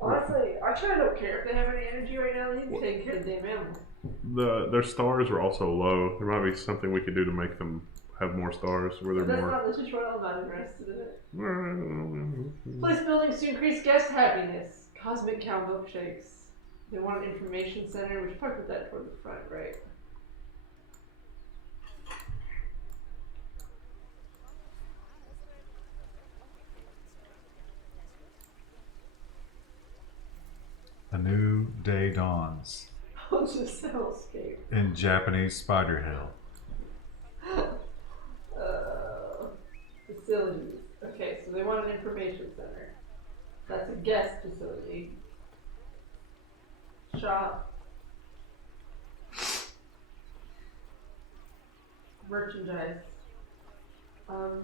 Honestly, I kind of don't care if they have any energy right now. They need to take care of the damn animal. Their stars are also low. There might be something we could do to make them have more stars where But they're that's more. not the tutorial. I'm not interested in it. Place buildings to increase guest happiness. Cosmic cow milkshakes. They want an information center. We should probably put that toward the front, right? A new day dawns Oh, just hellscape. in Japanese Spider Hill. Facilities. Okay, so they want an information center. That's a guest facility. Shop. Merchandise. Now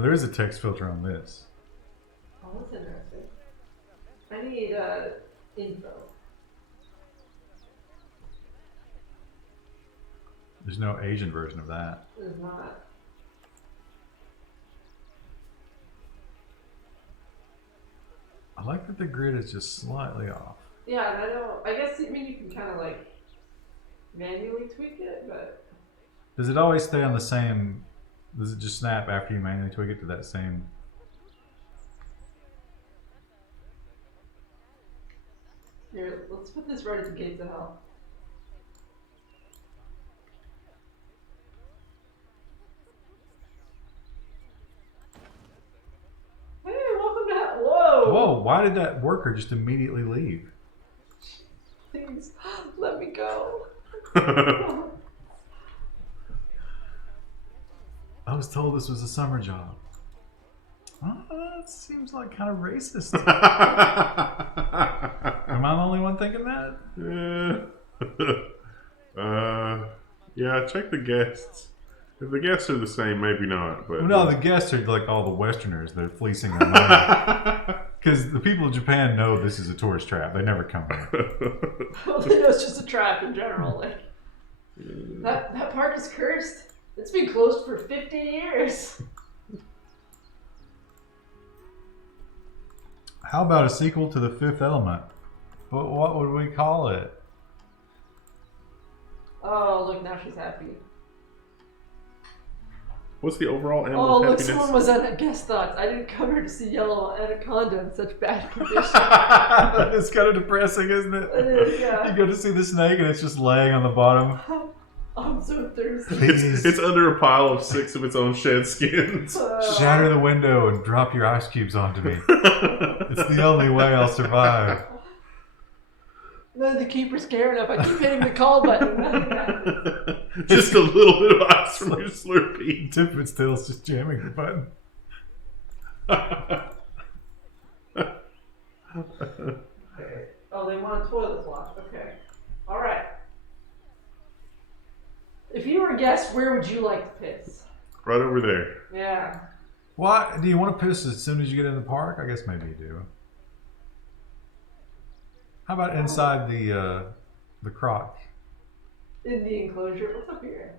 there is a text filter on this. Oh, that's interesting. I need info. There's no Asian version of that. There's not. I like that the grid is just slightly off. Yeah, and I don't. I guess you can kind of like manually tweak it, but Does it always stay on the same? Does it just snap after you manually tweak it to that same? here, let's put this right at the gates of hell. Hey, welcome to hell. Whoa! Whoa! Why did that worker just immediately leave? Please, let me go. I was told this was a summer job. That seems like kind of racist. Am I the only one thinking that? Yeah, check the guests. If the guests are the same, maybe not. But Well, no, the guests are like all the Westerners. They're fleecing their money. Because the people of Japan know this is a tourist trap. They never come here. Well, they know it's just a trap in general. Like that park is cursed. It's been closed for 50 years. How about a sequel to The Fifth Element? But what would we call it? Oh, look, now she's happy. What's the overall animal Oh, look, happiness? someone was at Guest Thoughts. I didn't come here to see yellow anaconda in such bad condition. It's kind of depressing, isn't it? It is, yeah. You go to see the snake and it's just laying on the bottom. I'm so thirsty. It's under a pile of 6 of its own shed skins. Shatter the window and drop your ice cubes onto me. It's the only way I'll survive. No, the keeper's care enough. I keep hitting the call button. Nothing happens. Just a little bit of ice from your Slurpee. Tippet Still's just jamming the button. Okay. Oh, they want a toilet flush. Okay. All right. If you were a guest, where would you like to piss? Right over there. Yeah. What? Do you want to piss as soon as you get in the park? I guess maybe you do. How about inside the croc? In the enclosure. What's up here?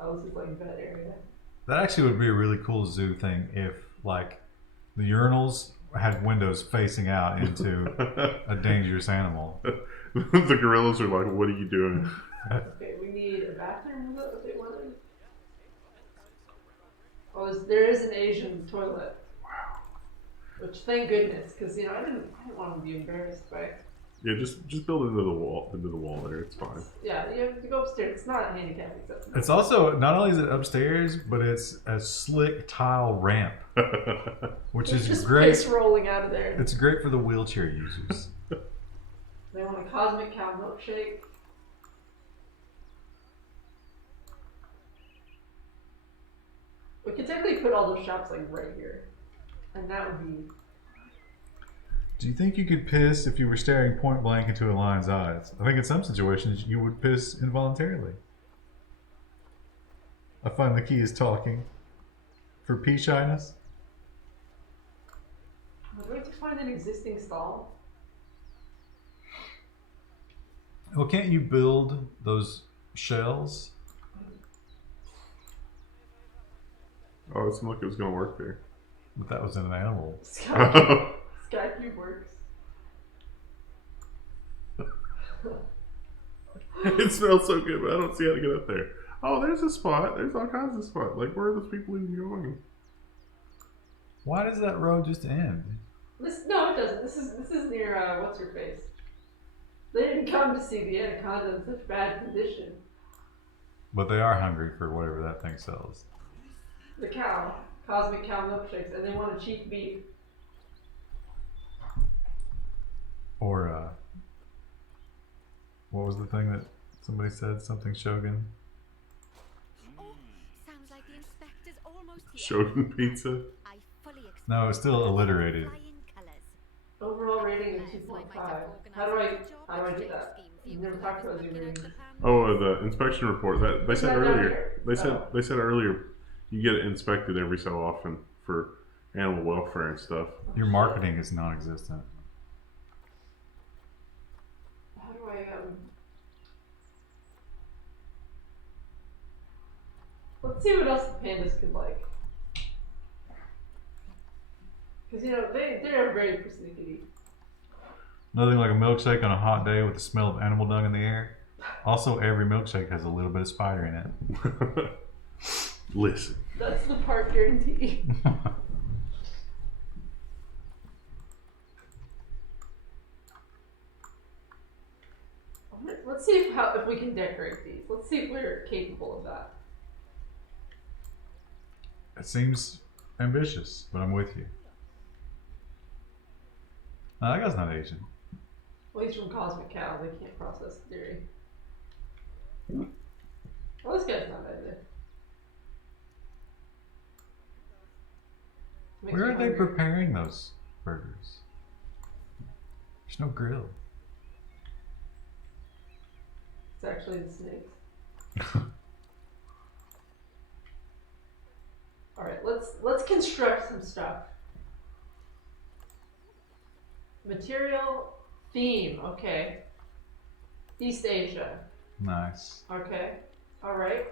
Oh, this is like vet area. That actually would be a really cool zoo thing if, like, the urinals had windows facing out into a dangerous animal. The gorillas are like, what are you doing? Okay, we need a bathroom. Was that what they wanted? Oh, there is an Asian toilet. Wow. Which, thank goodness, because I didn't want to be embarrassed by. Yeah, just build into the wall there. It's fine. Yeah, you have to go upstairs. It's not handicapped accessible. It's also, not only is it upstairs, but it's a slick tile ramp, which There's is just great. piss rolling out of there. It's great for the wheelchair users. They want a cosmic cow milkshake. We could technically put all those shops like right here, and that would be. Do you think you could piss if you were staring point blank into a lion's eyes? I think in some situations you would piss involuntarily. I find the key is talking. For pee shyness? Do we have to find an existing stall? Well, can't you build those shells? Oh, it seemed like it was going to work there. But that was in an animal. Skycube works. It smells so good, but I don't see how to get up there. Oh, there's a spot. There's all kinds of spots. Like, where are those people even going? Why does that road just end? No, it doesn't. This is near what's her face. They didn't come to see the anaconda in such bad condition. But they are hungry for whatever that thing sells. The cow, cosmic cow milkshakes, and they want a cheap beef. Or what was the thing that somebody said? Something Shogun? Oh, sounds like the inspector's almost here. Shogun pizza? I fully expect No, it's still alliterated. flying colours. Overall rating of Yes, I might 2.5. have How do organised I a job do exchange that? scheme for You've you never with talked all about this those looking ratings. at the pan. Oh, the inspection report. That they It's said not down earlier. here. They said earlier you get it inspected every so often for animal welfare and stuff. Your marketing is non-existent. How do I Let's see what else the pandas could like. Because they're very persnickety. Nothing like a milkshake on a hot day with the smell of animal dung in the air. Also, every milkshake has a little bit of spider in it. Listen. That's the part guarantee. Let's see if we can decorate these. Let's see if we're capable of that. It seems ambitious, but I'm with you. No, that guy's not Asian. Well, he's from Cosmic Cow. They can't process theory. Well, this guy's not either. Makes Where me are they hungry. preparing those burgers? There's no grill. It's actually the snakes. All right, let's construct some stuff. Material, theme. Okay. East Asia. Nice. Okay. All right.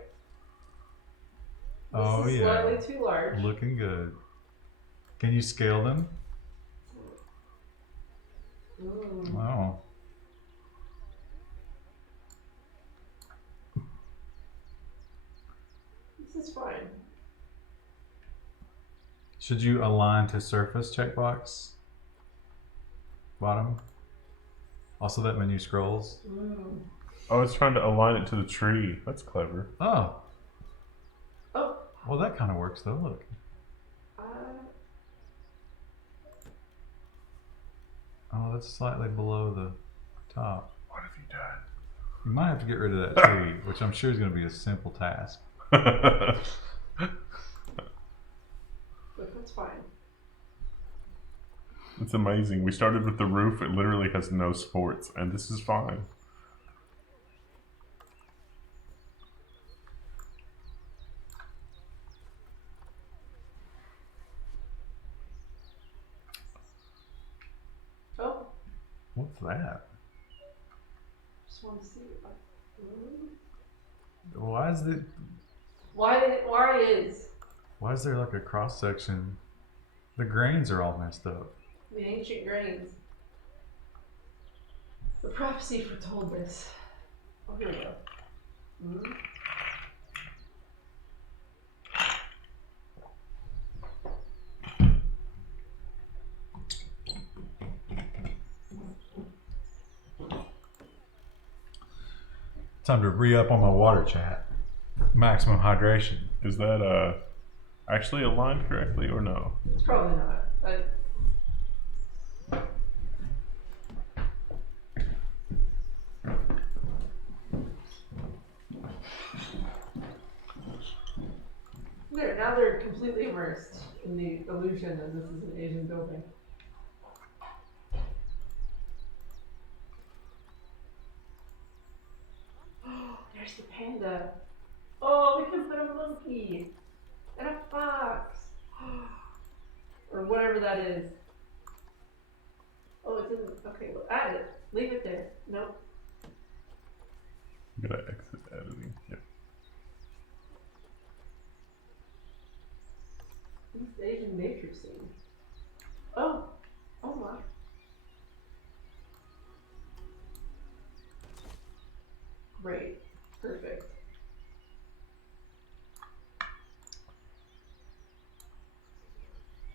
This Oh, is yeah. slightly too large. Looking good. Can you scale them? Ooh. Wow. This is fine. Should you align to surface checkbox? Bottom. Also, that menu scrolls. Mm. Oh, it's trying to align it to the tree. That's clever. Oh. Oh. Well, that kind of works though. Look. Oh, that's slightly below the top. What have you done? You might have to get rid of that tree, which I'm sure is going to be a simple task. But that's fine. It's amazing. We started with the roof. It literally has no supports, and this is fine. Oh, What's that? just want to see. Why is it? Why is Why is there like a cross section? The grains are all messed up. the ancient grains? The prophecy foretold this. Oh, here we go. Mm. Time to re-up on my water chat. Maximum hydration. Is that actually aligned correctly or no? It's probably not. But there, now they're completely immersed in the illusion that this is an Asian building. Where's the panda? Oh, we can put a monkey and a fox. Or whatever that is. Oh, it didn't. Okay, well, add it. Leave it there. Nope. I'm gonna exit editing. Yep. East Asian nature scene. Oh. Oh my. Great. Perfect.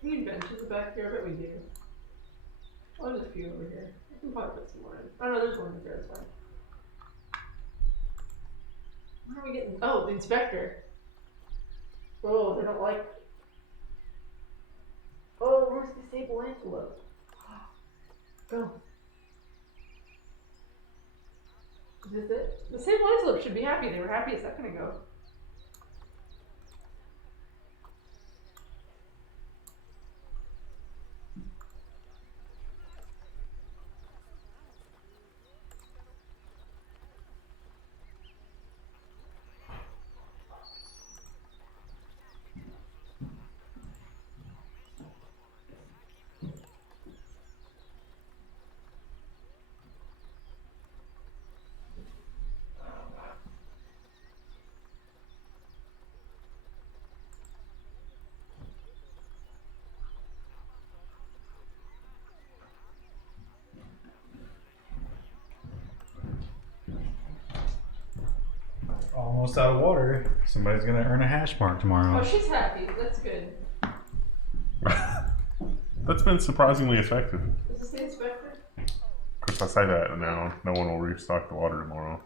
We need benches back here, I bet we do. Oh, there's a few over here. I can probably put some more in. Oh no, there's one right there, it's fine. Where are we getting? Oh, the inspector. Oh, they don't like. Oh, where's the sable antelope? Go. Is this it? The sable antelope should be happy. They were happy a second ago. Almost out of water. Somebody's gonna earn a hash mark tomorrow. Oh, she's happy. That's good. That's been surprisingly effective. Is this the inspector? Of course, I say that now. No one will restock the water tomorrow.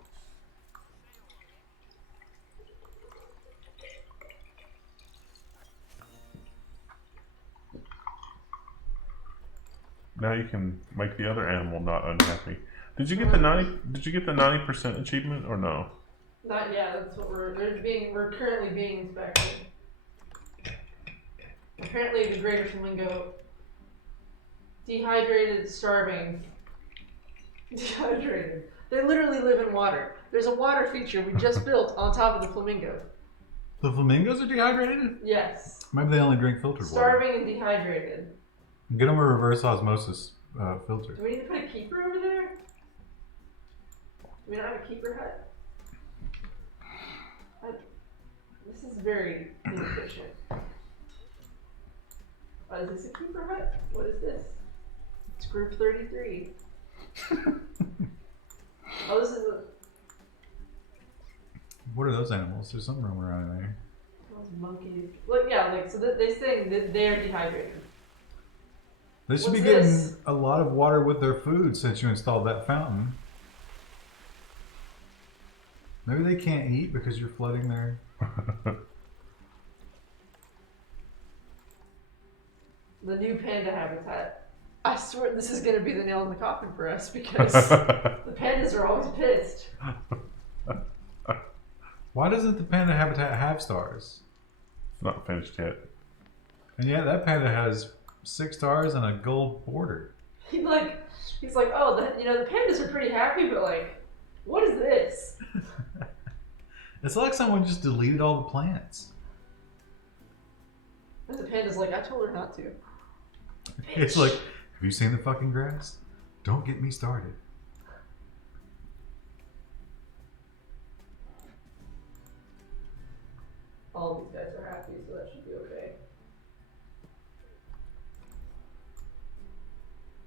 Now you can make the other animal not unhappy. Did you get the 90% achievement or no? Not yet. That's what we're currently being inspected. Apparently, the greater flamingo dehydrated, starving. Dehydrated. They literally live in water. There's a water feature we just built on top of the flamingo. The flamingos are dehydrated? Yes. Maybe they only drink filtered water. Starving and dehydrated. Get them a reverse osmosis filter. Do we need to put a keeper over there? Do we not have a keeper hut? This is very inefficient. Is this a keeper hut? What is this? It's group 33. Oh, this is a... What are those animals? There's something roaming around in there. Those monkeys. Look, yeah, like, so they say that they're dehydrated. They should What's be getting this? a lot of water with their food since you installed that fountain. Maybe they can't eat because you're flooding their... The new panda habitat. I swear this is going to be the nail in the coffin for us because the pandas are always pissed. Why doesn't the panda habitat have stars? It's not finished yet. And yet that panda has 6 stars and a gold border. He's like, oh, the pandas are pretty happy, but like, what is this? It's like someone just deleted all the plants. And the panda's like, I told her not to. It's like, have you seen the fucking grass? Don't get me started. All these guys are happy, so that should be okay.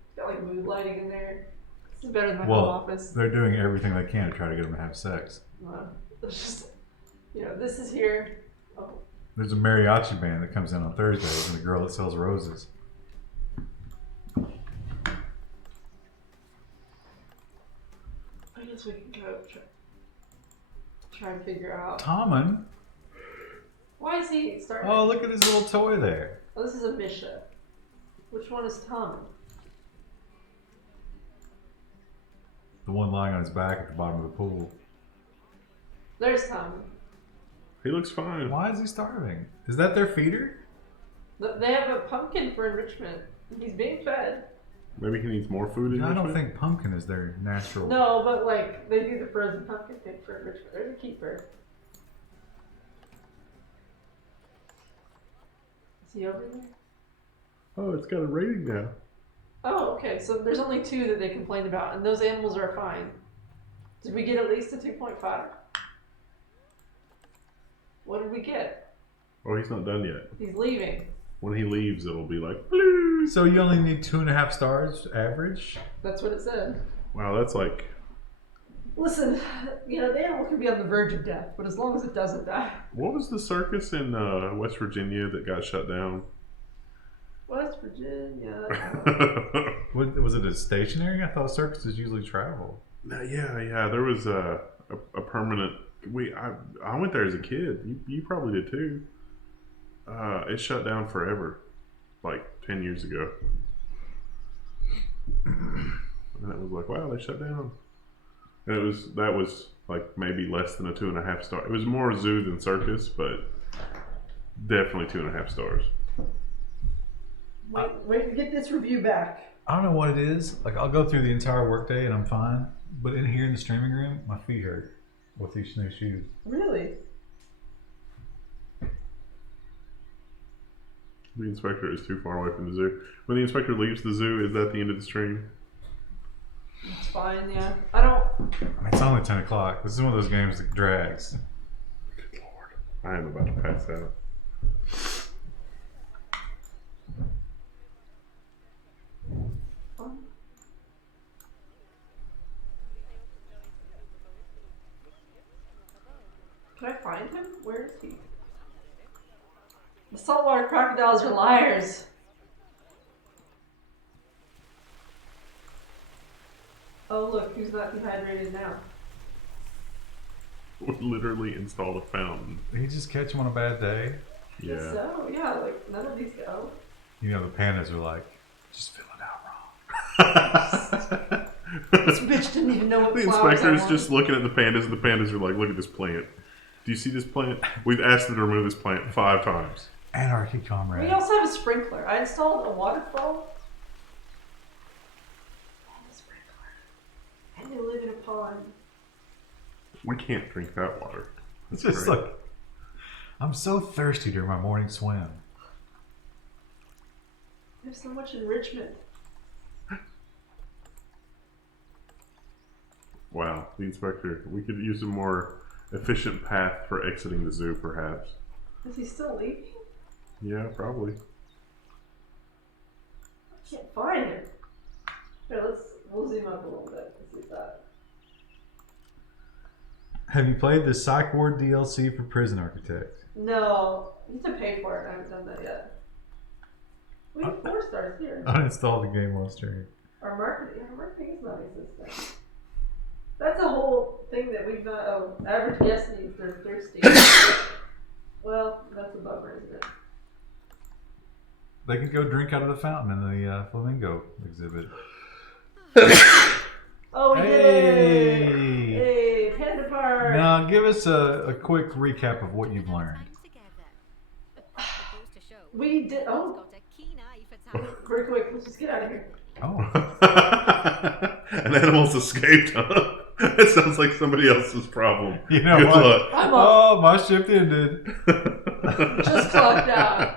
It's got like mood lighting in there. This is better than my home office. They're doing everything they can to try to get them to have sex. It's just, this is here. Oh. There's a mariachi band that comes in on Thursdays and a girl that sells roses. I guess we can go try and figure out. Tommen? Why is he starting? Oh, look at his little toy there. Oh, this is a Misha. Which one is Tom? The one lying on his back at the bottom of the pool. There's Tom. He looks fine. Why is he starving? Is that their feeder? They have a pumpkin for enrichment. He's being fed. Maybe he needs more food in I don't food? think pumpkin is their natural. No, but like they do the frozen pumpkin thing for Richmond. There's a keeper. Is he over there? Oh, it's got a rating now. Oh, okay. So there's only 2 that they complained about, and those animals are fine. Did we get at least a 2.5? What did we get? Oh, he's not done yet. He's leaving. When he leaves, it'll be like, blue. So you only need 2.5 stars average? That's what it said. Wow, that's like, Listen, you know, the animal can be on the verge of death, but as long as it doesn't die. what was the circus in West Virginia that got shut down? West Virginia. Was it a stationary? I thought circuses usually travel. Yeah. There was a permanent. I went there as a kid. You probably did too. It shut down forever, like 10 years ago. And it was like, wow, they shut down. And that was like maybe less than a 2.5 star. It was more zoo than circus, but definitely 2.5 stars. Wait to get this review back. I don't know what it is. Like I'll go through the entire workday and I'm fine, but in here in the streaming room, my feet hurt with these new shoes. Really? The inspector is too far away from the zoo. When the inspector leaves the zoo, is that the end of the stream? It's fine, yeah. I don't. I mean, it's only 10 o'clock. This is one of those games that drags. Good lord. I am about to pass out. Can I find him? Where is he? The saltwater crocodiles are liars. Oh look, who's not dehydrated now? We literally installed a fountain. Did he just catch him on a bad day? Yeah. So, yeah, like none of these go. You know, the pandas are like, just fill it out wrong. This bitch didn't even know what The flowers inspector I is wanted. just looking at the pandas, and the pandas are like, look at this plant. Do you see this plant? We've asked them to remove this plant 5 times. Anarchy comrade. We also have a sprinkler. I installed a waterfall. And a sprinkler. And they live in a pond. We can't drink that water. It's That's just great. like, I'm so thirsty during my morning swim. There's so much enrichment. Wow, the inspector. We could use a more efficient path for exiting the zoo, perhaps. Is he still leaving? Yeah, probably. I can't find him. Here, we'll zoom up a little bit and see that. Have you played the Psych Ward DLC for Prison Architect? No, you have to pay for it. I haven't done that yet. We have 4 stars here. Uninstall the game while streaming. Our marketing is not existent. That's a whole thing that we've not. Oh, average guest needs. They're thirsty. Well, that's a bummer, isn't it? They can go drink out of the fountain in the flamingo exhibit. Oh, we did it! Hey, Panda Park! Now, give us a quick recap of what you've learned. We did. Oh, very quick. Let's just get out of here. Oh. An animal's escaped, huh? It sounds like somebody else's problem. You know Good what? luck. I'm off. Oh, my shift ended. Just clocked out.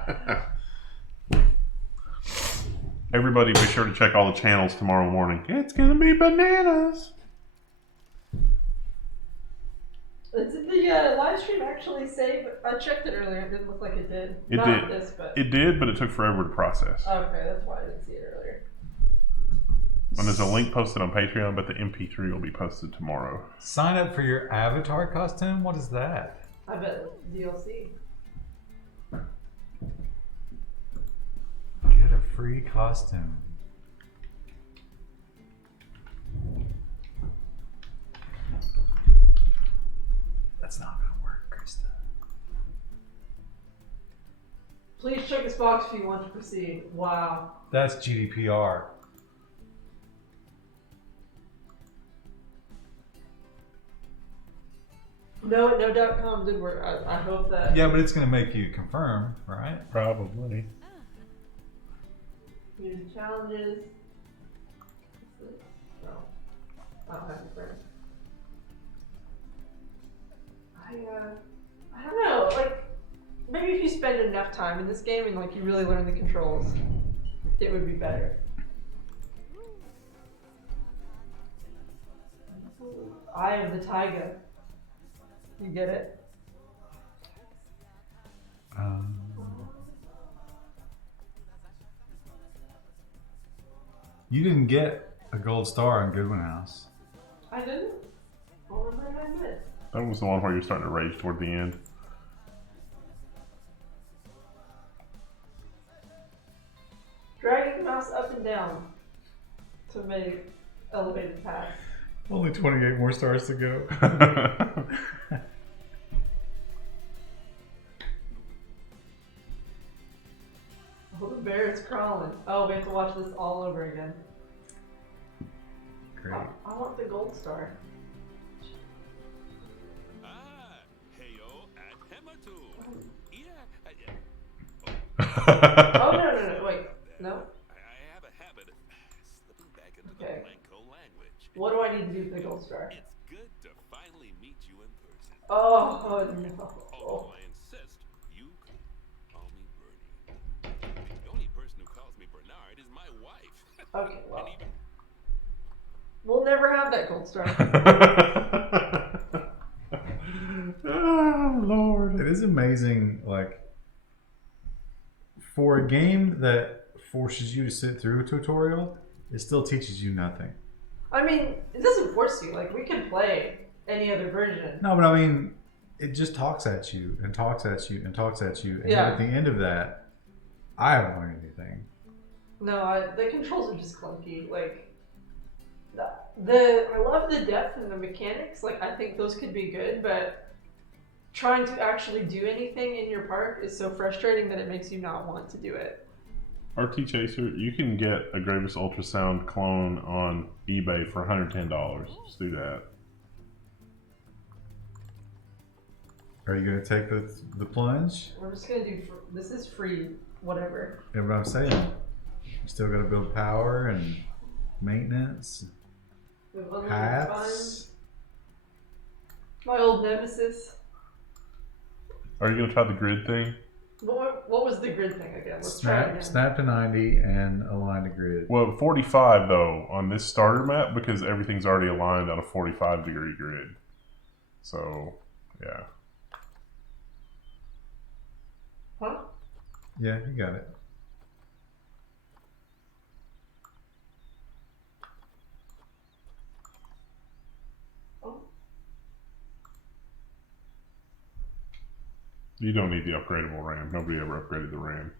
Everybody be sure to check all the channels tomorrow morning. It's gonna be bananas. Did the live stream actually save? I checked it earlier. It didn't look like it did. It Not did. This, but It did, but it took forever to process. okay, that's why I didn't see it earlier. And there's a link posted on Patreon, but the MP3 will be posted tomorrow. Sign up for your avatar costume? What is that? I bet it's DLC. Get a free costume. That's not gonna work, Krista. Please check this box if you want to proceed. Wow. That's GDPR. No, no.com did work. I hope that. Yeah, but it's gonna make you confirm, right? Probably. Community challenges. No. I don't have any friends. I don't know, like, maybe if you spend enough time in this game and like you really learn the controls, it would be better. Eye of the Tiger. You get it? You didn't get a gold star on Goodwin House. I didn't? Well, what did I miss? That was the one where you're starting to rage toward the end. Dragging the mouse up and down to make elevated paths. Only 28 more stars to go. Oh, the bear is crawling. Oh, we have to watch this all over again. Great. I want the gold star. Ah, heyo at Hematu. Yeah. Oh, no, wait. No? I have a habit of slipping back into Okay. the Blanco language. What do I need to do for the gold star? It's good to finally meet you in person. Oh, no. Although I insist you can call me Bernie. The only person who calls me Bernard is my wife. Okay, well. And even We'll never have that gold star. Oh, Lord. It is amazing, like, for a game that forces you to sit through a tutorial, it still teaches you nothing. I mean, it doesn't force you. Like, we can play any other version. No, but I mean, it just talks at you and talks at you and talks at you. And Yeah. at the end of that, I haven't learned anything. No, the controls are just clunky. Like, I love the depth and the mechanics. Like, I think those could be good, but trying to actually do anything in your park is so frustrating that it makes you not want to do it. RT Chaser, you can get a Gravis Ultrasound clone on eBay for $110. Just do that. Are you going to take the plunge? We're just gonna do. This is free, whatever. Yeah, but I'm saying, you still got to build power and maintenance, We have unlimited paths. funds. My old nemesis. Are you going to try the grid thing? What was the grid thing again? Let's try it again. Snap to 90 and align to grid. Well, 45 though on this starter map because everything's already aligned on a 45-degree grid. So, yeah. Huh? Yeah, you got it. Oh. You don't need the upgradable RAM. Nobody ever upgraded the RAM.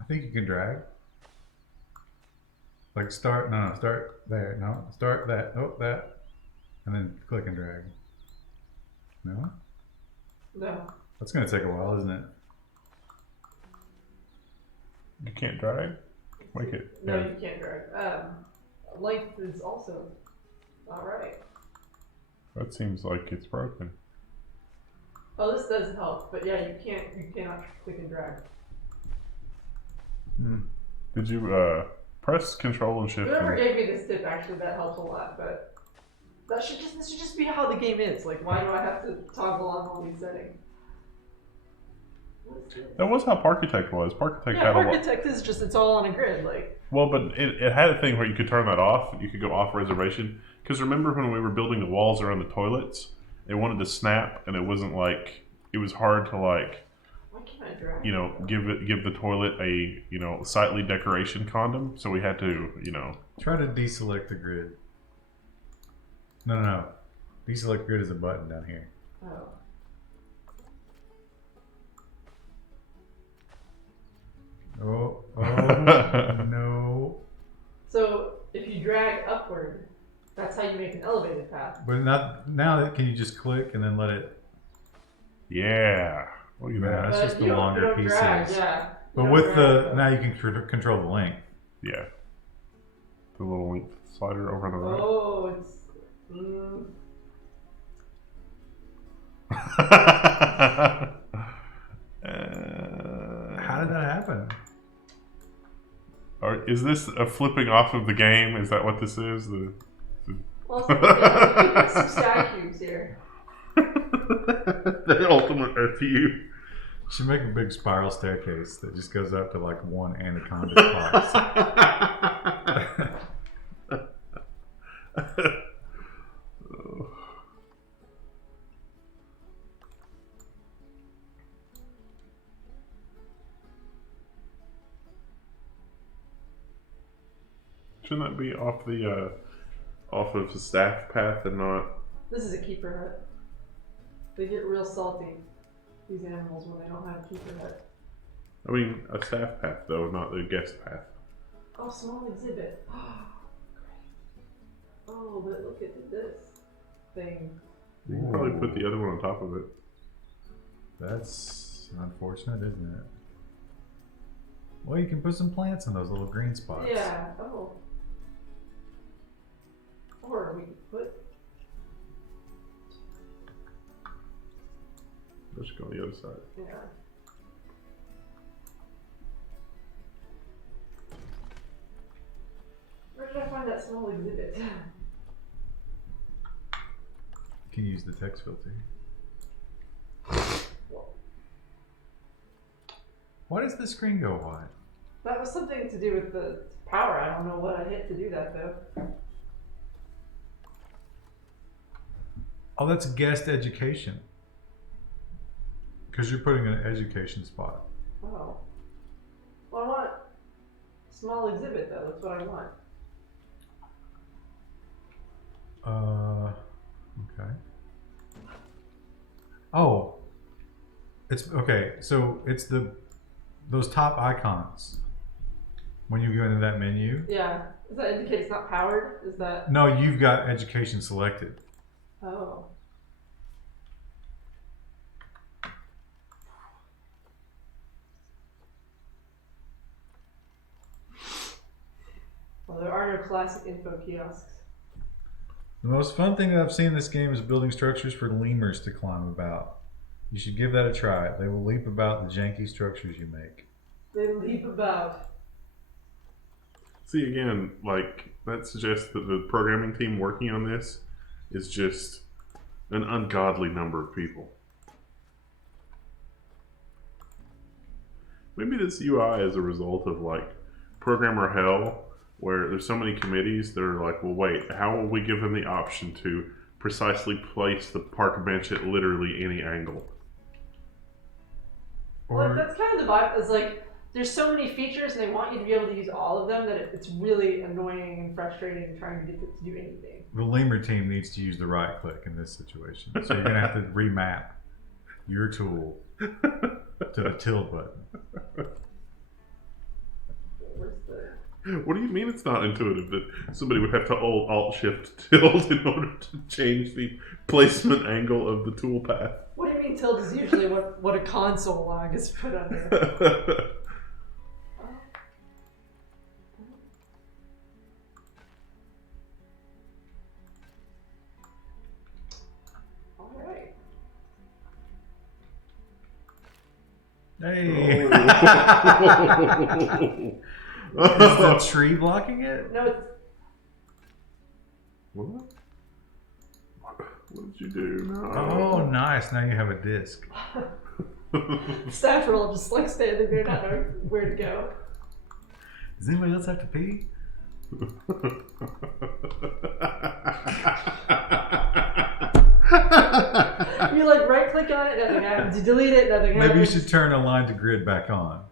I think you can drag. Like start there. No, start that. Oh, that. And then click and drag. No? No. That's going to take a while, isn't it? You can't drag? Make it. No, Yeah. you can't drag. Length is also not right. That seems like it's broken. Oh, this does help, but yeah, you cannot click and drag. Did you press Control and Shift? Whoever gave me this tip, actually, that helps a lot, but this should just be how the game is. Like, why do I have to toggle on all these settings? That was how Parkitect was. Parkitect Yeah, had a lot. Architect is just, it's all on a grid, like. Well, but it had a thing where you could turn that off. You could go off reservation. Because remember when we were building the walls around the toilets, it wanted to snap, and it wasn't like it was hard to like, Why can't I drag? you know, give the toilet a sightly decoration condom. So we had to, Try to deselect the grid. No. Deselect grid is a button down here. Oh. Oh, no. So, if you drag upward, that's how you make an elevated path. But not now. Can you just click and then let it? Yeah. Look at Yeah, that. that's just the you don't- longer you don't pieces. drag, yeah. You But don't with drag, the now you can control the length. Yeah. The little length slider over on the right. Oh, it's. How did that happen? Is this a flipping off of the game? Is that what this is? Well, yeah, some stack cubes here. The ultimate FU. Should make a big spiral staircase that just goes up to like one anaconda box. Shouldn't that be off of the staff path and not? This is a keeper hut. They get real salty, these animals, when they don't have a keeper hut. I mean, a staff path though, not the guest path. Oh, small exhibit. Oh, but look at this thing. You can probably put the other one on top of it. That's unfortunate, isn't it? Well, you can put some plants in those little green spots. Yeah. Oh. Or we could put. Let's go on the other side. Yeah. Where did I find that small exhibit? You can use the text filter. Why does the screen go wide? That was something to do with the power. I don't know what I hit to do that though. Oh, that's guest education. Because you're putting an education spot. Oh. Well, I want small exhibit though. That's what I want. Okay. Oh. It's okay, so it's those top icons when you go into that menu. Yeah. Does that indicate it's not powered? Is that? No, you've got education selected. Oh. Well, there are no classic info kiosks. The most fun thing that I've seen in this game is building structures for lemurs to climb about. You should give that a try. They will leap about the janky structures you make. They leap about. See, again, like, that suggests that the programming team working on this is just an ungodly number of people. Maybe this UI is a result of, like, programmer hell, where there's so many committees that are like, well, wait, how will we give them the option to precisely place the park bench at literally any angle? Well, that's kind of the vibe. It's like, there's so many features and they want you to be able to use all of them that it's really annoying and frustrating trying to get it to do anything. The lemur team needs to use the right click in this situation. So you're going to have to remap your tool to the tilt button. Where's the... What do you mean it's not intuitive that somebody would have to Alt-Shift-Tilt in order to change the placement angle of the tool path? What do you mean tilt is usually what a console log is put under? Alright. Hey! Oh. Is the tree blocking it? No, it's... What? What did you do? No. Oh, nice. Now you have a disc. Staff roll just like standing there not knowing where to go. Does anybody else have to pee? You like right click on it, nothing happens. You delete it, nothing happens. Maybe you should turn align to grid back on.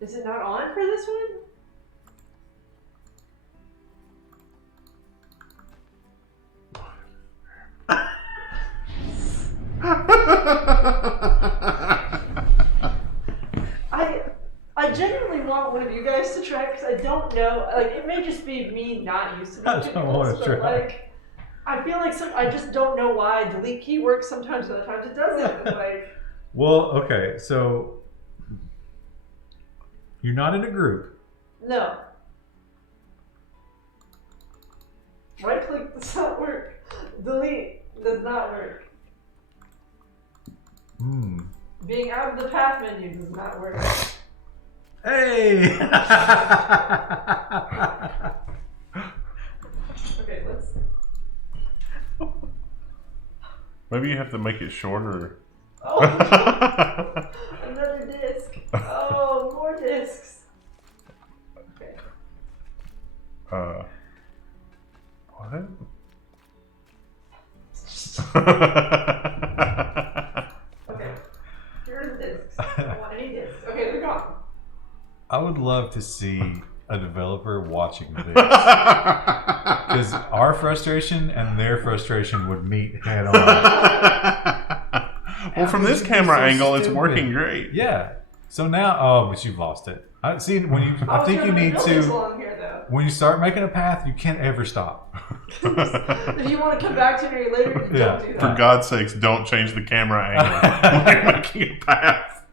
Is it not on for this one? I genuinely want one of you guys to try because I don't know. Like, it may just be me not used to the I don't want to try. Like, I feel like I just don't know why delete key works sometimes, other times it doesn't. Like, Well, okay, so you're not in a group. no. Right click does not work. Delete does not work. Hmm. Being out of the path menu does not work. Hey! Okay, let's. Maybe you have to make it shorter. Oh, another disc. Oh, more discs. Okay. What? Okay. Here are the discs. I don't want any discs. Okay, they're gone. I would love to see a developer watching this. Because our frustration and their frustration would meet head on. Well, from this camera angle, it's working great. Yeah. So now, oh, but you've lost it. I see when you. I think you need to. Along here, though. When you start making a path, you can't ever stop. If you want to come back to me later, don't do that. For God's sakes, don't change the camera angle when you're making a path.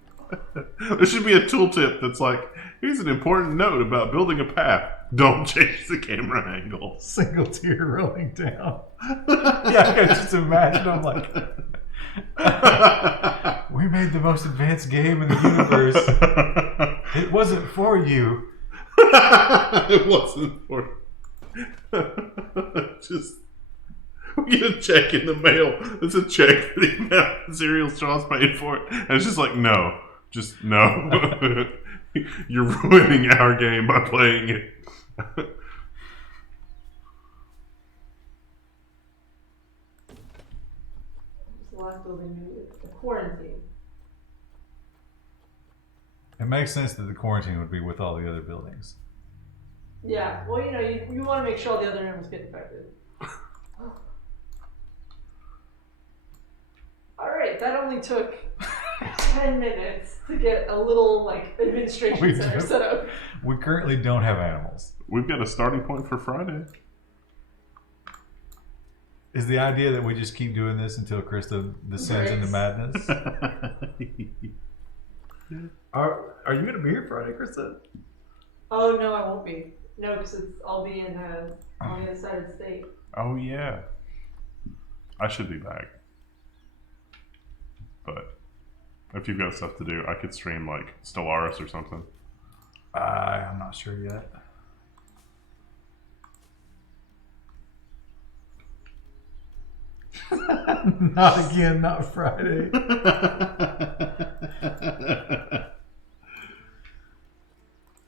There should be a tooltip that's like, here's an important note about building a path. Don't change the camera angle. Single tear rolling down. Yeah, I can just imagine. I'm like, we made the most advanced game in the universe. It wasn't for you. It wasn't for. Just we get a check in the mail. It's a check for the amount of cereal Shaw's paid for it, and it's just like no, just no. You're ruining our game by playing it. What's the last building we needed? A quarantine. It makes sense that the quarantine would be with all the other buildings. Yeah, well, you know, you want to make sure all the other animals get infected. Alright, that only took 10 minutes to get a little, like, administration center set up. We currently don't have animals. We've got a starting point for Friday. Is the idea that we just keep doing this until Krista descends into madness? Are you going to be here Friday, Krista? Oh, no, I won't be. No, because I'll be in on the other side of the state. Oh yeah, I should be back. But if you've got stuff to do, I could stream like Stellaris or something. I'm not sure yet. Not again, not Friday.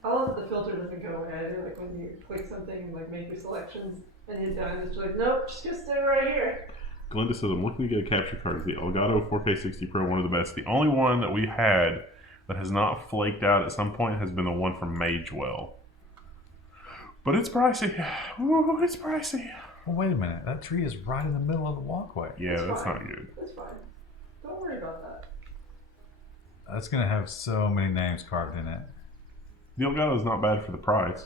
I love that the filter doesn't go away. Like when you click something and like make your selections and hit done, it's like, nope, just gonna stay right here. Glenda says, I'm looking to get a capture card. The Elgato 4K60 Pro, one of the best. The only one that we had that has not flaked out at some point has been the one from Magewell. But it's pricey. Ooh, it's pricey. Well, wait a minute. That tree is right in the middle of the walkway. Yeah, that's not good. That's fine. Don't worry about that. That's going to have so many names carved in it. The Elgato is not bad for the price.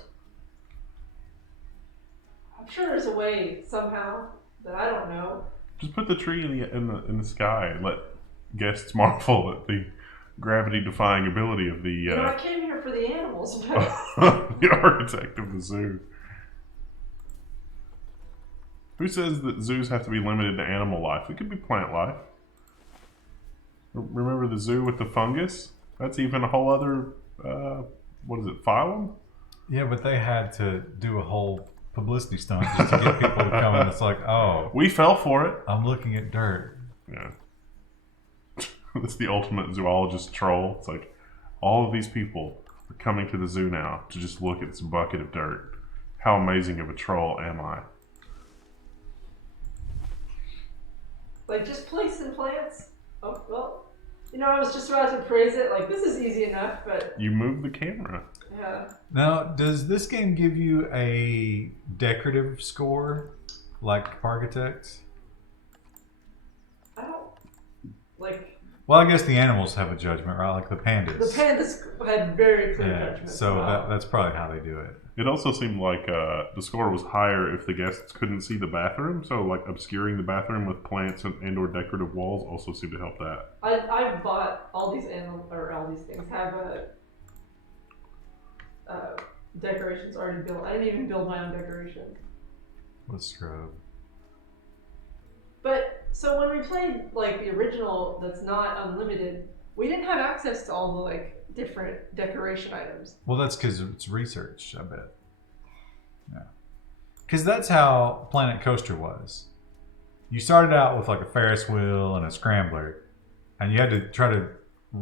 I'm sure there's a way somehow that I don't know. Just put the tree in the sky and let guests marvel at the gravity-defying ability of the You know, I came here for the animals, but the architect of the zoo. Who says that zoos have to be limited to animal life? It could be plant life. Remember the zoo with the fungus? That's even a whole other, what is it, phylum? Yeah, but they had to do a whole publicity stunt just to get people to come in. It's like, oh, We fell for it. I'm looking at dirt. Yeah. It's the ultimate zoologist troll. It's like, all of these people are coming to the zoo now to just look at this bucket of dirt. How amazing of a troll am I? like just place some plants. Oh, well, you know, I was just about to praise it. Like, this is easy enough, but You move the camera. yeah. Now, does this game give you a decorative score like Architects? I don't like. Well, I guess the animals have a judgment, right? Like the pandas. The pandas had very clear Yeah, judgment. so that's probably how they do it. It also seemed like the score was higher if the guests couldn't see the bathroom. So, like, obscuring the bathroom with plants and or decorative walls also seemed to help that. I bought all these animal or all these things have decorations already built. I didn't even build my own decoration. With strobe. But so when we played like the original, that's not unlimited. We didn't have access to all the like different decoration items. Well, that's because it's research, I bet. Yeah. Because that's how Planet Coaster was. You started out with like a Ferris wheel and a scrambler, and you had to try to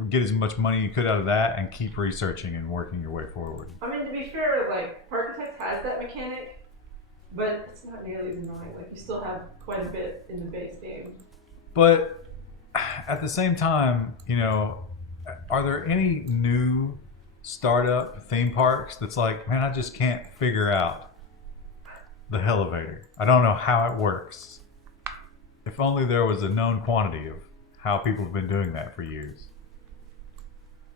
get as much money you could out of that and keep researching and working your way forward. I mean, to be fair, like Architect has that mechanic, but it's not nearly as annoying. Like you still have quite a bit in the base game. But at the same time, you know, are there any new startup theme parks that's like, man, I just can't figure out the elevator. I don't know how it works. If only there was a known quantity of how people have been doing that for years.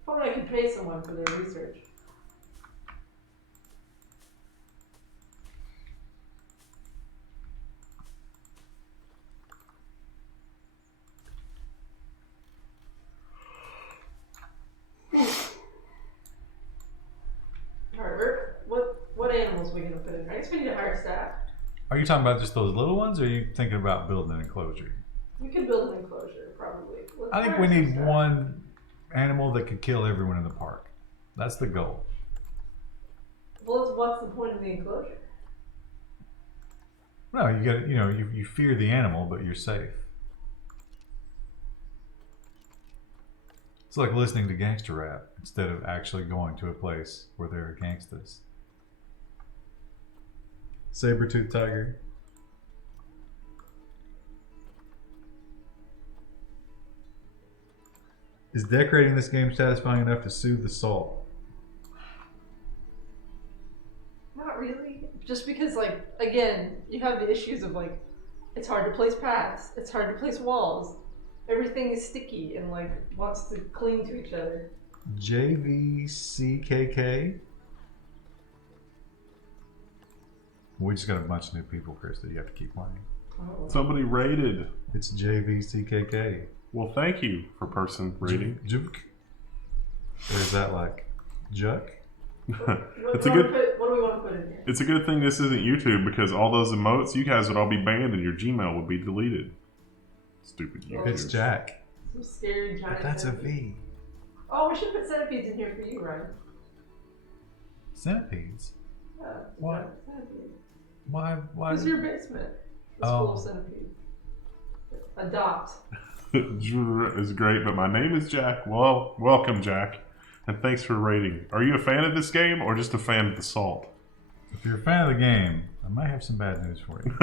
If only I could pay someone for their research. Alright, what animals are we gonna put in? I guess we need to hire staff. Are you talking about just those little ones, or are you thinking about building an enclosure? We could build an enclosure, probably. Let's I think hire we some need staff. one animal that could kill everyone in the park. That's the goal. Well, what's the point of the enclosure? No, you got, you fear the animal, but you're safe. It's like listening to gangster rap instead of actually going to a place where there are gangsters. Saber-toothed tiger. Is decorating this game satisfying enough to soothe the soul? Not really. Just because, like, again, you have the issues of, like, it's hard to place paths, it's hard to place walls, everything is sticky and, like, wants to cling to each other. JVCKK. We just got a bunch of new people, Krista. You have to keep playing. Oh. Somebody rated. It's JVCKK. Well, thank you for person rating. Juke. Or is that like Juck? It's a good. What do we want to put in here? It's a good thing this isn't YouTube, because all those emotes, you guys would all be banned and your Gmail would be deleted. Stupid YouTube. It's Jack. Some scary giant. But that's a centipedes. V. Oh, we should put centipedes in here for you, Ryan. Centipedes? Yeah, What? Centipedes. Why? This is your basement. It's full of centipedes. Adopt. Is great, but my name is Jack. Well, welcome, Jack, and thanks for rating. Are you a fan of this game or just a fan of the salt? If you're a fan of the game, I might have some bad news for you.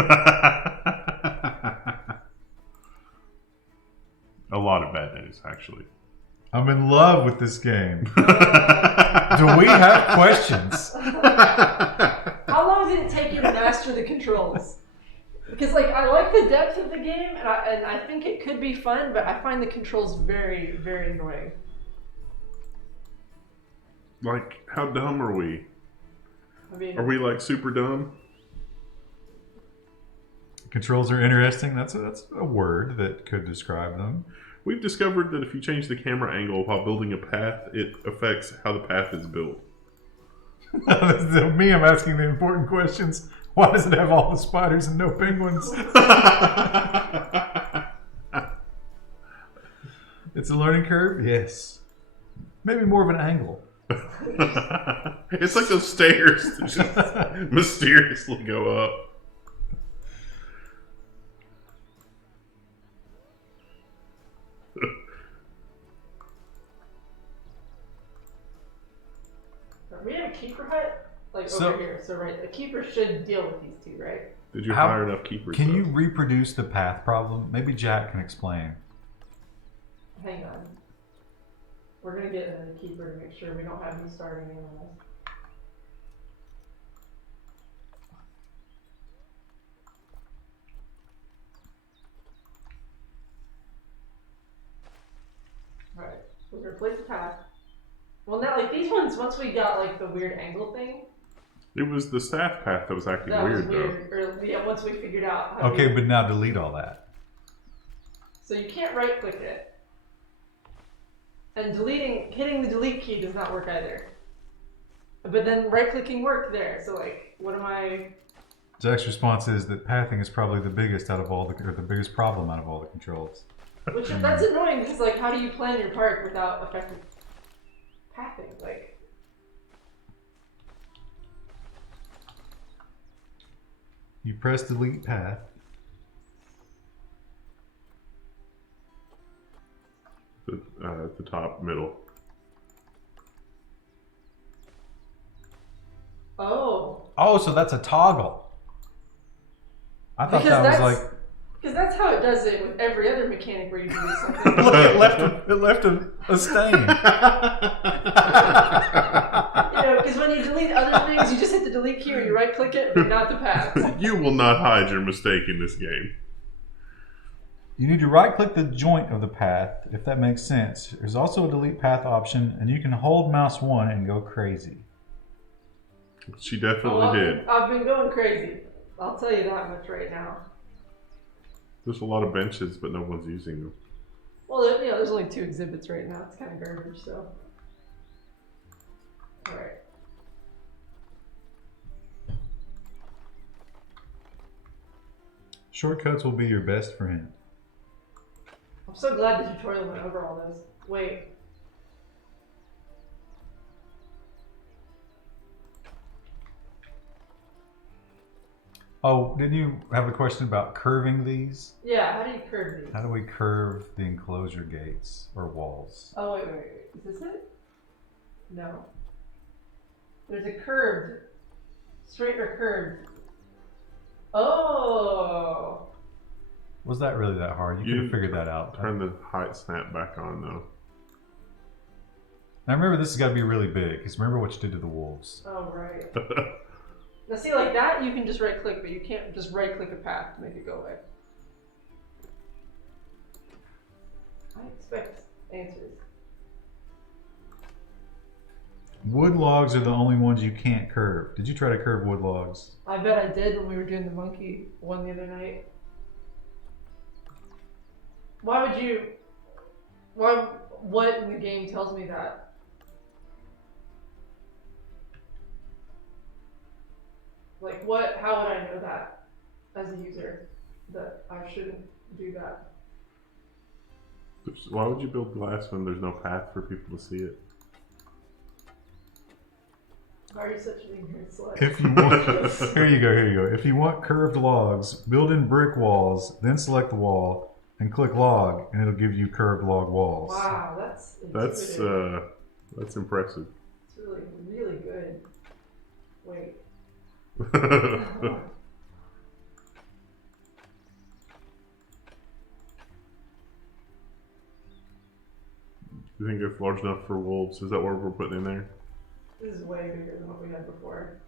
A lot of bad news, actually. I'm in love with this game. Do we have questions? How long did it take you to master the controls? Because, like, I like the depth of the game, and I think it could be fun, but I find the controls very, very annoying. Like, how dumb are we? I mean, Are we like super dumb? Controls are interesting. That's a word that could describe them. We've discovered that if you change the camera angle while building a path, it affects how the path is built. Me, I'm asking the important questions. Why does it have all the spiders and no penguins? It's a learning curve? Yes. Maybe more of an angle. It's like those stairs that just mysteriously go up. we have a keeper hut, like, So- over here. So, right, the keeper should deal with these two, right? Did you How- hire enough keepers? Can though? you reproduce the path problem? Maybe Jack can explain. Hang on. We're going to get a keeper to make sure we don't have any starving animals. Alright, we're going to place the path. Well, now, like, these ones, once we got, like, the weird angle thing, It was the staff path that was acting that was weird, though. weird. Or, yeah, once we figured out how Okay, to... but now delete all that. So you can't right-click it. And hitting the delete key does not work either. But then right-clicking worked there, so, like, what am I... Jack's response is that pathing is probably the biggest out of all the biggest problem out of all the controls. Which that's annoying because like, how do you plan your park without effective pathing? Like, You press delete path. At the top, middle. oh, Oh, so that's a toggle. I thought because that was like. because that's how it does it with every other mechanic where you do something. Look, it left a stain. Because when you delete other things, you just hit the delete key or you right click it, but not the path. You will not hide your mistake in this game. You need to right-click the joint of the path, if that makes sense. There's also a delete path option, and you can hold mouse 1 and go crazy. She definitely did. I've been going crazy. I'll tell you that much right now. There's a lot of benches, but no one's using them. Well, there's only 2 exhibits right now. It's kind of garbage, so. Alright. Shortcuts will be your best friend. I'm so glad the tutorial went over all this. Wait. Oh, didn't you have a question about curving these? Yeah, how do you curve these? How do we curve the enclosure gates or walls? Oh, wait. Is this it? No. There's a curved. Straight or curved. Oh! Was that really that hard? You could have figured that out. Turn the height snap back on, though. Now remember, this has got to be really big, because remember what you did to the wolves. Oh, right. Now see, like that, you can just right click, but you can't just right click a path to make it go away. I expect answers. Wood logs are the only ones you can't curve. Did you try to curve wood logs? I bet I did when we were doing the monkey one the other night. Why would you... What in the game tells me that? Like, what? How would I know that as a user that I shouldn't do that? Why would you build glass when there's no path for people to see it? Why are you such an ignorant slut? If you want, here you go. If you want curved logs, build in brick walls, then select the wall and click log, and it'll give you curved log walls. Wow, that's impressive. It's really, really good. Wait. You think it's large enough for wolves? Is that what we're putting in there? This is way bigger than what we had before.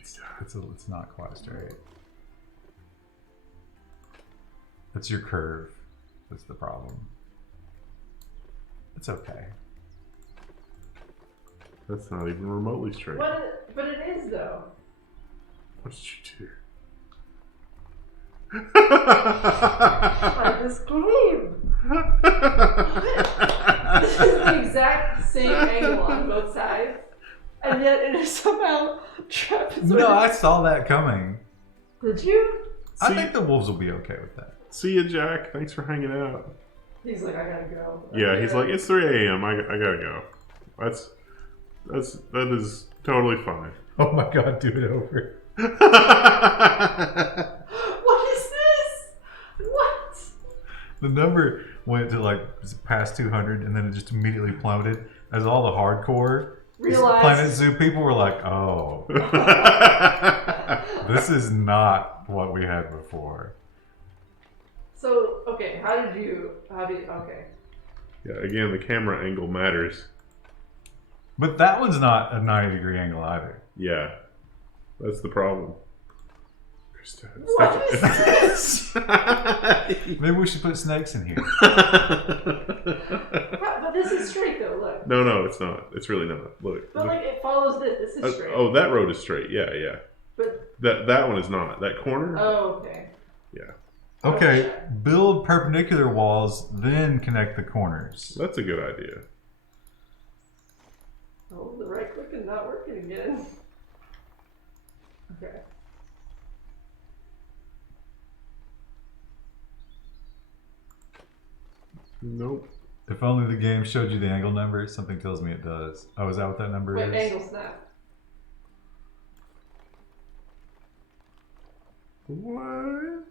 It's not quite straight. That's your curve. That's the problem. It's okay. That's not even remotely straight. But it is though. What did you do? Like this game. This is the exact same angle on both sides, and yet it is somehow trapezoid. No, I saw that coming. Did you? I think the wolves will be okay with that. See ya, Jack. Thanks for hanging out. He's like, I gotta go. Yeah, he's like, it's 3 a.m. I gotta go. That is totally fine. Oh my god, do it over. What is this? What? The number went to like past 200 and then it just immediately plummeted as all the hardcore Planet Zoo people were like, oh, this is not what we had before. So, okay, okay. Yeah, again, the camera angle matters. But that one's not a 90-degree angle either. Yeah, that's the problem. Krista, What is this? Maybe we should put snakes in here. But this is straight though, look. No, it's not. It's really not. Look. But like, it follows this. This is straight. Oh, that road is straight. Yeah. But That one is not. That corner? oh, okay. Yeah. Okay, build perpendicular walls, then connect the corners. That's a good idea. Oh, the right click is not working again. Okay. Nope. If only the game showed you the angle number. Something tells me it does. Oh, is that what that number Wait, is? angle snap. What?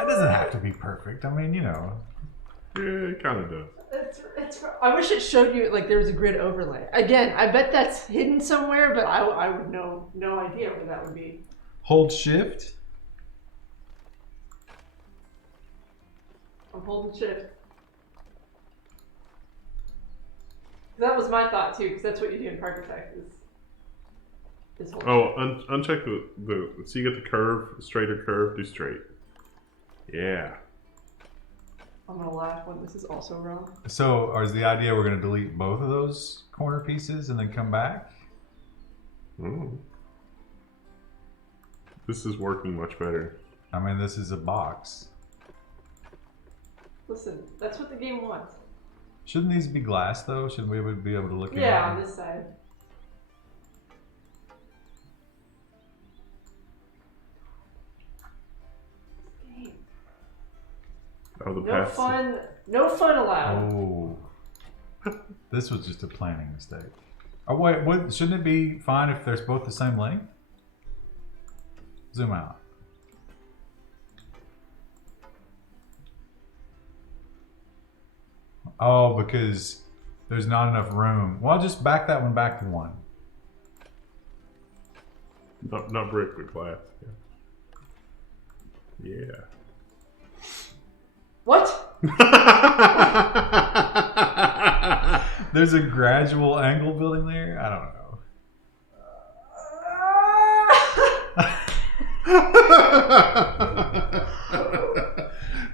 It doesn't have to be perfect. I mean, you know. Yeah, it kind of does. I wish it showed you like there was a grid overlay. Again, I bet that's hidden somewhere, but I would no idea where that would be. Hold shift. I'm holding shift. That was my thought too, because that's what you do in Park Attack is hold shift. Uncheck the so you get the curve, straighter curve, do straight. Yeah. I'm gonna laugh when this is also wrong. So, or is the idea we're going to delete both of those corner pieces and then come back? Ooh. This is working much better. I mean, this is a box. Listen, that's what the game wants. Shouldn't these be glass though? Shouldn't we be able to look in? Yeah, on this side. Oh, the No fun. No fun allowed. Oh. This was just a planning mistake. Oh wait, what? Shouldn't it be fine if there's both the same length? Zoom out. Oh, because there's not enough room. Well, just back that one back to one. Not brick, but glass. Yeah. What? There's a gradual angle building there? I don't know.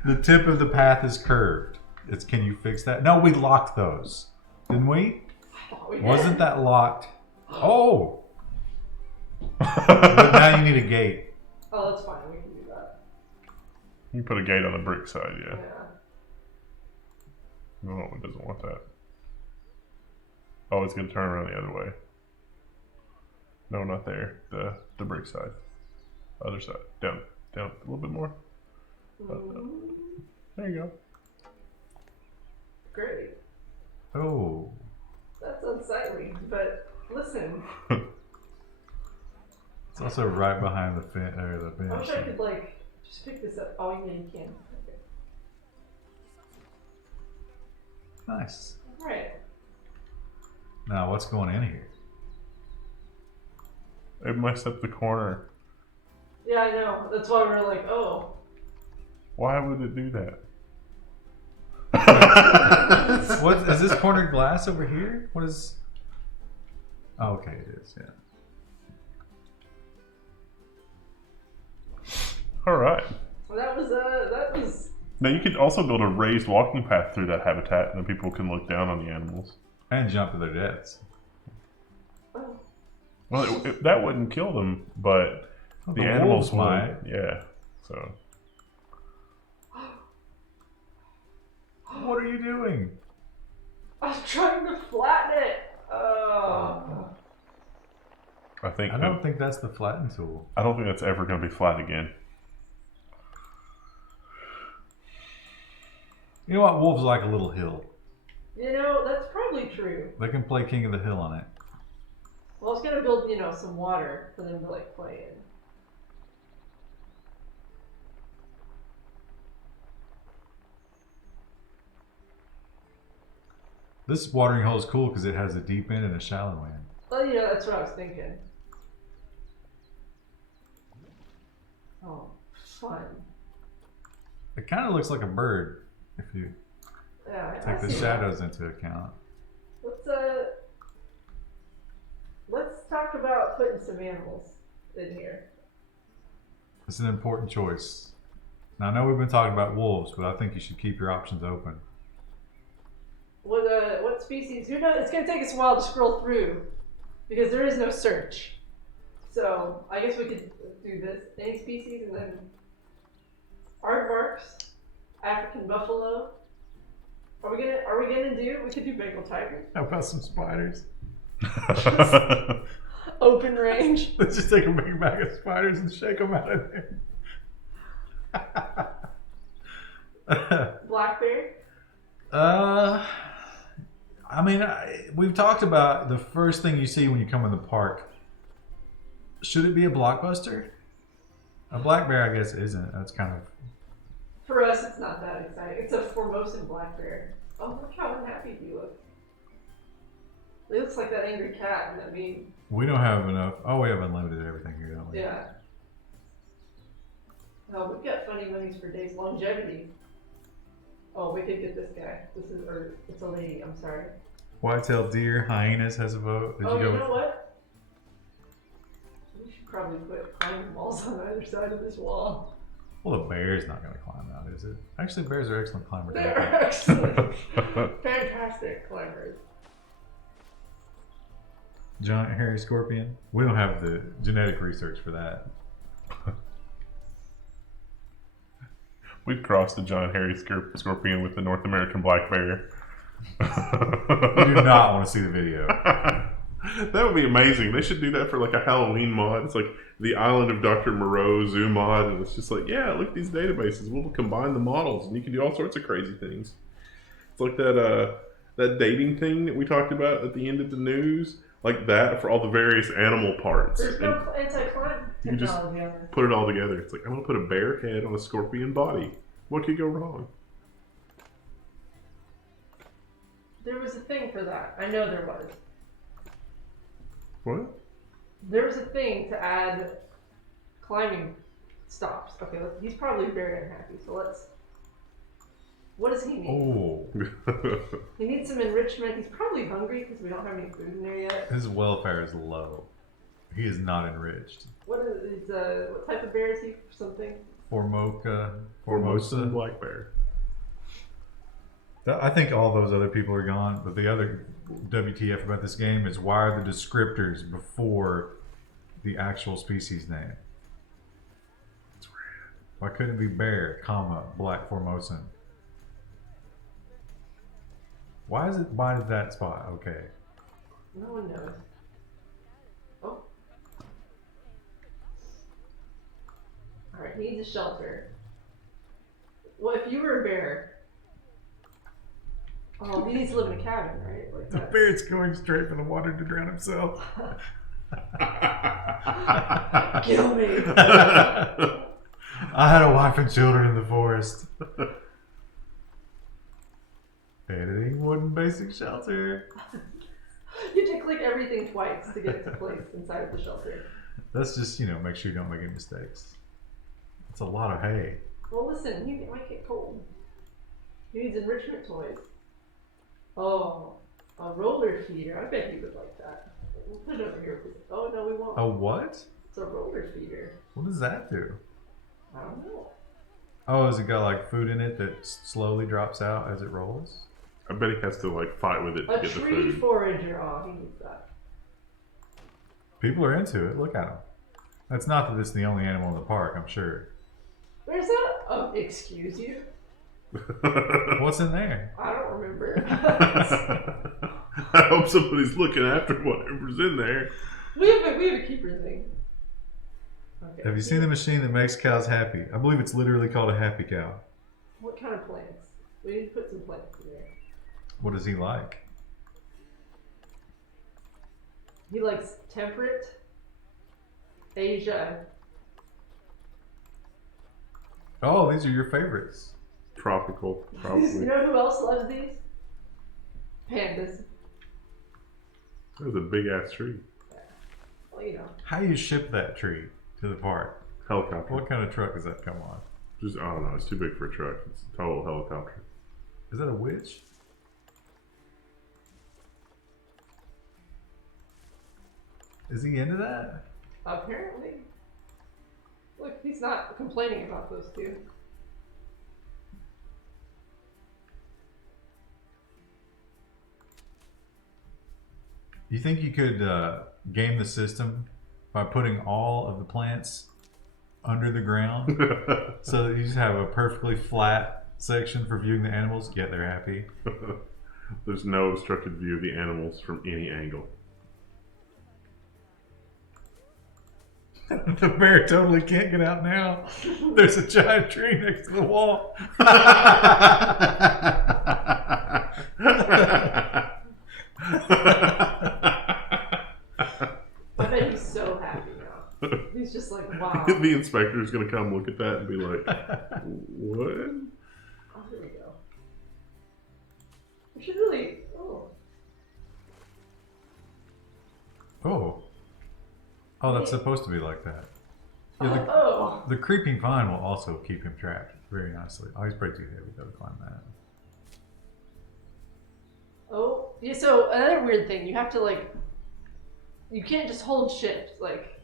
The tip of the path is curved. Can you fix that? No, we locked those. Didn't we? Wasn't that locked? Oh! But now you need a gate. Oh, that's fine. We can do that. You put a gate on the brick side, yeah. Yeah. No, it doesn't want that. Oh, it's gonna turn around the other way. No, not there. The brick side. Other side. Down a little bit more. There you go. Great. Oh. That's unsightly, but listen. It's also right behind the bench. I wish I could just pick this up. Oh yeah, you can. Okay. Nice. Alright. Now, what's going in here? It messed up the corner. Yeah, I know. That's why we're like, oh. Why would it do that? What is this corner glass over here? What is? Oh, okay, it is. Yeah. All right. Well, that was. Now you could also build a raised walking path through that habitat, and then people can look down on the animals. And jump to their deaths. Oh. Well, that wouldn't kill them, but Well, the the animals wolves might. would. Yeah. So. What are you doing? I was trying to flatten it. Oh. I don't think that's the flatten tool. I don't think that's ever going to be flat again. You know what? Wolves like a little hill. You know, that's probably true. They can play King of the Hill on it. Well, I was gonna build, some water for them to play in. This watering hole is cool because it has a deep end and a shallow end. Well, that's what I was thinking. Oh, fun. It kind of looks like a bird if you Yeah, take the shadows into account. Let's talk about putting some animals in here. It's an important choice. Now, I know we've been talking about wolves, but I think you should keep your options open. What species? Who knows? It's gonna take us a while to scroll through because there is no search. So I guess we could do this. Any species, and then aardvarks, African buffalo. Are we gonna do? We could do Bengal tiger. How about some spiders? Open range. Let's just take a big bag of spiders and shake them out of there. Black bear? I mean, we've talked about the first thing you see when you come in the park. Should it be a blockbuster? A black bear, I guess, isn't. That's kind of... For us, it's not that exciting. It's a Formosan black bear. Oh, look how unhappy he looks. He looks like that angry cat in that meme. We don't have enough. Oh, we have unlimited everything here, don't we? Yeah. Oh, we've got funny monies for days. Longevity. Oh, we could get this guy. It's a lady, I'm sorry. Whitetail deer, hyenas has a vote. Did Oh, you go you know what? We should probably put climbing walls on either side of this wall. Well, the bear's not going to climb out, is it? Actually, bears are excellent climbers. They're actually fantastic climbers. Giant hairy scorpion. We don't have the genetic research for that. We've crossed the giant hairy scorpion with the North American black bear. You do not want to see the video. That would be amazing. They should do that for like a Halloween mod. It's like the Island of Dr. Moreau zoo mod, and it's just like, yeah, look at these databases. We'll combine the models, and you can do all sorts of crazy things. It's like that dating thing that we talked about at the end of the news, like that for all the various animal parts. There's no anti-climb You can just technology on this. put it all together. It's like, I'm gonna put a bear head on a scorpion body. What could go wrong? There was a thing for that. I know there was. What? There was a thing to add climbing stops. Okay, he's probably very unhappy. So let's. What does he need? Oh, He needs some enrichment. He's probably hungry because we don't have any food in there yet. his welfare is low. He is not enriched. What type of bear is he? Something. Formosa. Formosan black bear. I think all those other people are gone, but the other WTF about this game is why are the descriptors before the actual species name? It's rad. Why couldn't it be bear, comma, black Formosan? Why is it by that spot? Okay. No one knows. Oh. Alright, he needs a shelter. Well, if you were a bear. Oh, he needs to live in a cabin, right? Like The that. bear's going straight for the water to drown himself. Kill me. I had a wife and children in the forest. Editing wooden basic shelter. You have to click everything twice to get it to place inside of the shelter. That's just, make sure you don't make any mistakes. It's a lot of hay. Well, listen, he might get cold. He needs enrichment toys. Oh, a roller feeder. I bet he would like that. We'll put it over here. Oh, no, we won't. A what? It's a roller feeder. What does that do? I don't know. Oh, has it got like food in it that slowly drops out as it rolls? I bet he has to like fight with it to A get the tree food. forager. Oh, he needs that. People are into it. Look at them. That's not that it's the only animal in the park, I'm sure. Where's that? Oh, excuse you? What's in there? I don't remember. I hope somebody's looking after whatever's in there. we have a keeper thing. Okay. Have you seen the machine that makes cows happy? I believe it's literally called a happy cow. What kind of plants? We need to put some plants in there. What does he like? He likes temperate Asia. Oh, these are your favorites. Tropical, You probably. know who else loves these? Pandas. That was a big ass tree. Well, you know. How do you ship that tree to the park? Helicopter. What kind of truck does that come on? Just, I don't know. It's too big for a truck. It's a total helicopter. Is that a witch? Is he into that? Apparently. Look, he's not complaining about those two. You think you could game the system by putting all of the plants under the ground so that you just have a perfectly flat section for viewing the animals, yet they're happy? There's no obstructed view of the animals from any angle. The bear totally can't get out now. There's a giant tree next to the wall. I bet he's so happy now. He's just like, wow. The inspector's gonna come look at that and be like, what? Oh, here we go. We should really. Oh. Oh, that's supposed to be like that. Yeah, Oh. the creeping vine will also keep him trapped very nicely. Oh, he's pretty too heavy though to climb that. Oh. Yeah, so another weird thing, you have to like. You can't just hold shift, like.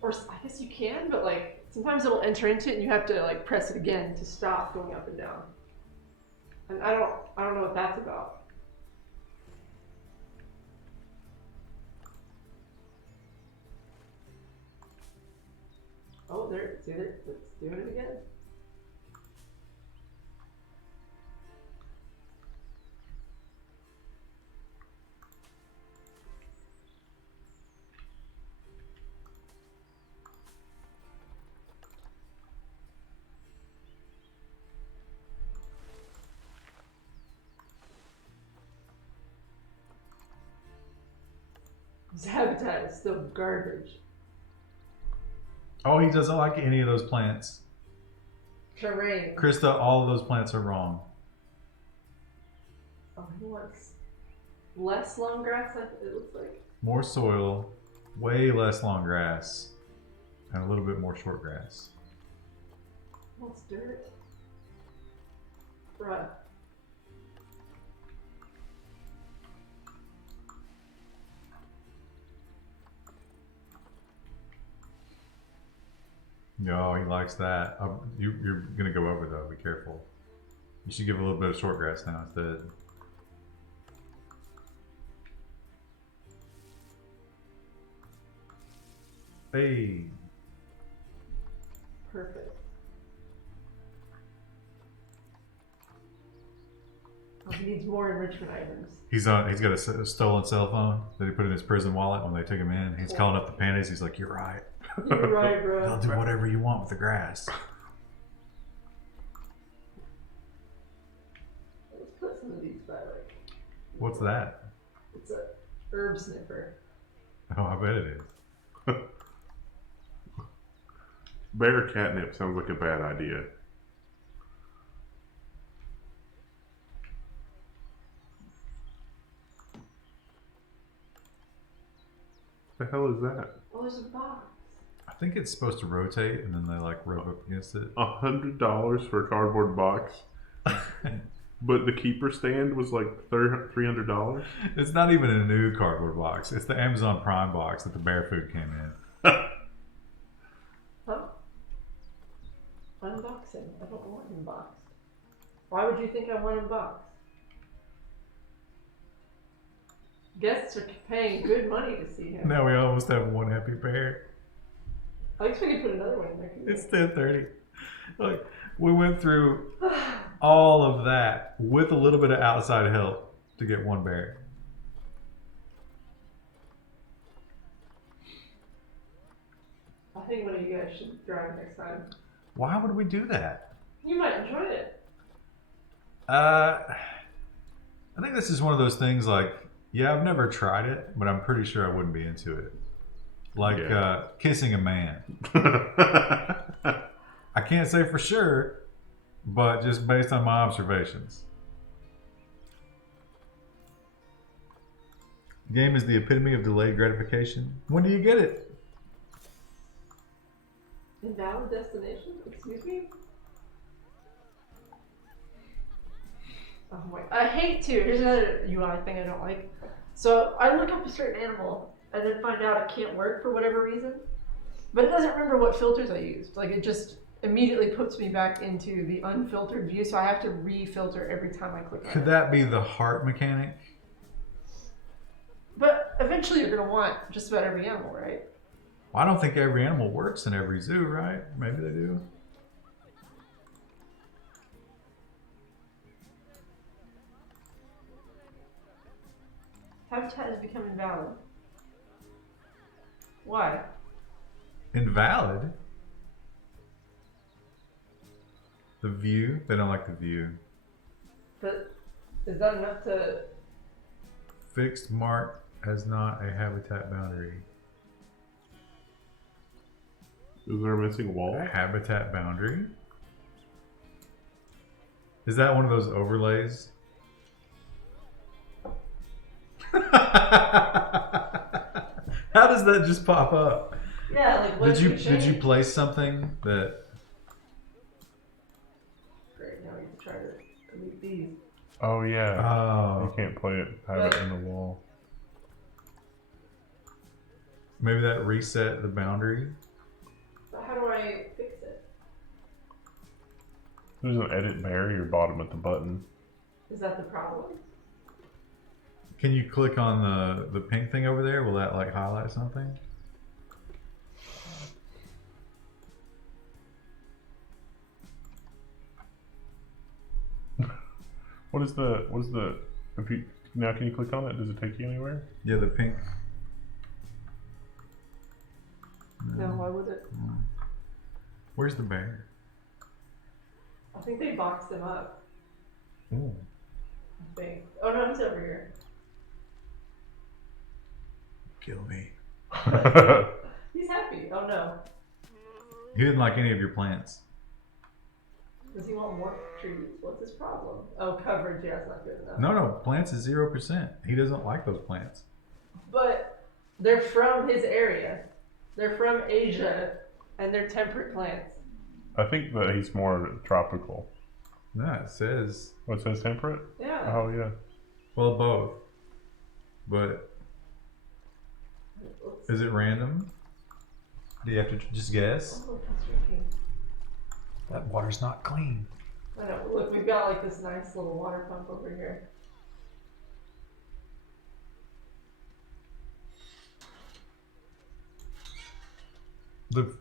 Or I guess you can, but like sometimes it'll enter into it and you have to like press it again to stop going up and down. And I don't know what that's about. Oh, there, see there, it's doing it again. His habitat is still garbage. Oh, he doesn't like any of those plants. Terrain. Krista, all of those plants are wrong. Oh, he wants less long grass, it looks like. More soil, way less long grass, and a little bit more short grass. He wants dirt. Bruh. No, he likes that. You're going to go over though, be careful. You should give a little bit of short grass now instead. Hey. Perfect. Oh, he needs more enrichment items. He's got a stolen cell phone that he put in his prison wallet when they took him in. He's calling up the pandas. He's like, "You're right. You're right, bro. I'll do whatever you want with the grass." Let's put some of these by like. What's that? It's a herb sniffer. Oh, I bet it is. Bear catnip sounds like a bad idea. The hell is that? Oh, there's a box. I think it's supposed to rotate, and then they like rub up against it. $100 for a cardboard box, but the keeper stand was like $300. It's not even a new cardboard box. It's the Amazon Prime box that the bear food came in. Huh? Unboxing. I don't want unboxed. Why would you think I want unboxed? Guests are paying good money to see him. Now we almost have one happy bear. I guess we could put another one in there. It's 10:30. Like we went through all of that with a little bit of outside help to get one bear. I think one of you guys should drive next time. Why would we do that? You might enjoy it. I think this is one of those things like, yeah, I've never tried it, but I'm pretty sure I wouldn't be into it. Like kissing a man. I can't say for sure, but just based on my observations. The game is the epitome of delayed gratification. When do you get it? Invalid destination? Excuse me? Oh my, I hate to. Here's another UI thing I don't like. So I look up a certain animal and then find out it can't work for whatever reason. But it doesn't remember what filters I used. Like it just immediately puts me back into the unfiltered view, so I have to re-filter every time I click on it. Could that be the heart mechanic? But eventually you're going to want just about every animal, right? Well, I don't think every animal works in every zoo, right? Maybe they do. Habitat has become invalid. Why? Invalid? The view? They don't like the view. But is that enough to? Fixed mark has not a habitat boundary. Is there a missing wall? A habitat boundary? Is that one of those overlays? How does that just pop up? Yeah, like what Did you place something that? Great, now we can try to delete these. Oh yeah. Oh, You can't play it. Have it in the wall. maybe that reset the boundary. But how do I fix it? There's an edit barrier bottom at the button. Is that the problem? Can you click on the pink thing over there? Will that like highlight something? What is the if you now can you click on it? Does it take you anywhere? Yeah, the pink. No, why would it? Where's the bear? I think they boxed him up. Ooh. I think. Oh no, he's over here. Kill me. He's happy. Oh no. He didn't like any of your plants. Does he want more trees? What's his problem? Oh, coverage. Yeah, it's not good enough. No, plants is 0%. He doesn't like those plants. But they're from his area. They're from Asia, and they're temperate plants. I think that he's more tropical. No, it says, What it says temperate? Yeah. Oh yeah. well, both. But Let's- is it random? Do you have to just guess? Oh, look, he's drinking. That water's not clean. I know. Look, we've got like this nice little water pump over here. The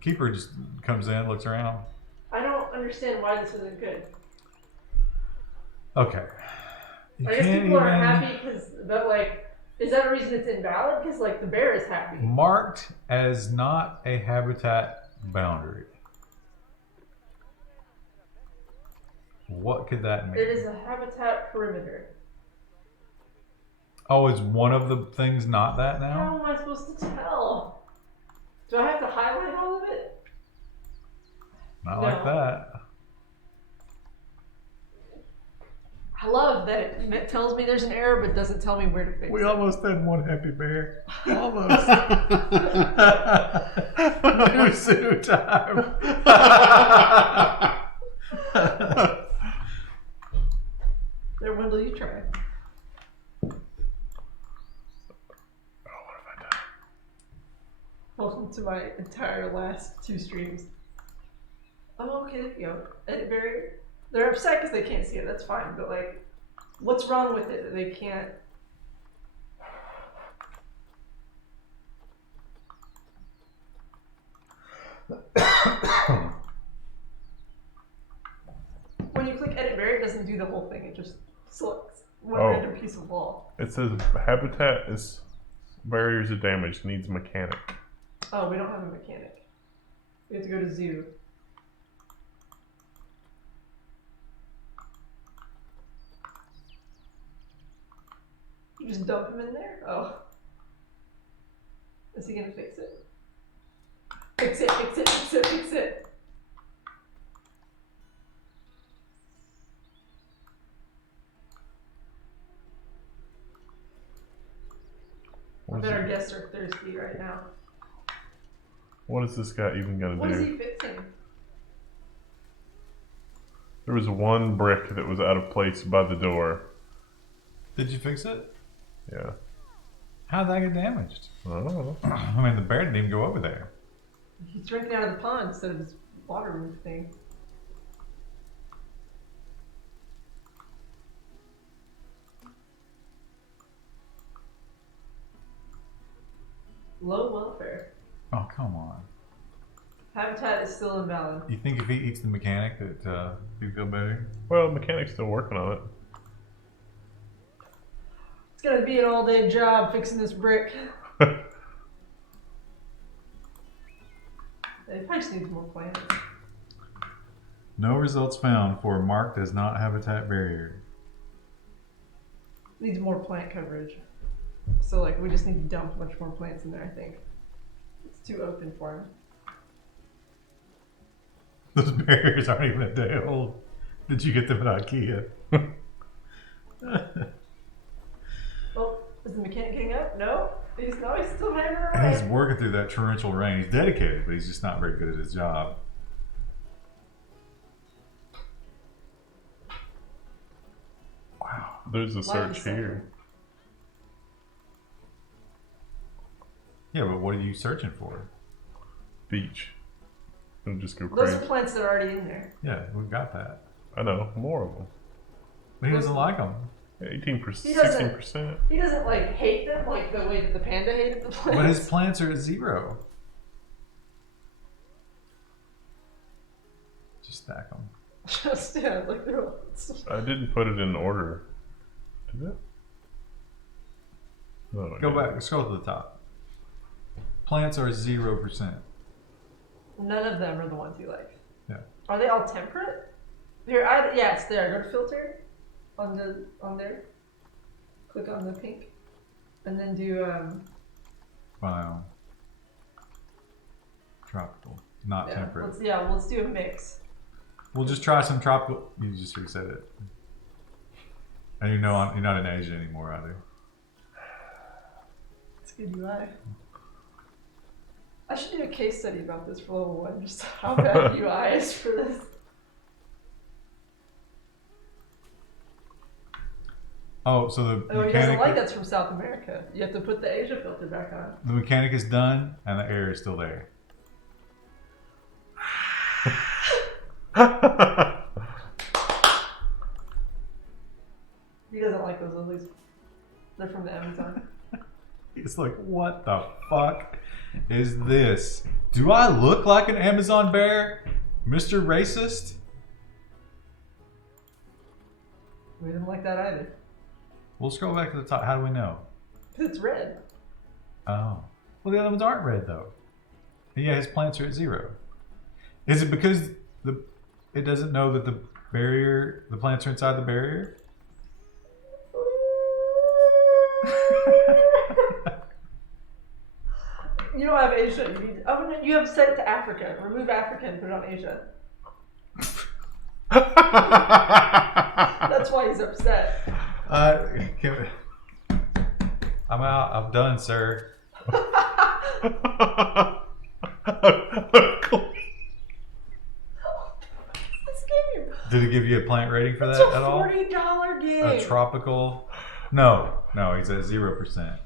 keeper just comes in, looks around. I don't understand why this isn't good. Okay. You I guess can't people are even- happy because, but like, is that a reason it's invalid? Because like the bear is happy. Marked as not a habitat boundary. What could that mean? It is a habitat perimeter. Oh, is one of the things not that now? How am I supposed to tell? Do I have to highlight all of it? Not No. like that. I love that it tells me there's an error, but doesn't tell me where to fix We it. almost had one happy bear. Almost. New zoo time. There, Wendell, you try. Oh, what have I done? Welcome to my entire last 2 streams. Oh, okay, there you go. Edit barrier. They're upset because they can't see it. That's fine, but like, what's wrong with it that they can't? When you click edit barrier, it doesn't do the whole thing. It just selects one Oh. random piece of wall. It says habitat is barriers are damaged, needs mechanic. Oh, we don't have a mechanic. We have to go to zoo. You just dump him in there? Oh. Is he gonna fix it? Fix it, fix it, fix it, fix it. I What is, bet our guests are thirsty right now. what is this guy even gonna What do? is he fixing? There was one brick that was out of place by the door. Did you fix it? Yeah. How'd that get damaged? I don't know. I mean, the bear didn't even go over there. He's drinking out of the pond instead of his water roof thing. Low welfare. Oh, come on. Habitat is still invalid. You think if he eats the mechanic that he'd feel better? Well, the mechanic's still working on it. It's gonna be an all-day job fixing this brick. It probably just needs more plants. No results found for marked as not habitat barrier. Needs more plant coverage. So like we just need to dump a bunch more plants in there, I think. It's too open for him. Those barriers aren't even a day old. Did you get them at IKEA? Oh, is the mechanic getting up? No? He's still hanging around. And he's working through that torrential rain. He's dedicated, but he's just not very good at his job. Wow. There's a Life search is here. Yeah, but what are you searching for? Beach. And just go Those crazy. are plants that are already in there. Yeah, we've got that. I know, more of them. But he doesn't like them. 18%, He doesn't- 16%. He doesn't like hate them like the way that the panda hated the plants. But his plants are at 0. Just stack them. Just yeah, like they're all, I didn't put it in order. Did it? No, I Go didn't. back, scroll to the top. Plants are 0%. none of them are the ones you like. Yeah. Are they all temperate? Here, yeah, it's there. Go to filter on there. Click on the pink, and then do Biome. Tropical, not temperate. Let's do a mix. We'll just try some tropical. You just reset it. And you know you're not in Asia anymore, are you? It's good UI. I should do a case study about this for level 1, just how bad UI is for this. Oh, so the Oh, he doesn't mechanic, like that's from South America. You have to put the Asia filter back on. the mechanic is done, and the air is still there. He doesn't like those lilies. They're from the Amazon. It's like, what the fuck is this? Do I look like an Amazon bear, Mr. Racist? We didn't like that either. We'll scroll back to the top. How do we know? 'Cause it's red. Oh. Well, the other ones aren't red, though. And yeah, his plants are at 0. Is it because it doesn't know that the plants are inside the barrier? You don't have Asia. You have set it to Africa. Remove Africa and put it on Asia. That's why he's upset. I'm out. I'm done, sir. This game. Did it give you a plant rating for It's that a at all? $40 game. A tropical? No, he's at 0%.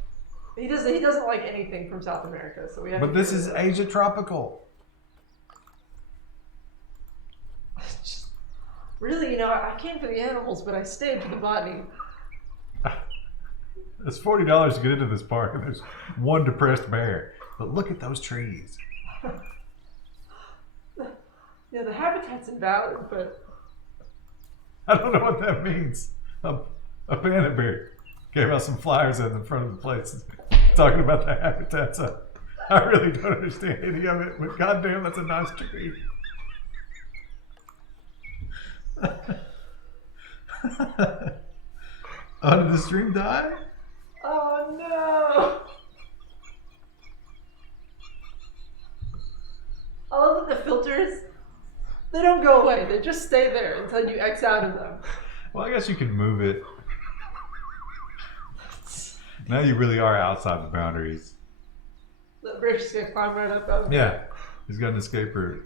He doesn't like anything from South America, so we have. But this is Asia tropical. Really, I came for the animals, but I stayed for the botany. It's $40 to get into this park, and there's one depressed bear. But look at those trees. Yeah, the habitat's invalid, but I don't know what that means. A panda bear gave out some flyers in the front of the place talking about the habitats. I really don't understand any of it, but goddamn, that's a nice tree. Oh, did the stream die? oh no! I love that the filters, they don't go away. They just stay there until you X out of them. Well, I guess you can move it. Now you really are outside the boundaries. The bridge is gonna climb right up out of Yeah, he's got an escape route.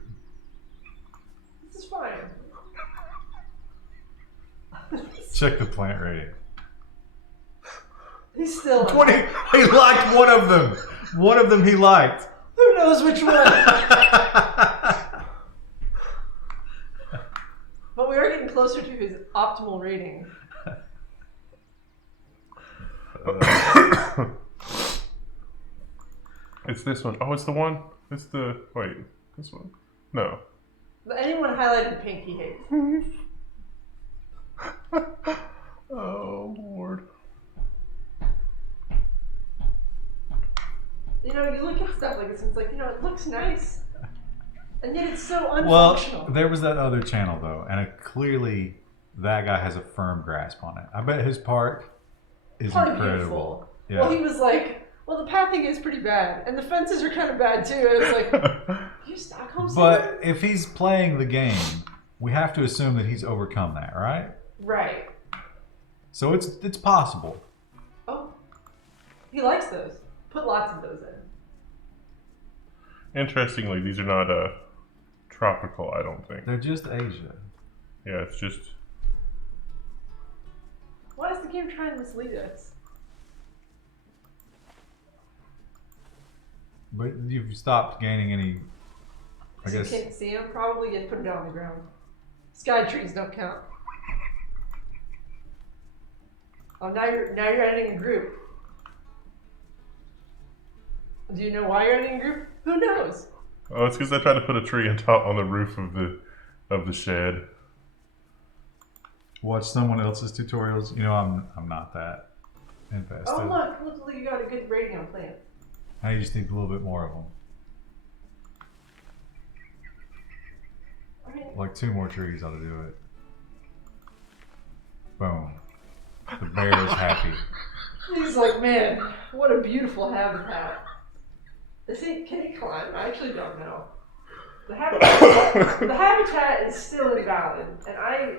This is fine. Check the plant rating. He's still 20. He liked one of them. One of them he liked. Who knows which one? But we are getting closer to his optimal rating. It's this one. Oh, it's the one? It's the... Wait, this one? No. Anyone highlighted pink, he hates. Oh, Lord. You look at stuff like this, it's like, it looks nice. And yet it's so Well, unfunctional. there was that other channel though, and clearly that guy has a firm grasp on it. I bet his park is Probably incredible. beautiful. Yeah. Well, he was like, well, the pathing is pretty bad, and the fences are kind of bad too. And it's like, you Stockholm But Syndrome? if he's playing the game, we have to assume that he's overcome that, right? Right. So it's possible. Oh, he likes those. Put lots of those in. Interestingly, these are not tropical, I don't think. They're just Asia. Yeah, it's just... Why is the game trying to mislead us? But you've stopped gaining any. I So guess. you can't see them. Probably just put them down on the ground. Sky trees don't count. Oh, now you're adding a group. Do you know why you're adding a group? Who knows? Oh, it's because I tried to put a tree on the roof of the shed. Watch someone else's tutorials. You know, I'm not that invested. Oh look, you got a good rating on plants. Now you just need a little bit more of them. I mean, Like 2 more trees ought to do it. Boom. The bear is happy. he's like, man, what a beautiful habitat. Can he climb? I actually don't know. The habitat is still invalid, and I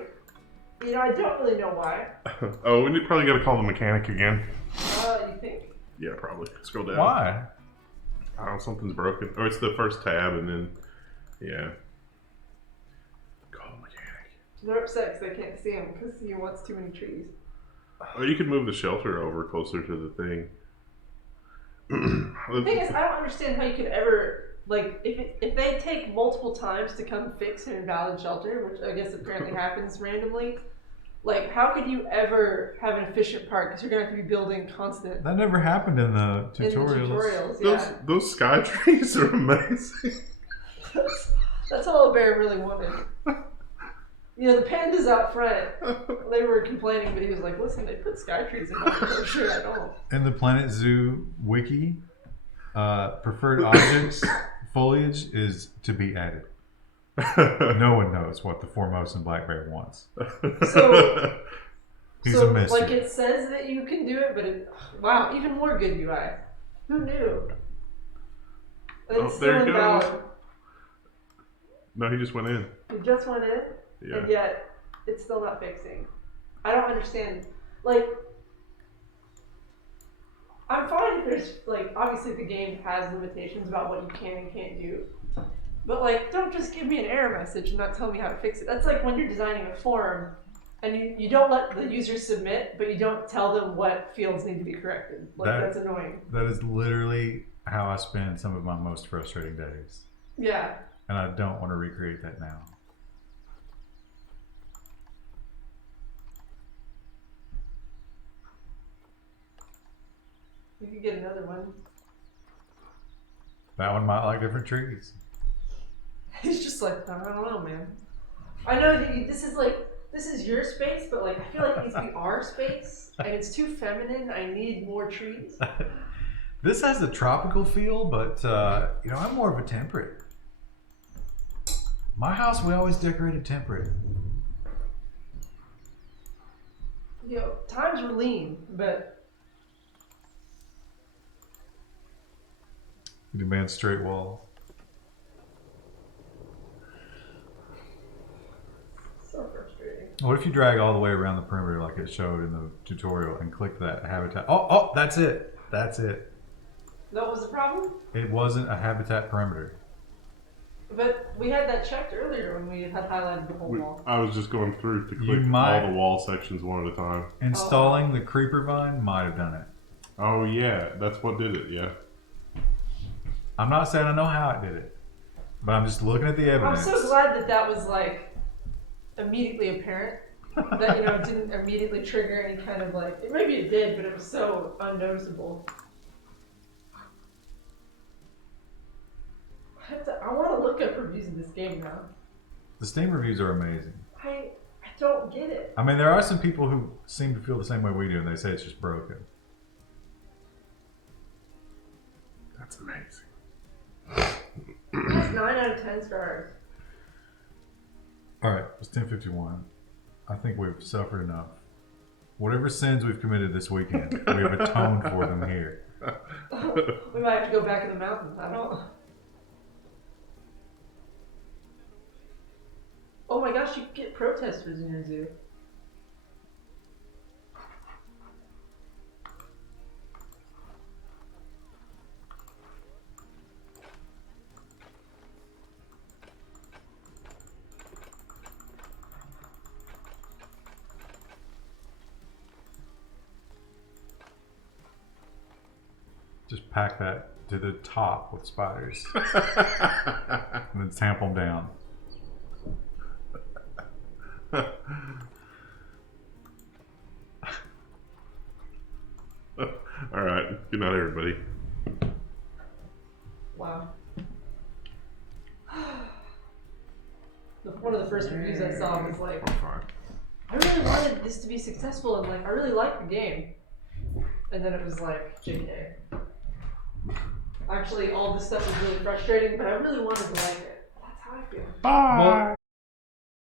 don't really know why. Oh, we probably got to call the mechanic again. You think? Yeah, probably. Scroll down. Why? I don't know, something's broken. Oh, it's the first tab, and then, yeah. Call the mechanic. They're upset because they can't see him because he wants too many trees. Oh, you could move the shelter over closer to the thing. The thing is, I don't understand how you could ever, like, if they take multiple times to come fix an invalid shelter, which I guess apparently happens randomly, like, how could you ever have an efficient park? Because you're going to have to be building constant That never happened in the in the tutorials. tutorials. Yeah. Those sky trees are amazing. That's all a bear really wanted. You know, the pandas out front, they were complaining, but he was like, listen, they put sky trees in my enclosure. I don't. In the Planet Zoo wiki, preferred objects, foliage is to be added. No one knows what the Formosan black bear wants. So, He's a mystery. like, it says that you can do it, but wow, even more good UI. Who knew? And it's there still he goes. invalid. No, he just went in. It just went in, Yeah. and yet it's still not fixing. I don't understand. Like, I'm fine if there's, like, obviously the game has limitations about what you can and can't do. But, like, don't just give me an error message and not tell me how to fix it. That's like when you're designing a form and you don't let the user submit, but you don't tell them what fields need to be corrected. Like, that's annoying. That is literally how I spend some of my most frustrating days. Yeah. And I don't want to recreate that now. You could get another one. That one might like different trees. He's just like, I don't know, man. I know that this is your space, but, like, I feel like it needs to be our space, and it's too feminine. I need more trees. This has a tropical feel, but you know, I'm more of a temperate. My house, we always decorated temperate. You know, times were lean, but You demand straight walls. so frustrating. What if you drag all the way around the perimeter like it showed in the tutorial and click that habitat? Oh, that's it. That's it. That was the problem? It wasn't a habitat perimeter. But we had that checked earlier when we had highlighted the whole wall. I was just going through to You click might- all the wall sections one at a time. Installing the creeper vine might have done it. Oh yeah, that's what did it. Yeah. I'm not saying I know how it did it, but I'm just looking at the I'm evidence. so glad that was, like, immediately apparent. That, you know, didn't immediately trigger any kind of, like, maybe it did, but it was so unnoticeable. I want to look up reviews of this game now. The Steam reviews are amazing. I don't get it. I mean, there are some people who seem to feel the same way we do, and they say it's just broken. That's amazing. It has like 9 out of 10 stars. All right, it's 10:51. I think we've suffered enough. Whatever sins we've committed this weekend, we have atoned for them here. We might have to go back in the mountains. I don't. Oh my gosh, you can get protesters in your zoo. Just pack that to the top with spiders. And then tamp them down. All right. Good night, everybody. Wow. One of the first reviews I saw was like, I'm fine. I really wanted this to be successful and like I really liked the game. And then it was like, JK. Actually, all this stuff is really frustrating, but I really wanted to like it. That's how I feel. Well,